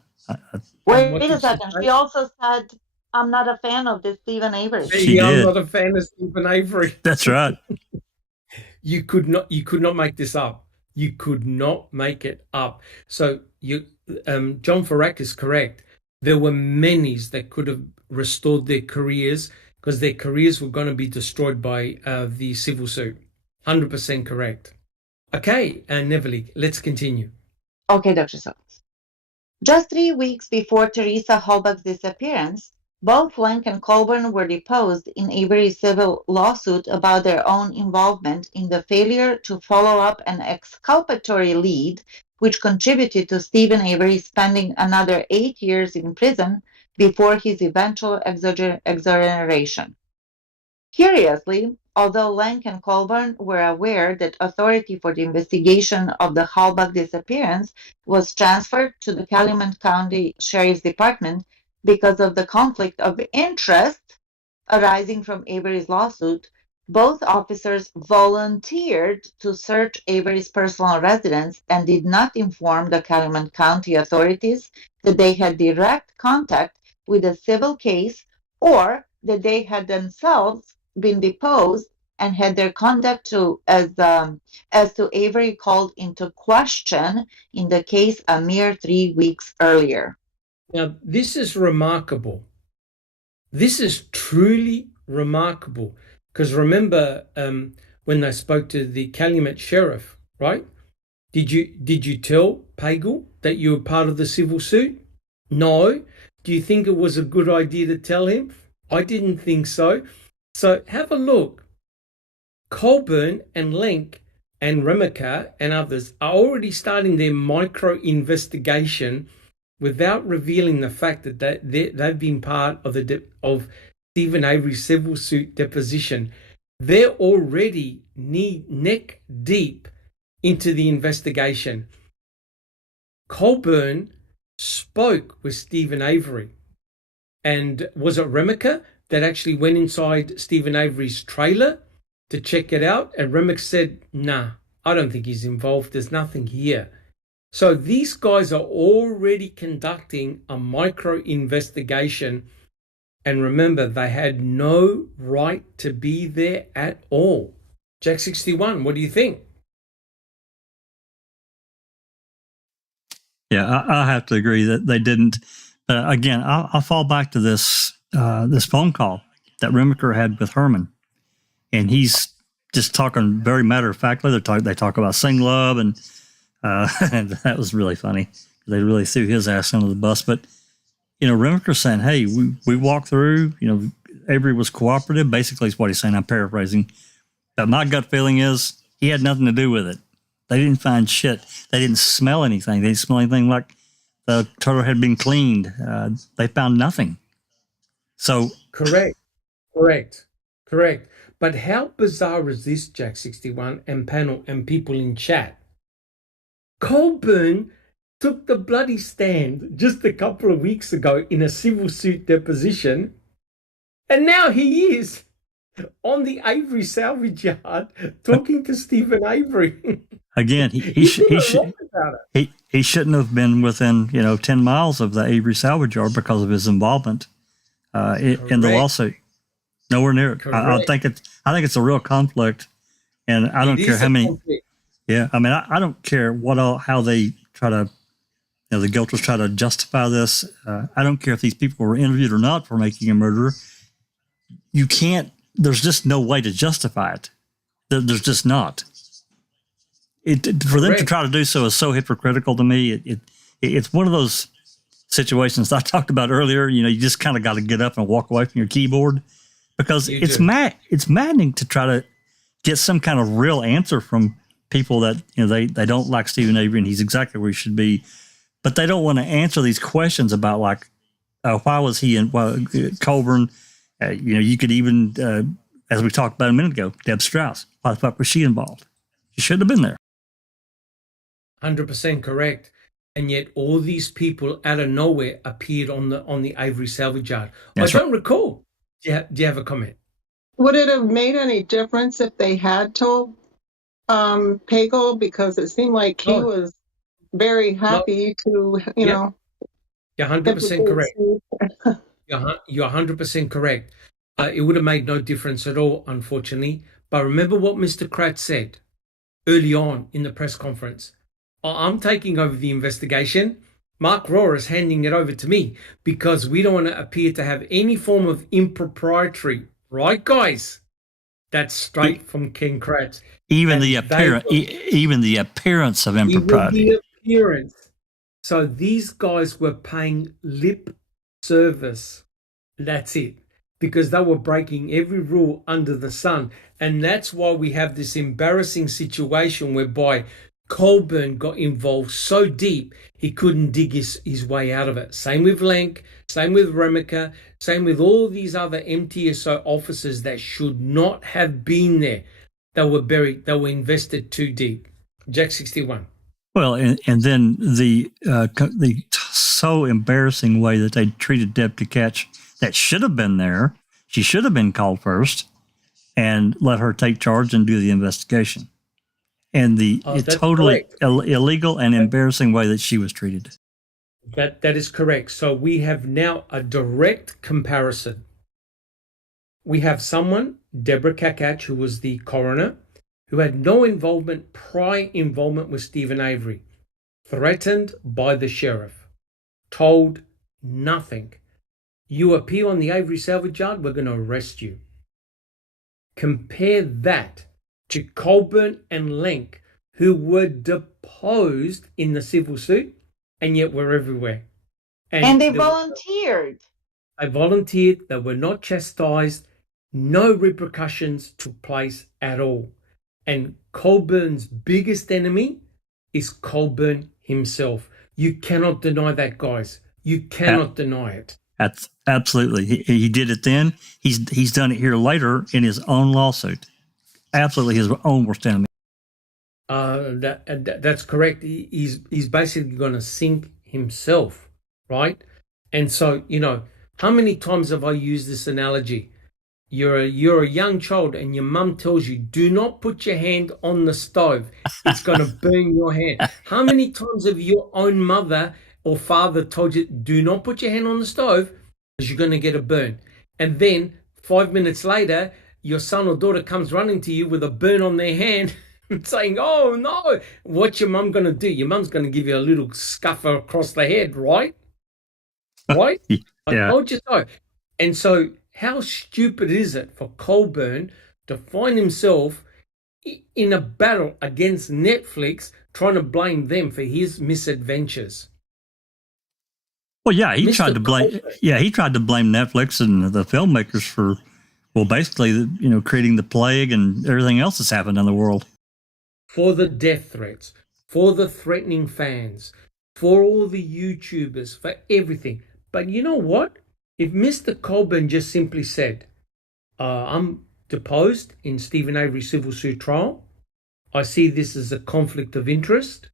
Wait a second. She also said, I'm not a fan of this Stephen Avery. She I'm did. not a fan of Stephen Avery. That's right. You could not make this up. You could not make it up. So John Ferak is correct. There were many that could have restored their careers because their careers were going to be destroyed by the civil suit. 100% correct. Okay, Neverly, let's continue. Okay, Dr. Silks. Just 3 weeks before Teresa Halbach's disappearance, both Lenk and Colburn were deposed in Avery's civil lawsuit about their own involvement in the failure to follow up an exculpatory lead, which contributed to Stephen Avery spending another 8 years in prison before his eventual exoneration. Curiously, although Lenk and Colburn were aware that authority for the investigation of the Halbach disappearance was transferred to the Calumet County Sheriff's Department because of the conflict of interest arising from Avery's lawsuit, both officers volunteered to search Avery's personal residence and did not inform the Calumet County authorities that they had direct contact with a civil case or that they had themselves been deposed and had their conduct as to Avery called into question in the case a mere 3 weeks earlier. Now, this is remarkable. This is truly remarkable because remember when they spoke to the Calumet sheriff, right? Did you tell Pagel that you were part of the civil suit? No. Do you think it was a good idea to tell him? I didn't think so. So have a look. Colburn and Lenk and Remica and others are already starting their micro investigation without revealing the fact that they've been part of of Stephen Avery's civil suit deposition. They're already neck deep into the investigation. Colburn spoke with Stephen Avery. And was it Remiker that actually went inside Stephen Avery's trailer to check it out? And Remiker said, nah, I don't think he's involved. There's nothing here. So these guys are already conducting a micro investigation. And remember, they had no right to be there at all. Jack 61, what do you think? Yeah, I have to agree that they didn't. Again, I'll fall back to this this phone call that Remiker had with Herman, and he's just talking very matter of factly. They talk about Sing Love, and that was really funny. They really threw his ass under the bus. But Remiker saying, "Hey, we walked through. Avery was cooperative." Basically, is what he's saying. I'm paraphrasing, but my gut feeling is he had nothing to do with it. They didn't find shit. They didn't smell anything. They didn't smell anything like the turtle had been cleaned. They found nothing. So Correct. But how bizarre is this, Jack 61 and panel and people in chat? Colburn took the bloody stand just a couple of weeks ago in a civil suit deposition, and now he is on the Avery salvage yard talking to Stephen Avery. Again, he shouldn't have been within 10 miles of the Avery salvage yard because of his involvement in the lawsuit. Nowhere near it. I think it's a real conflict, and I don't care how many. Conflict. Yeah, I mean, I don't care how they try to, the guilters try to justify this. I don't care if these people were interviewed or not for making a murder. You can't. There's just no way to justify it. There's just not. For them to try to do so is so hypocritical to me. It's one of those situations I talked about earlier. You just kind of got to get up and walk away from your keyboard because it's maddening to try to get some kind of real answer from people that they don't like Stephen Avery and he's exactly where he should be, but they don't want to answer these questions about why was he in Colburn. You could even, as we talked about a minute ago, Deb Strauss. Why the fuck was she involved? She shouldn't have been there. 100% correct. And yet all these people out of nowhere appeared on the Avery salvage yard. That's I don't recall. Do you have a comment? Would it have made any difference if they had told Pagel? Because it seemed like he was very happy to, You're 100% correct. You're 100% correct. It would have made no difference at all, unfortunately. But remember what Mr. Kratz said early on in the press conference. I'm taking over the investigation. Mark Rohr is handing it over to me because we don't want to appear to have any form of impropriety. Right, guys? That's straight from Ken Kratz. Even the appearance of impropriety. Even the appearance. So these guys were paying lip service. That's it. Because they were breaking every rule under the sun. And that's why we have this embarrassing situation whereby Colburn got involved so deep he couldn't dig his way out of it. Same with Lenk, same with Remiker, same with all these other MTSO officers that should not have been there. They were buried, they were invested too deep. Jack 61. Well, and then the so embarrassing way that they treated Deb to catch that should have been there. She should have been called first and let her take charge and do the investigation. And the totally illegal and embarrassing way that she was treated. That is correct. So we have now a direct comparison. We have someone, Deborah Kakach, who was the coroner, who had no prior involvement with Stephen Avery, threatened by the sheriff, told nothing. You appear on the Avery salvage yard, we're going to arrest you. Compare that to Colburn and Lenk, who were deposed in the civil suit, and yet were everywhere. And they volunteered. They volunteered. They were not chastised. No repercussions took place at all. And Colburn's biggest enemy is Colburn himself. You cannot deny that, guys. You cannot deny it. That's absolutely. He did it then. He's done it here later in his own lawsuit. Absolutely his own worst enemy. That's correct. He's basically going to sink himself, right? And so, how many times have I used this analogy? You're a young child and your mum tells you, do not put your hand on the stove. It's going to burn your hand. How many times have your own mother or father told you, do not put your hand on the stove because you're going to get a burn? And then 5 minutes later, your son or daughter comes running to you with a burn on their hand and saying, oh no, what's your mum going to do? Your mum's going to give you a little scuffer across the head, right? Right? Yeah. I told you so. And so how stupid is it for Colburn to find himself in a battle against Netflix, trying to blame them for his misadventures? Well, yeah, he tried to blame Netflix and the filmmakers for, well, basically, creating the plague and everything else that's happened in the world. For the death threats, for the threatening fans, for all the YouTubers, for everything. But you know what? If Mr. Colburn just simply said, I'm deposed in Stephen Avery civil suit trial, I see this as a conflict of interest.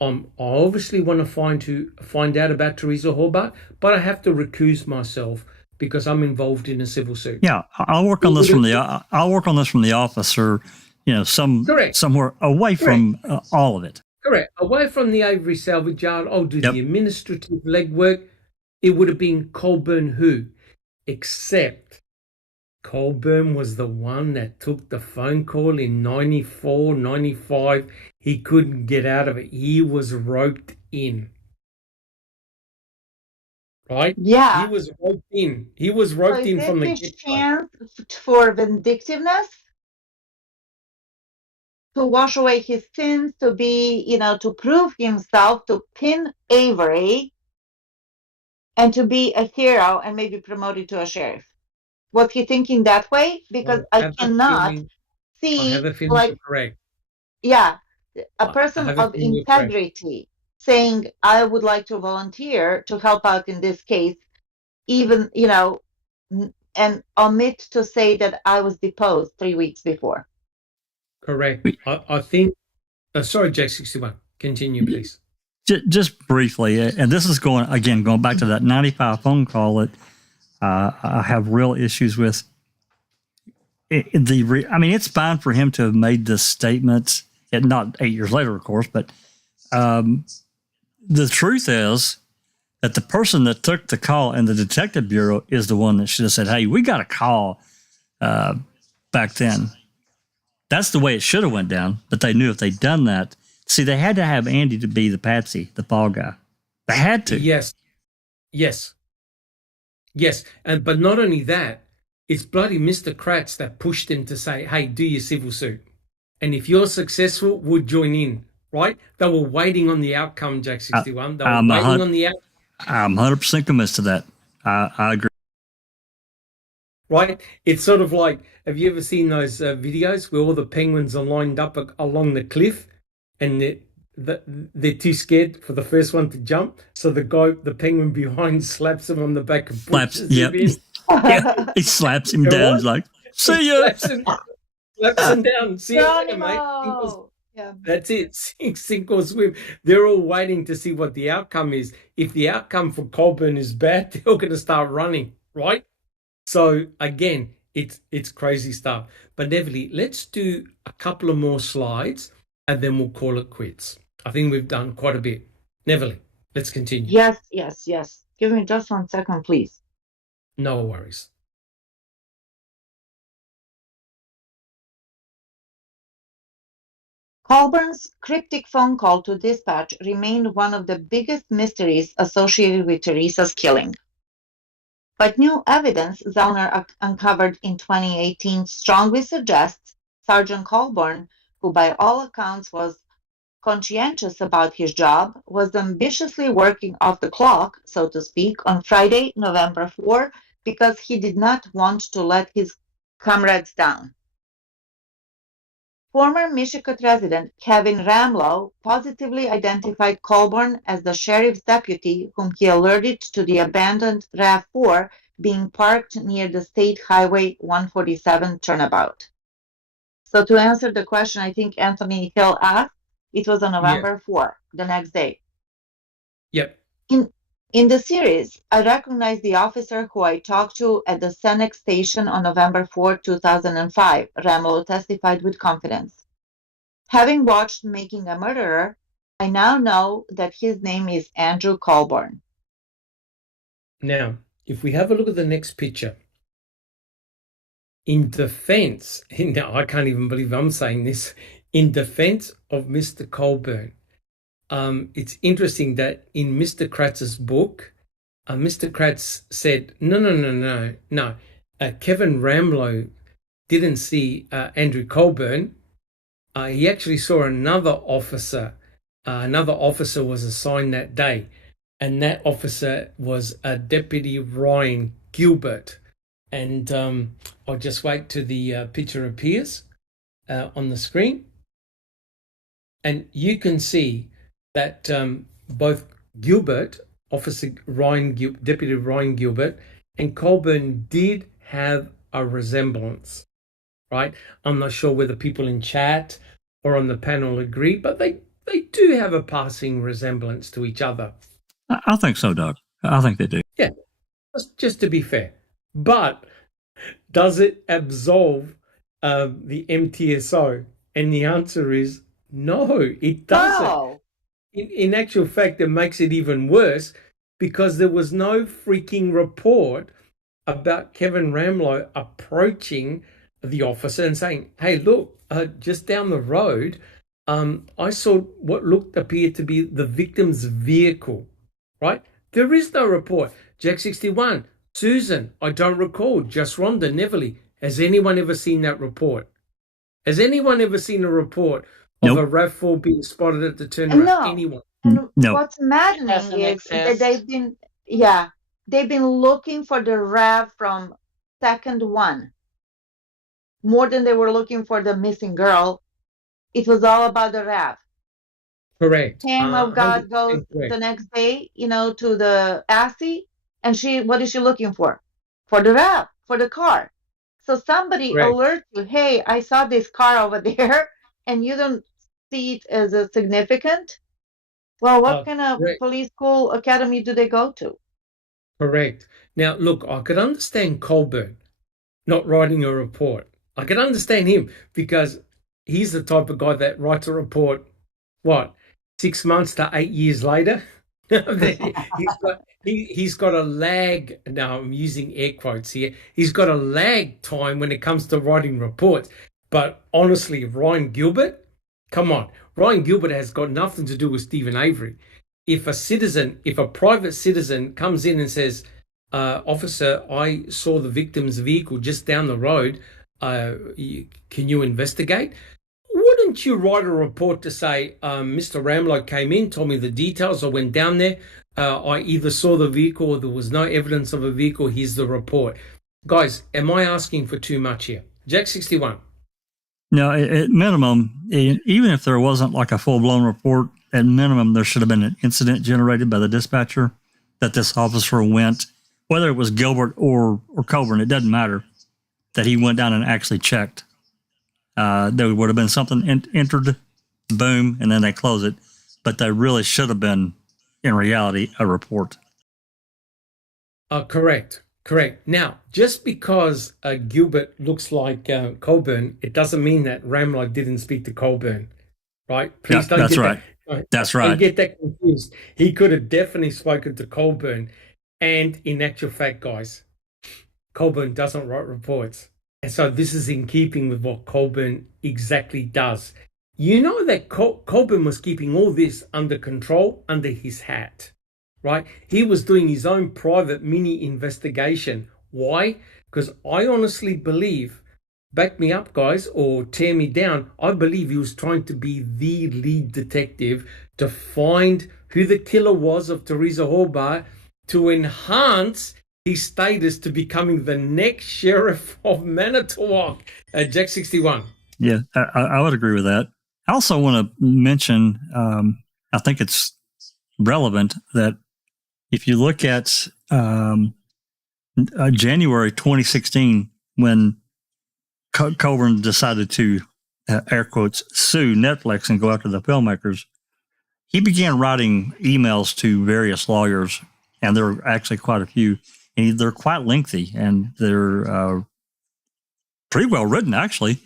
I obviously want to find out about Teresa Halbach, but I have to recuse myself because I'm involved in a civil suit. Yeah, I'll work on this from the office, or somewhere away from all of it. Correct, away from the Avery salvage yard. I'll do the administrative legwork. It would have been Colburn who, except Colburn was the one that took the phone call in 94, 95. He couldn't get out of it. He was roped in. Right? Yeah. He was roped in. He was roped in from the get-go. Chance for vindictiveness, to wash away his sins, to be, to prove himself, to pin Avery, and to be a hero and maybe promoted to a sheriff. Was he thinking that way? Because I cannot see, I have a feeling you're correct. Yeah, a person of integrity saying, I would like to volunteer to help out in this case, even, and omit to say that I was deposed 3 weeks before. Correct. I think, sorry, Jack61, continue, please. Just briefly, and this is going back to that 95 phone call that I have real issues with. It's fine for him to have made this statement, and not 8 years later, of course, but the truth is that the person that took the call in the detective bureau is the one that should have said, hey, we got a call back then. That's the way it should have went down, but they knew if they'd done that. See, they had to have Andy to be the patsy, the fall guy. They had to. Yes. But not only that, it's bloody Mr. Kratz that pushed him to say, hey, do your civil suit. And if you're successful, we'll join in, right? They were waiting on the outcome, Jack61. They were waiting on the outcome. I'm 100% convinced of that. I agree. Right? It's sort of like, have you ever seen those videos where all the penguins are lined up along the cliff and they're too scared for the first one to jump? So the penguin behind slaps him on the back and pushes him in. Yeah, he slaps him down. He's like, see ya. Slaps him down. See you later, mate. Yeah. That's it. Sink or swim. They're all waiting to see what the outcome is. If the outcome for Colburn is bad, they're all going to start running, right? So again, it's crazy stuff. But Neverly, let's do a couple of more slides and then we'll call it quits. I think we've done quite a bit. Neverly, let's continue. Yes. Give me just 1 second, please. No worries. Colburn's cryptic phone call to dispatch remained one of the biggest mysteries associated with Teresa's killing. But new evidence Zellner uncovered in 2018 strongly suggests Sergeant Colburn, who by all accounts was conscientious about his job, was ambitiously working off the clock, so to speak, on Friday, November 4, because he did not want to let his comrades down. Former Michigan resident Kevin Ramlow positively identified Colburn as the sheriff's deputy whom he alerted to the abandoned RAV4 being parked near the State Highway 147 turnabout. So to answer the question I think Anthony Hill asked, It was on November 4, the next day. Yep. In the series, I recognize the officer who I talked to at the Senex station on November 4, 2005, Ramlo testified with confidence. Having watched Making a Murderer, I now know that his name is Andrew Colburn. Now, if we have a look at the next picture, in defense, now I can't even believe I'm saying this, in defense of Mr. Colburn, it's interesting that in Mr. Kratz's book, Mr. Kratz said, no. Kevin Ramlo didn't see Andrew Colburn. He actually saw another officer. Another officer was assigned that day, and that officer was Deputy Ryan Gilbert. And I'll just wait till the picture appears on the screen. And you can see that both Gilbert, Deputy Ryan Gilbert, and Colburn did have a resemblance, right? I'm not sure whether people in chat or on the panel agree, but they do have a passing resemblance to each other. I think so, Doug. I think they do. Yeah, just to be fair. But does it absolve the MTSO? And the answer is no, it doesn't. Wow. In actual fact, it makes it even worse because there was no freaking report about Kevin Ramlo approaching the officer and saying, hey, look, just down the road, I saw what appeared to be the victim's vehicle, right? There is no report. Jack 61, Susan, I don't recall. Just Rhonda, Neverly. Has anyone ever seen that report? Has anyone ever seen a report of a RAV4 being spotted at the turnaround? No. Anyone? And No. what's maddening is that they've been looking for the RAV from second one more than they were looking for the missing girl. It was all about the RAV. Correct. Hand of God goes correct. the next day, to the ASSI, and what is she looking for? For the RAV, for the car. So somebody alerts you, hey, I saw this car over there, and you don't see it as a significant. Well, what kind of police school academy do they go to? Correct. Now, look, I could understand Colburn not writing a report. I could understand him because he's the type of guy that writes a report, 6 months to 8 years later? He's got a lag. Now, I'm using air quotes here. He's got a lag time when it comes to writing reports. But honestly, Ryan Gilbert, come on. Ryan Gilbert has got nothing to do with Stephen Avery. If a private citizen comes in and says, officer, I saw the victim's vehicle just down the road, can you investigate? Wouldn't you write a report to say, Mr. Ramlo came in, told me the details, I went down there, I either saw the vehicle or there was no evidence of a vehicle, here's the report. Guys, am I asking for too much here? Jack 61. No, at minimum, even if there wasn't like a full-blown report, at minimum, there should have been an incident generated by the dispatcher that this officer went, whether it was Gilbert or Colburn, it doesn't matter, that he went down and actually checked. There would have been something entered, boom, and then they close it. But there really should have been, in reality, a report. Correct. Now, just because Gilbert looks like Colburn, it doesn't mean that Ramlo didn't speak to Colburn, right? Please don't that's get right. That's right. Don't get that confused. He could have definitely spoken to Colburn. And in actual fact, guys, Colburn doesn't write reports. And so this is in keeping with what Colburn exactly does. You know that Colburn was keeping all this under control, under his hat, right? He was doing his own private mini investigation. Why? Because I honestly believe, back me up, guys, or tear me down, I believe he was trying to be the lead detective to find who the killer was of Teresa Halbach to enhance his status to becoming the next sheriff of Manitowoc. Jack 61. Yeah, I would agree with that. I also want to mention, I think it's relevant that if you look at January 2016, when Colburn decided to air quotes, sue Netflix and go after the filmmakers, he began writing emails to various lawyers, and there were actually quite a few, and they're quite lengthy, and they're pretty well written, actually.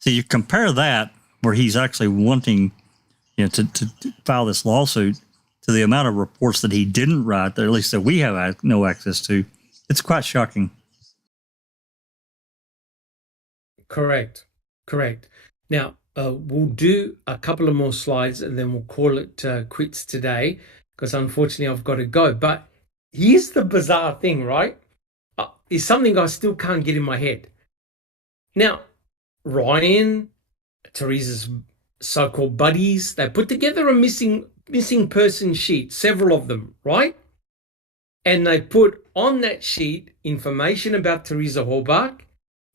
So you compare that, where he's actually wanting, to file this lawsuit, to the amount of reports that he didn't write, or at least that we have no access to. It's quite shocking. Correct. Now, we'll do a couple of more slides and then we'll call it quits today, because unfortunately I've got to go. But here's the bizarre thing, right? It's something I still can't get in my head. Now, Ryan, Teresa's so-called buddies, they put together a missing person sheet, several of them, right? And they put on that sheet information about Teresa Halbach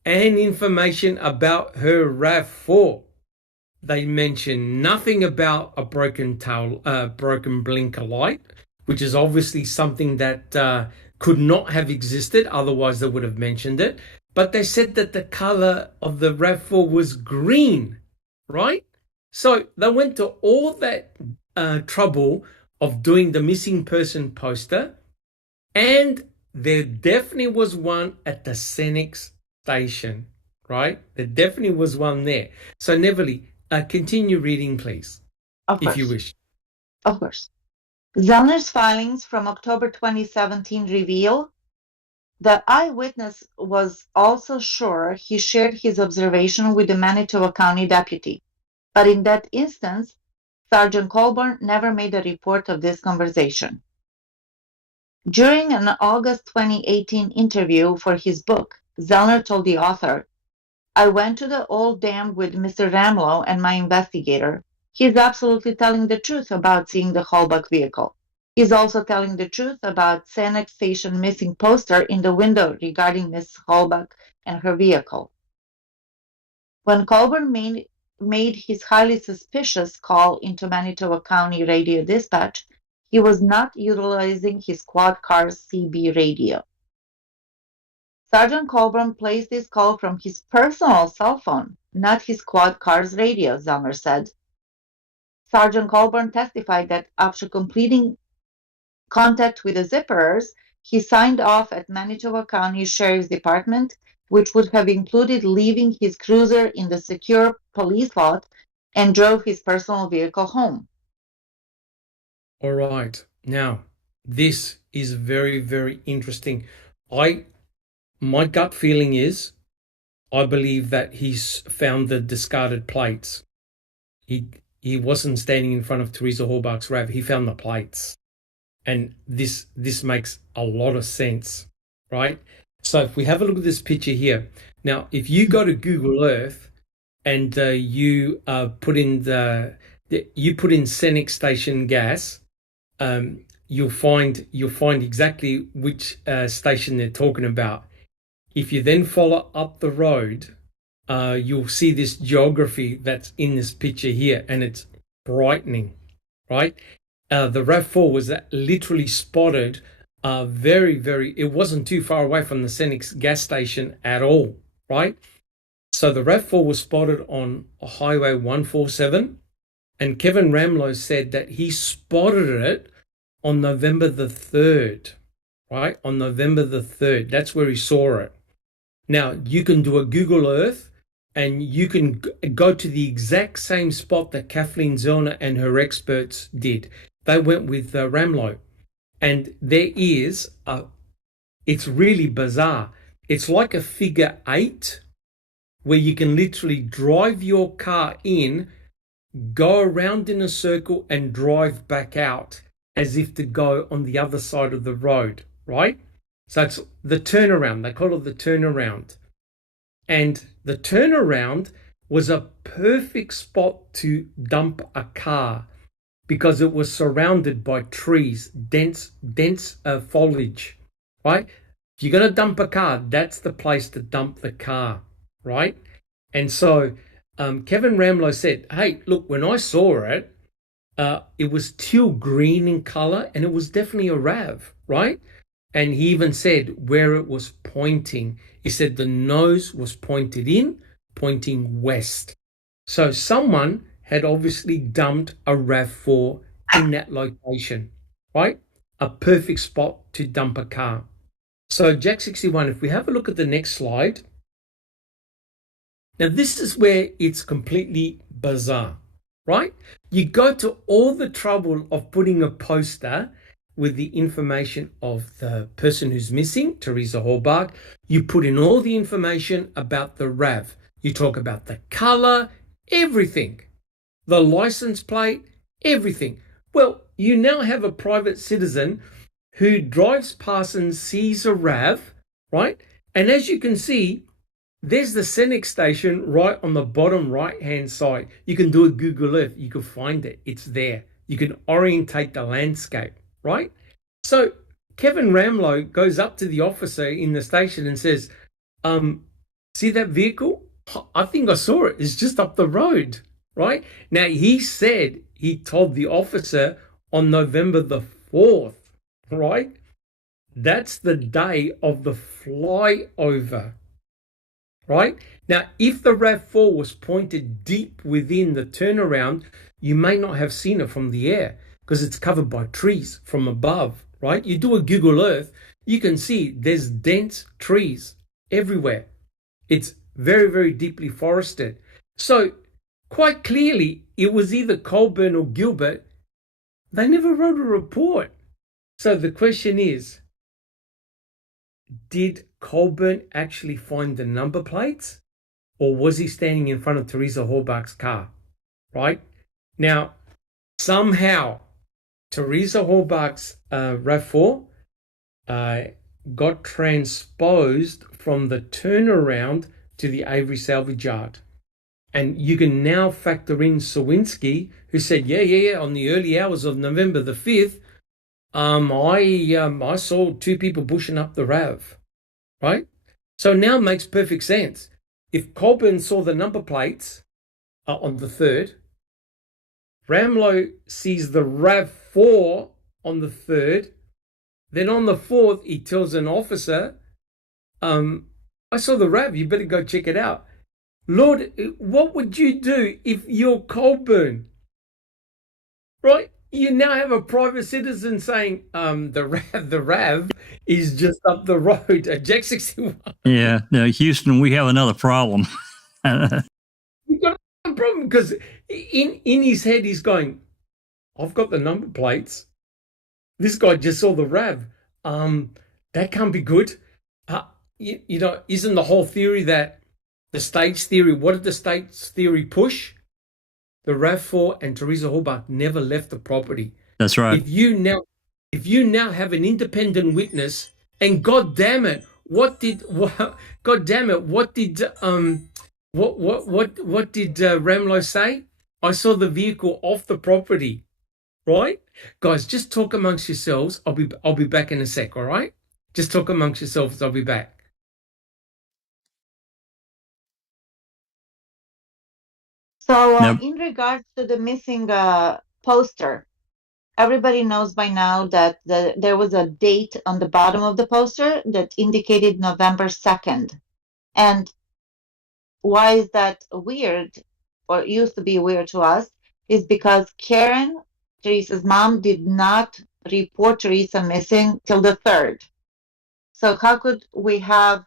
and information about her RAV4. They mention nothing about a broken blinker light, which is obviously something that could not have existed, otherwise they would have mentioned it. But they said that the color of the RAV4 was green, right? So they went to all that trouble of doing the missing person poster, and there definitely was one at the Senex station, right? There definitely was one there. So Neverly, continue reading, please, if you wish. Of course. Zellner's filings from October 2017 reveal the eyewitness was also sure he shared his observation with the Manitoba County deputy, but in that instance, Sergeant Colburn never made a report of this conversation. During an August 2018 interview for his book, Zellner told the author, "I went to the old dam with Mr. Ramlow and my investigator. He's absolutely telling the truth about seeing the Halbach vehicle. He's also telling the truth about Senex Station missing poster in the window regarding Miss Halbach and her vehicle." When Colburn made his highly suspicious call into Manitoba County Radio Dispatch, he was not utilizing his quad car's CB radio. Sergeant Colburn placed this call from his personal cell phone, not his quad car's radio, Zellner said. Sergeant Colburn testified that after completing contact with the zipperers, he signed off at Manitoba County Sheriff's Department, which would have included leaving his cruiser in the secure police lot, and drove his personal vehicle home. All right. Now, this is very, very interesting. My gut feeling is, I believe that he's found the discarded plates. He wasn't standing in front of Teresa Halbach's RAV. He found the plates. And this makes a lot of sense, right? So if we have a look at this picture here. Now, if you go to Google Earth and you put in Senex Station gas, you'll find exactly which station they're talking about. If you then follow up the road, you'll see this geography that's in this picture here, and it's brightening, right? The RAV4 was literally spotted it wasn't too far away from the Senex gas station at all, right? So the RAV4 was spotted on Highway 147, and Kevin Ramlow said that he spotted it on November the 3rd, right? On November the 3rd, that's where he saw it. Now, you can do a Google Earth, and you can go to the exact same spot that Kathleen Zellner and her experts did. They went with Ramlow. And there is, it's really bizarre. It's like a figure 8 where you can literally drive your car in, go around in a circle and drive back out as if to go on the other side of the road, right? So it's the turnaround. They call it the turnaround. And the turnaround was a perfect spot to dump a car, because it was surrounded by trees, dense foliage, right? If you're going to dump a car, that's the place to dump the car, right? And so Kevin Ramlow said, hey, look, when I saw it, it was teal green in color, and it was definitely a RAV, right? And he even said where it was pointing. He said the nose was pointed in, pointing west. So someone had obviously dumped a RAV4 in that location, right? A perfect spot to dump a car. So Jack 61, if we have a look at the next slide. Now this is where it's completely bizarre, right? You go to all the trouble of putting a poster with the information of the person who's missing, Teresa Halbach. You put in all the information about the RAV. You talk about the color, everything, the license plate, everything. Well, you now have a private citizen who drives past and sees a RAV, right? And as you can see, there's the Senex station right on the bottom right-hand side. You can do a Google Earth. You can find it. It's there. You can orientate the landscape, right? So Kevin Ramlow goes up to the officer in the station and says, see that vehicle? I think I saw it. It's just up the road, right? Now, he said he told the officer on November the 4th, right? That's the day of the flyover. Right? Now, if the RAV4 was pointed deep within the turnaround, you may not have seen it from the air because it's covered by trees from above, right? You do a Google Earth, you can see there's dense trees everywhere. It's very, very deeply forested. So quite clearly, it was either Colburn or Gilbert. They never wrote a report. So the question is, did Colburn actually find the number plates, or was he standing in front of Teresa Halbach's car? Right? Now, somehow, Teresa Halbach's RAV4 got transposed from the turnaround to the Avery salvage yard. And you can now factor in Sawinski, who said, yeah, on the early hours of November the 5th, I saw two people pushing up the RAV, right? So now it makes perfect sense. If Colburn saw the number plates on the 3rd, Ramlow sees the RAV4 on the 3rd, then on the 4th, he tells an officer, I saw the RAV, you better go check it out. Lord, what would you do if you're Colburn? Right? You now have a private citizen saying, the RAV is just up the road at Jack 61. Yeah, no, Houston, we have another problem. We've got a problem because in his head he's going, I've got the number plates. This guy just saw the RAV. That can't be good. Isn't the whole theory that the state's theory, what did the state's theory push? The RAV4 and Teresa Halbach never left the property. That's right. If you now have an independent witness, and God damn it, what did Ramlow say? I saw the vehicle off the property, right? Guys, just talk amongst yourselves. I'll be back in a sec, all right? Just talk amongst yourselves. I'll be back. So Nope. in regards to the missing poster, everybody knows by now that there was a date on the bottom of the poster that indicated November 2nd. And why is that weird, or it used to be weird to us, is because Karen, Teresa's mom, did not report Teresa missing till the 3rd. So how could we have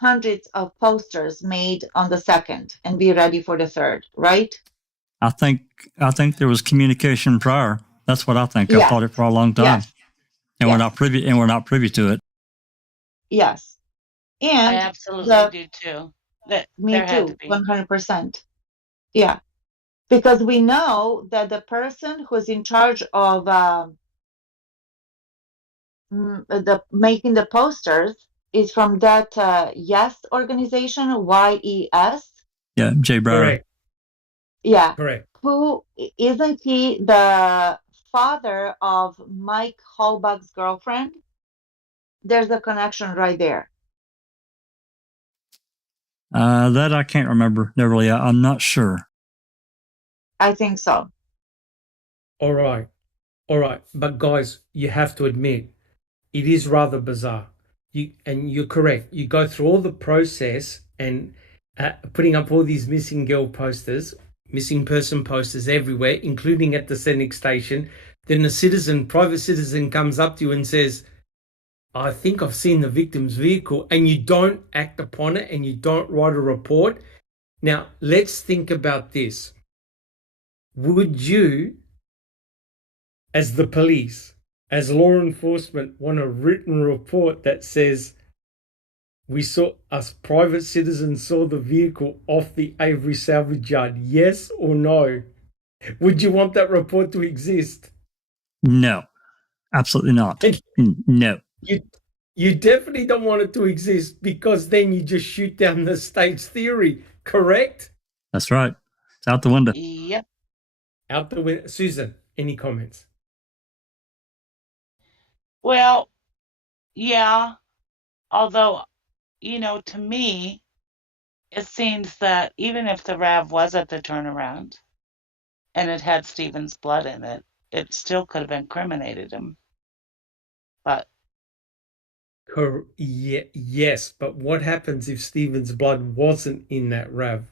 hundreds of posters made on the 2nd and be ready for the 3rd, right? I think there was communication prior. That's what I think. Yeah. I thought it for a long time. Yes. And Yes. we're not privy to it. Yes. I And absolutely do too. me There had too, to be. 100%. Yeah. Because we know that the person who's in charge of making the posters is from that YES organization, YES. Yeah, Jay Brower. Correct. Yeah. Correct. Who isn't he the father of Mike Halbach's girlfriend? There's a connection right there. That I can't remember. I'm not sure. I think so. All right. But guys, you have to admit, it is rather bizarre. You're correct. You go through all the process and putting up all these missing girl posters, missing person posters everywhere, including at the Senate station. Then a private citizen comes up to you and says, I think I've seen the victim's vehicle, and you don't act upon it and you don't write a report. Now, let's think about this. Would you, as the police, as law enforcement, want a written report that says us private citizens saw the vehicle off the Avery salvage yard? Yes or no? Would you want that report to exist? No, absolutely not. No. You definitely don't want it to exist, because then you just shoot down the state's theory, correct? That's right. It's out the window. Yep. Out the window. Susan, any comments? Well, yeah. Although, to me, it seems that even if the RAV was at the turnaround and it had Stephen's blood in it, it still could have incriminated him. But yes, but what happens if Stephen's blood wasn't in that RAV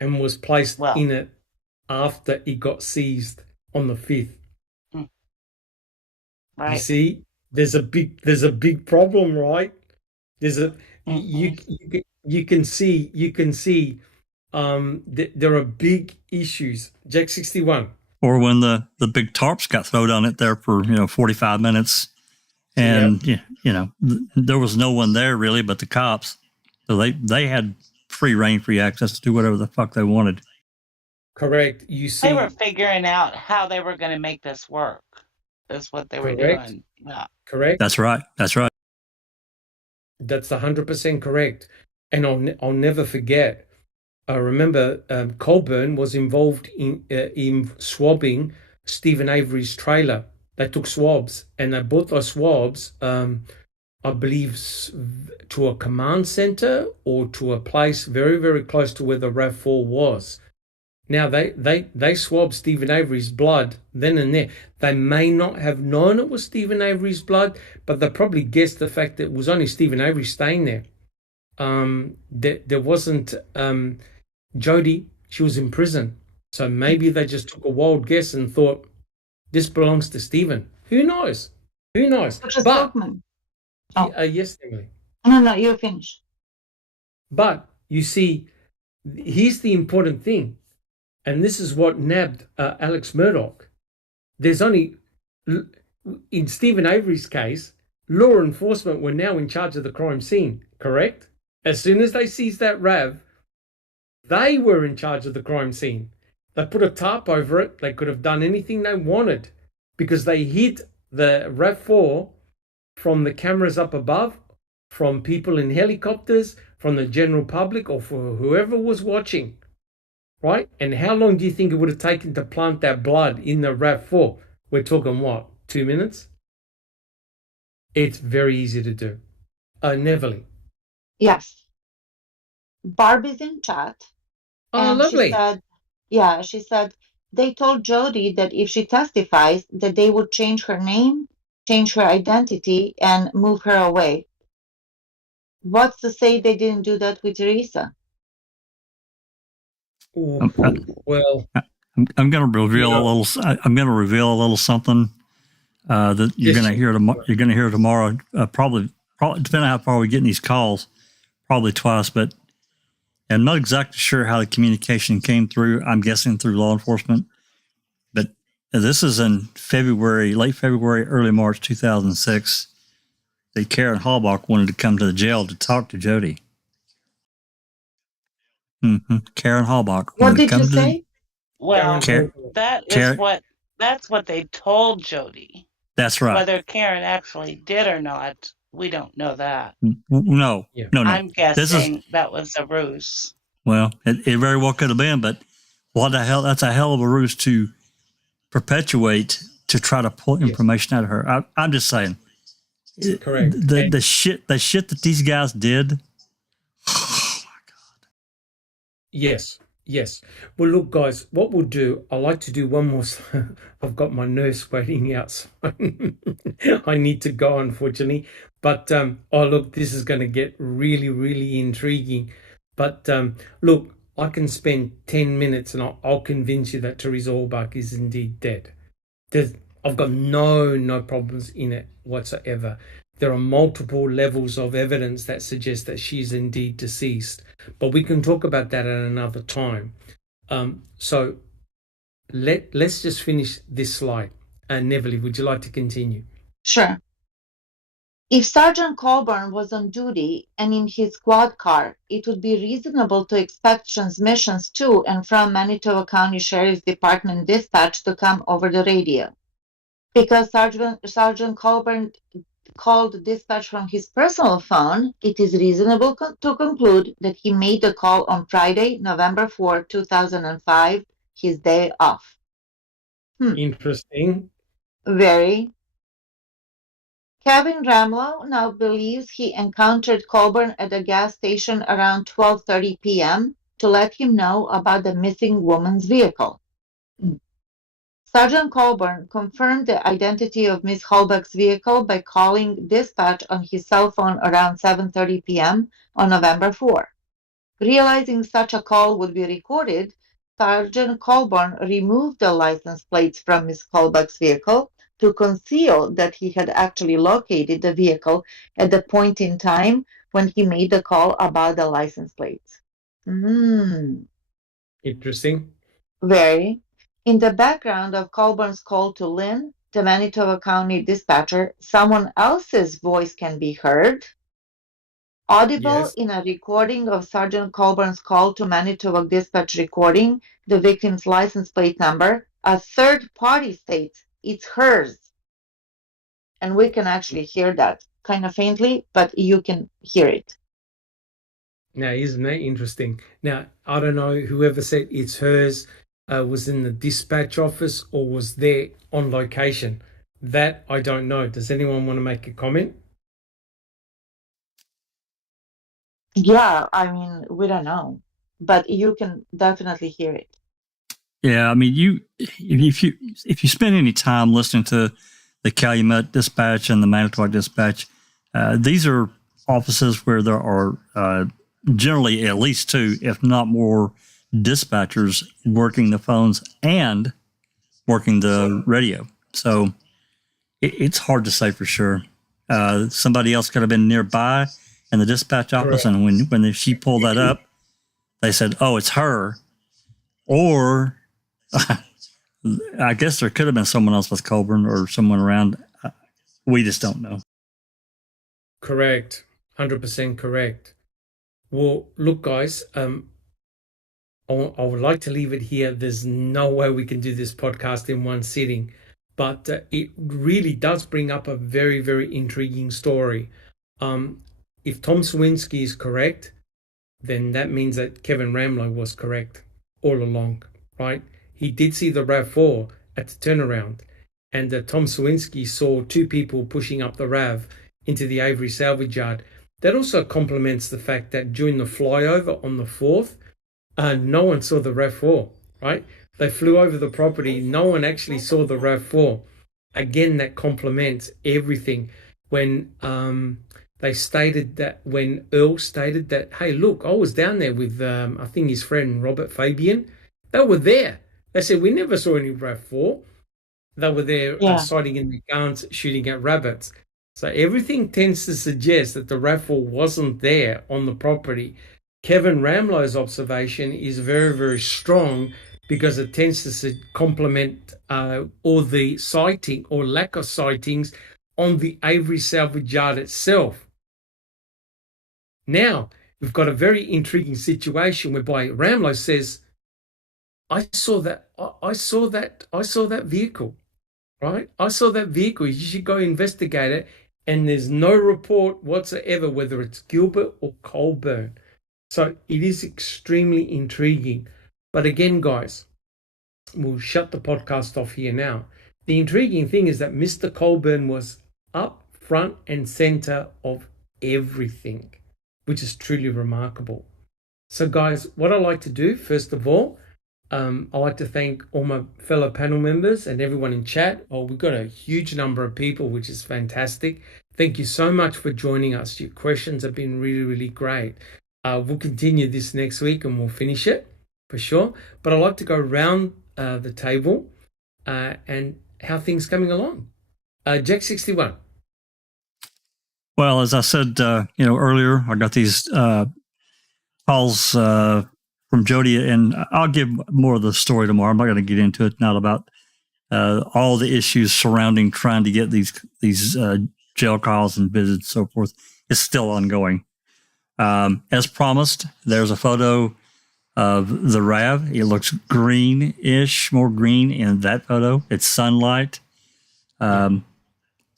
and was placed in it after it got seized on the 5th? Right. You see, there's a big problem, right? There's a you can see there are big issues. Jack 61. Or when the big tarps got thrown on it there for 45 minutes, and there was no one there really but the cops, so they had free access to do whatever the fuck they wanted. Correct. You see, they were figuring out how they were going to make this work. Is what they were doing. Yeah. Correct. That's right. That's right. That's 100% correct. And I'll never forget. I remember Colburn was involved in swabbing Stephen Avery's trailer. They took swabs, and they brought those swabs, I believe, to a command center or to a place very, very close to where the RAV4 was. Now, they swabbed Stephen Avery's blood then and there. They may not have known it was Stephen Avery's blood, but they probably guessed the fact that it was only Stephen Avery staying there. There wasn't Jody. She was in prison. So maybe they just took a wild guess and thought, this belongs to Stephen. Who knows? Who knows? But Silkman. Yes, Emily. No, you're finished. But you see, here's the important thing. And this is what nabbed Alex Murdoch. There's only, in Stephen Avery's case, law enforcement were now in charge of the crime scene, correct? As soon as they seized that RAV, they were in charge of the crime scene. They put a tarp over it. They could have done anything they wanted because they hid the RAV4 from the cameras up above, from people in helicopters, from the general public, or for whoever was watching. Right? And how long do you think it would have taken to plant that blood in the RAV4? We're talking what? 2 minutes? It's very easy to do. Neverly. Yes. Barbie's in chat. Oh, and lovely. She said they told Jody that if she testifies that they would change her name, change her identity, and move her away. What's to say they didn't do that with Teresa? Well, I'm going to reveal a little. I'm going to reveal a little something that you're going to hear tomorrow. You're going to hear tomorrow. Probably depending on how far we get in these calls, probably twice. But I'm not exactly sure how the communication came through. I'm guessing through law enforcement. But this is in February, late February, early March 2006. That Karen Halbach wanted to come to the jail to talk to Jody. Karen Halbach. What did you say? Well, that's what they told Jody. That's right. Whether Karen actually did or not, we don't know that. No. I'm guessing that was a ruse. Well, it very well could have been, but what the hell? That's a hell of a ruse to perpetuate to try to pull information out of her. I'm just saying. Correct. The shit that these guys did. Yes. Well, look, guys, what we'll do, I like to do one more. I've got my nurse waiting outside. I need to go, unfortunately. But, look, this is going to get really, really intriguing. But look, I can spend 10 minutes and I'll convince you that Teresa Halbach is indeed dead. I've got no problems in it whatsoever. There are multiple levels of evidence that suggest that she's indeed deceased, but we can talk about that at another time. So let's just finish this slide. Neville, would you like to continue? Sure. If Sergeant Colburn was on duty and in his squad car, it would be reasonable to expect transmissions to and from Manitoba County Sheriff's Department dispatch to come over the radio. Because Sergeant Colburn called dispatch from his personal phone, it is reasonable to conclude that he made the call on Friday, November 4, 2005, his day off. Interesting. Very. Kevin Ramlow now believes he encountered Colburn at a gas station around 12:30 p.m. to let him know about the missing woman's vehicle. Sergeant Colburn confirmed the identity of Miss Halbach's vehicle by calling dispatch on his cell phone around 7:30 p.m. on November 4. Realizing such a call would be recorded, Sergeant Colburn removed the license plates from Miss Halbach's vehicle to conceal that he had actually located the vehicle at the point in time when he made the call about the license plates. Interesting. Very. In the background of Colburn's call to Lynn, the Manitoba County dispatcher, someone else's voice can be heard. Audible Yes. in a recording of Sergeant Colburn's call to Manitoba dispatch recording, the victim's license plate number, a third party states it's hers. And we can actually hear that kind of faintly, but you can hear it. Now, isn't that interesting? Now, I don't know, whoever said it's hers was in the dispatch office or was there on location. That I don't know. Does anyone want to make a comment? Yeah, I mean, we don't know, but you can definitely hear it. Yeah, I mean, if you spend any time listening to the Calumet Dispatch and the Manitowoc Dispatch, these are offices where there are generally at least two, if not more, dispatchers working the phones and working the radio. So it's hard to say for sure. Somebody else could have been nearby in the dispatch office, Correct. and when she pulled that up, they said, "Oh, it's her," or I guess there could have been someone else with Colburn or someone around. We just don't know. Correct. 100% correct. Well, look, guys, I would like to leave it here. There's no way we can do this podcast in one sitting, but it really does bring up a very, very intriguing story. If Tom Sawinski is correct, then that means that Kevin Ramlow was correct all along, right? He did see the RAV4 at the turnaround, and Tom Sawinski saw two people pushing up the RAV into the Avery salvage yard. That also complements the fact that during the flyover on the 4th, no one saw the RAV4, right? They flew over the property. No one actually saw the RAV4. Again, that complements everything. When they stated that, when Earl stated that, hey, look, I was down there with, I think his friend Robert Fabian. They were there. They said, we never saw any RAV4. They were there sighting in the guns, shooting at rabbits. So everything tends to suggest that the RAV4 wasn't there on the property. Kevin Ramlow's observation is very, very strong because it tends to complement all the sighting or lack of sightings on the Avery salvage yard itself. Now, we've got a very intriguing situation whereby Ramlow says, I saw that vehicle, right? I saw that vehicle. You should go investigate it. And there's no report whatsoever whether it's Gilbert or Colburn. So it is extremely intriguing. But again, guys, we'll shut the podcast off here now. The intriguing thing is that Mr. Colburn was up front and center of everything, which is truly remarkable. So guys, what I like to do, first of all, I'd like to thank all my fellow panel members and everyone in chat. Oh, we've got a huge number of people, which is fantastic. Thank you so much for joining us. Your questions have been really, really great. We'll continue this next week and we'll finish it for sure. But I'd like to go around the table and how things coming along. Jack 61. Well, as I said, earlier, I got these calls from Jody, and I'll give more of the story tomorrow. I'm not going to get into it, not about all the issues surrounding trying to get these jail calls and visits and so forth. It's still ongoing. As promised, there's a photo of the RAV. It looks greenish, more green in that photo. It's sunlight.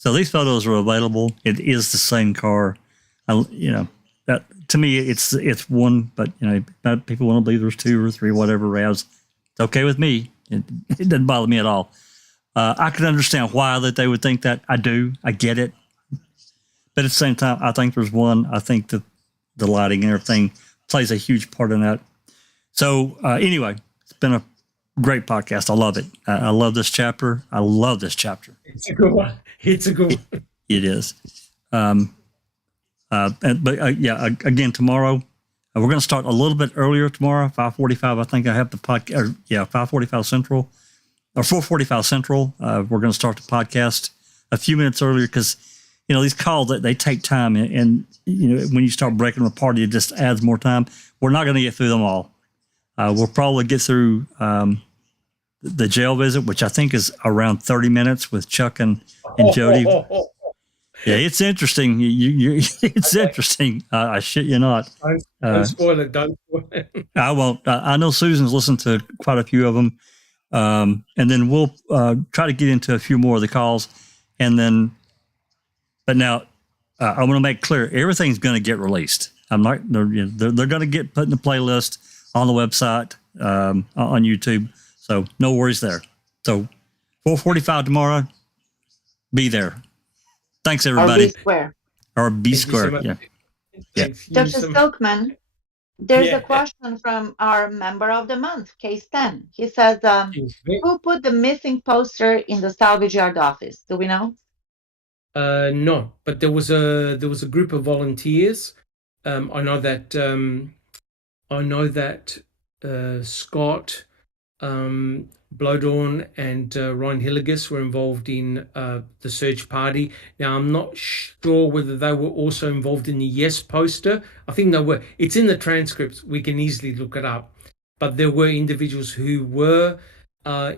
So these photos are available. It is the same car. That, to me, it's one, but people want to believe there's two or three, whatever RAVs. It's okay with me. It doesn't bother me at all. I can understand why that they would think that. I do. I get it. But at the same time, I think there's one. I think that the lighting and everything plays a huge part in that. So anyway, it's been a great podcast. I love it. I love this chapter. I love this chapter. It's a good one. It's a good one. It is. Again, tomorrow we're going to start a little bit earlier tomorrow, 5:45. I think I have the podcast. 5:45 Central or 4:45 Central. We're going to start the podcast a few minutes earlier because these calls they take time, and when you start breaking them apart, it just adds more time. We're not going to get through them all. We'll probably get through the jail visit, which I think is around 30 minutes with Chuck and Jody. Yeah, it's interesting. It's interesting. I shit you not. Don't spoil it. Don't spoil it. I won't. I know Susan's listened to quite a few of them. And then we'll try to get into a few more of the calls. But now I want to make clear, everything's going to get released. They're going to get put in the playlist on the website, on YouTube. So no worries there. So 4:45 tomorrow, be there. Thanks, everybody. Or B square. Or B Thank you so square. much. Yeah. Dr. Silkman, there's Yeah. a question from our member of the month, case 10. He says, who put the missing poster in the salvage yard office? Do we know? No, but there was a group of volunteers. I know that Scott, Blowdorn and Ryan Hilligus were involved in the search party. Now, I'm not sure whether they were also involved in the yes poster. I think they were. It's in the transcripts. We can easily look it up. But there were individuals who were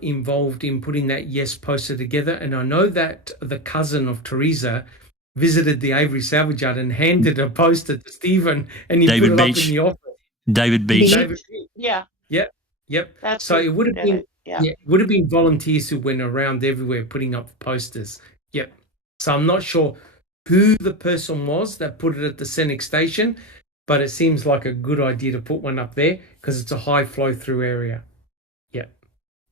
involved in putting that yes poster together. And I know that the cousin of Teresa visited the Avery salvage yard and handed a poster to Stephen, and he David put it Beach. up in the office. David Beach. Yeah. Yep. That's So who it would have did been it. Yeah. it would have been volunteers who went around everywhere putting up posters. Yep. So I'm not sure who the person was that put it at the Scenic Station, but it seems like a good idea to put one up there because it's a high flow through area. Yep.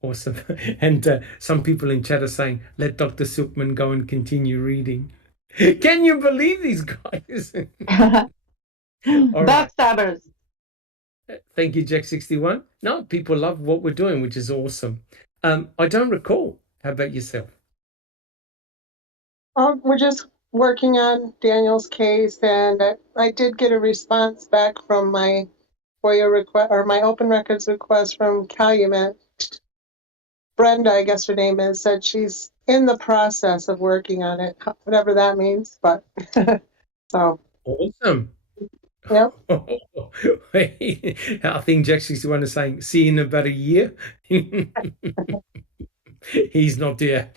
Awesome. And some people in chat are saying, let Dr. Silkman go and continue reading. Can you believe these guys? All right. Backstabbers. Thank you, Jack61. No, people love what we're doing, which is awesome. I don't recall. How about yourself? We're just working on Daniel's case, and I did get a response back from my FOIA request or my open records request from Calumet. Brenda, I guess her name is, said she's in the process of working on it, whatever that means. But so Awesome. Yep. I think Jack61 is saying, see you in about a year. He's not there.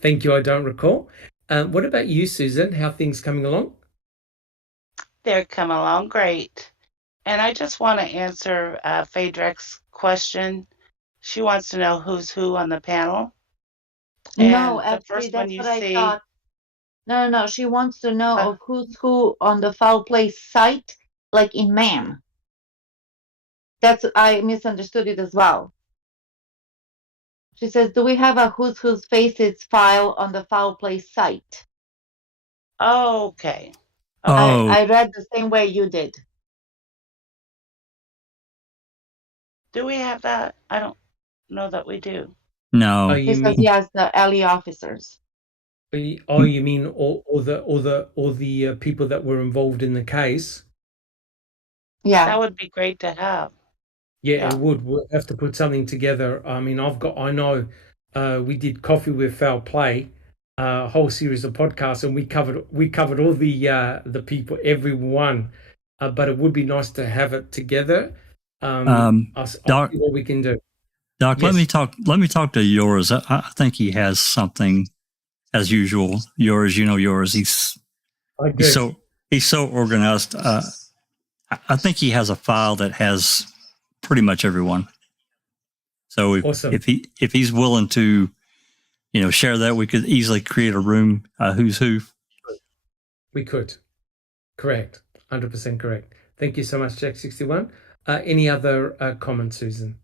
Thank you, I don't recall. What about you, Susan? How are things coming along? They're coming along great. And I just want to answer Phaedric's question. She wants to know who's who on the panel. No, And the actually, first one that's you what I see- thought. No. She wants to know of who's who on the foul play site, like in MAM. I misunderstood it as well. She says, do we have a who's faces file on the foul play site? Okay. Oh. I read the same way you did. Do we have that? I don't know that we do. No. Oh, He you says mean he has the alley officers. Oh, you mean all the people that were involved in the case? Yeah. That would be great to have. Yeah, Yeah. it would. We'll have to put something together. I mean, I know, we did Coffee with Foul Play, a whole series of podcasts, and we covered all the people, everyone. But it would be nice to have it together. I'll Doc, see what we can do. Doc, Yes. let me talk to yours. I think he has something as usual. Yours, yours. He's so organized. I think he has a file that has pretty much everyone. So Awesome. if he's willing to, share that, we could easily create a room. Who's who? We could. Correct. 100% correct. Thank you so much, Jack61. Any other comments, Susan?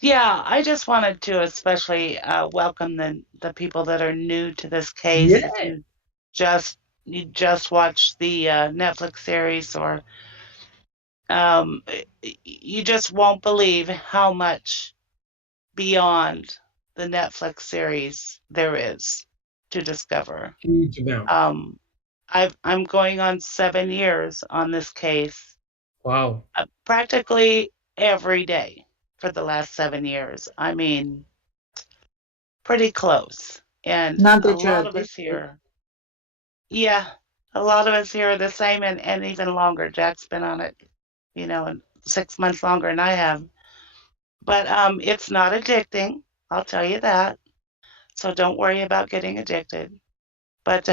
Yeah, I just wanted to especially welcome the people that are new to this case. Yeah. If you just watched the Netflix series, or you just won't believe how much beyond the Netflix series there is to discover. Huge amount. I'm going on 7 years on this case. Wow. Practically every day for the last 7 years. I mean, pretty close. And Not a that you're lot of us here, yeah, a lot of us here are the same, and even longer. Jack's been on it, 6 months longer than I have. But it's not addicting, I'll tell you that. So don't worry about getting addicted. But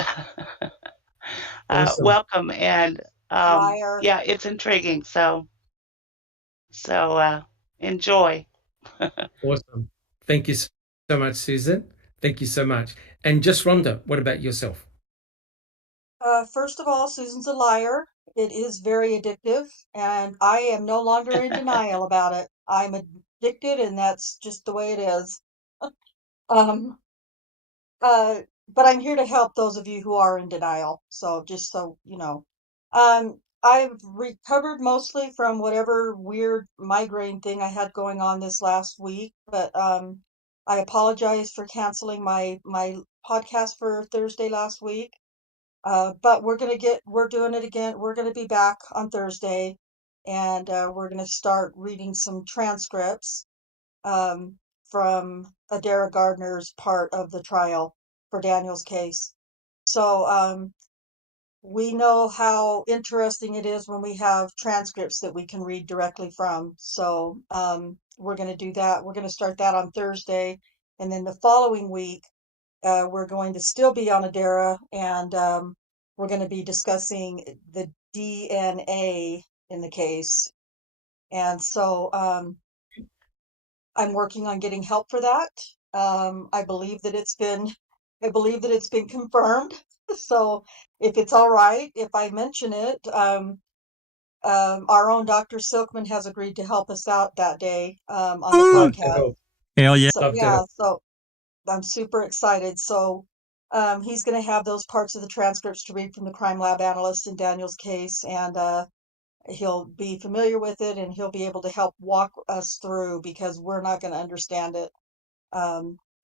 Awesome. welcome, and Liar. yeah, it's intriguing. So enjoy. Awesome. Thank you so much, Susan. Thank you so much. And just Rhonda, what about yourself? First of all, Susan's a liar. It is very addictive, and I am no longer in denial about it. I'm addicted, and that's just the way it is. Um, but I'm here to help those of you who are in denial. So just so you know, I've recovered mostly from whatever weird migraine thing I had going on this last week. But I apologize for canceling my podcast for Thursday last week. But we're doing it again. We're gonna be back on Thursday, and we're gonna start reading some transcripts from Adara Gardner's part of the trial for Daniel's case. So we know how interesting it is when we have transcripts that we can read directly from. So we're going to do that. We're going to start that on Thursday. And then the following week, we're going to still be on Adara, and we're going to be discussing the DNA in the case. And so I'm working on getting help for that. I believe that it's been confirmed. So if it's all right, if I mention it, our own Dr. Silkman has agreed to help us out that day on the Love to podcast. help. Hell yeah. So Love to yeah, help. so I'm super excited. So he's going to have those parts of the transcripts to read from the crime lab analyst in Daniel's case, and he'll be familiar with it, and he'll be able to help walk us through, because we're not going to understand it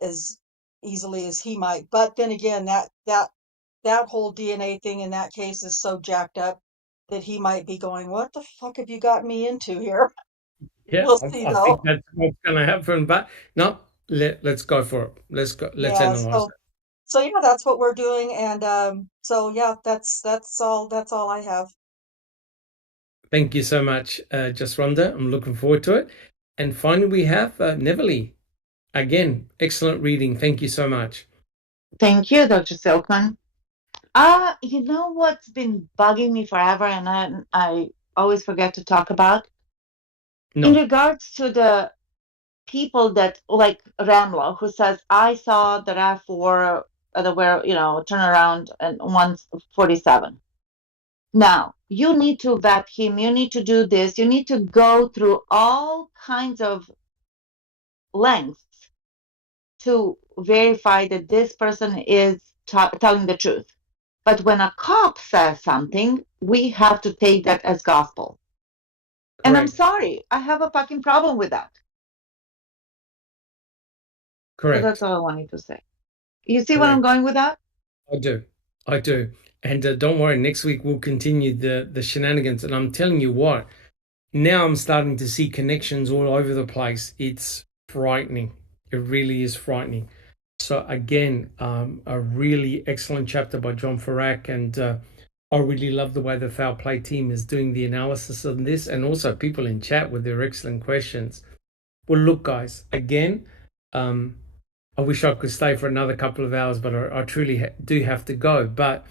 as easily as he might. But then again, that whole DNA thing in that case is so jacked up that he might be going, "What the fuck have you gotten me into here?" Yeah, We'll see, I though. think that's what's going to happen. But no, let's go for it. Let's go. Let's Yeah, analyze it. so yeah, that's what we're doing, and so yeah, that's all I have. Thank you so much, Just Rhonda. I'm looking forward to it. And finally, we have Neverly. Again, excellent reading. Thank you so much. Thank you, Dr. Silkman. You know what's been bugging me forever, and I always forget to talk about? No. In regards to the people that, like Ramlo, who says, I saw the RAV4 that were, turn around and 147. Now, you need to vet him. You need to do this. You need to go through all kinds of lengths to verify that this person is telling the truth. But when a cop says something, we have to take that as gospel. Correct. And I'm sorry, I have a fucking problem with that. Correct. So that's all I wanted to say. You see where I'm Correct. going with that? I do. And don't worry, next week we'll continue the shenanigans. And I'm telling you what, now I'm starting to see connections all over the place. It's frightening. It really is frightening. So again, a really excellent chapter by John Ferak, and I really love the way the Foul Play team is doing the analysis of this, and also people in chat with their excellent questions. Well, look, guys, again, I wish I could stay for another couple of hours, but I truly do have to go. But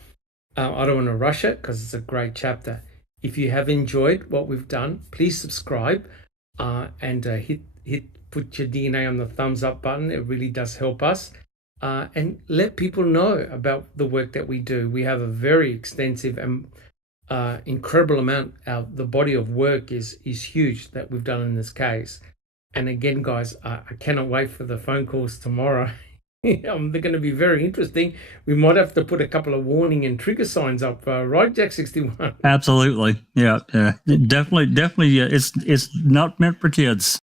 I don't want to rush it because it's a great chapter. If you have enjoyed what we've done, please subscribe and put your DNA on the thumbs up button. It really does help us. And let people know about the work that we do. We have a very extensive and incredible amount. The body of work is huge that we've done in this case. And again, guys, I cannot wait for the phone calls tomorrow. They're going to be very interesting. We might have to put a couple of warning and trigger signs up, right, Jack 61? Absolutely. Yeah. Definitely. It's not meant for kids.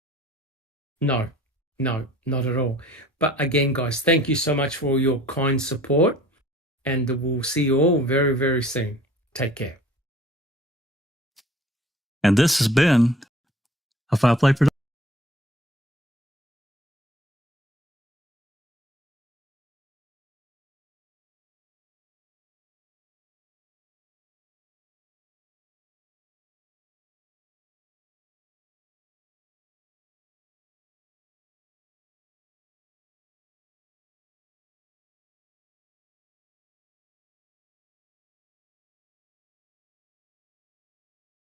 No, not at all. But again, guys, thank you so much for all your kind support. And we'll see you all very, very soon. Take care. And this has been a Foul Play production.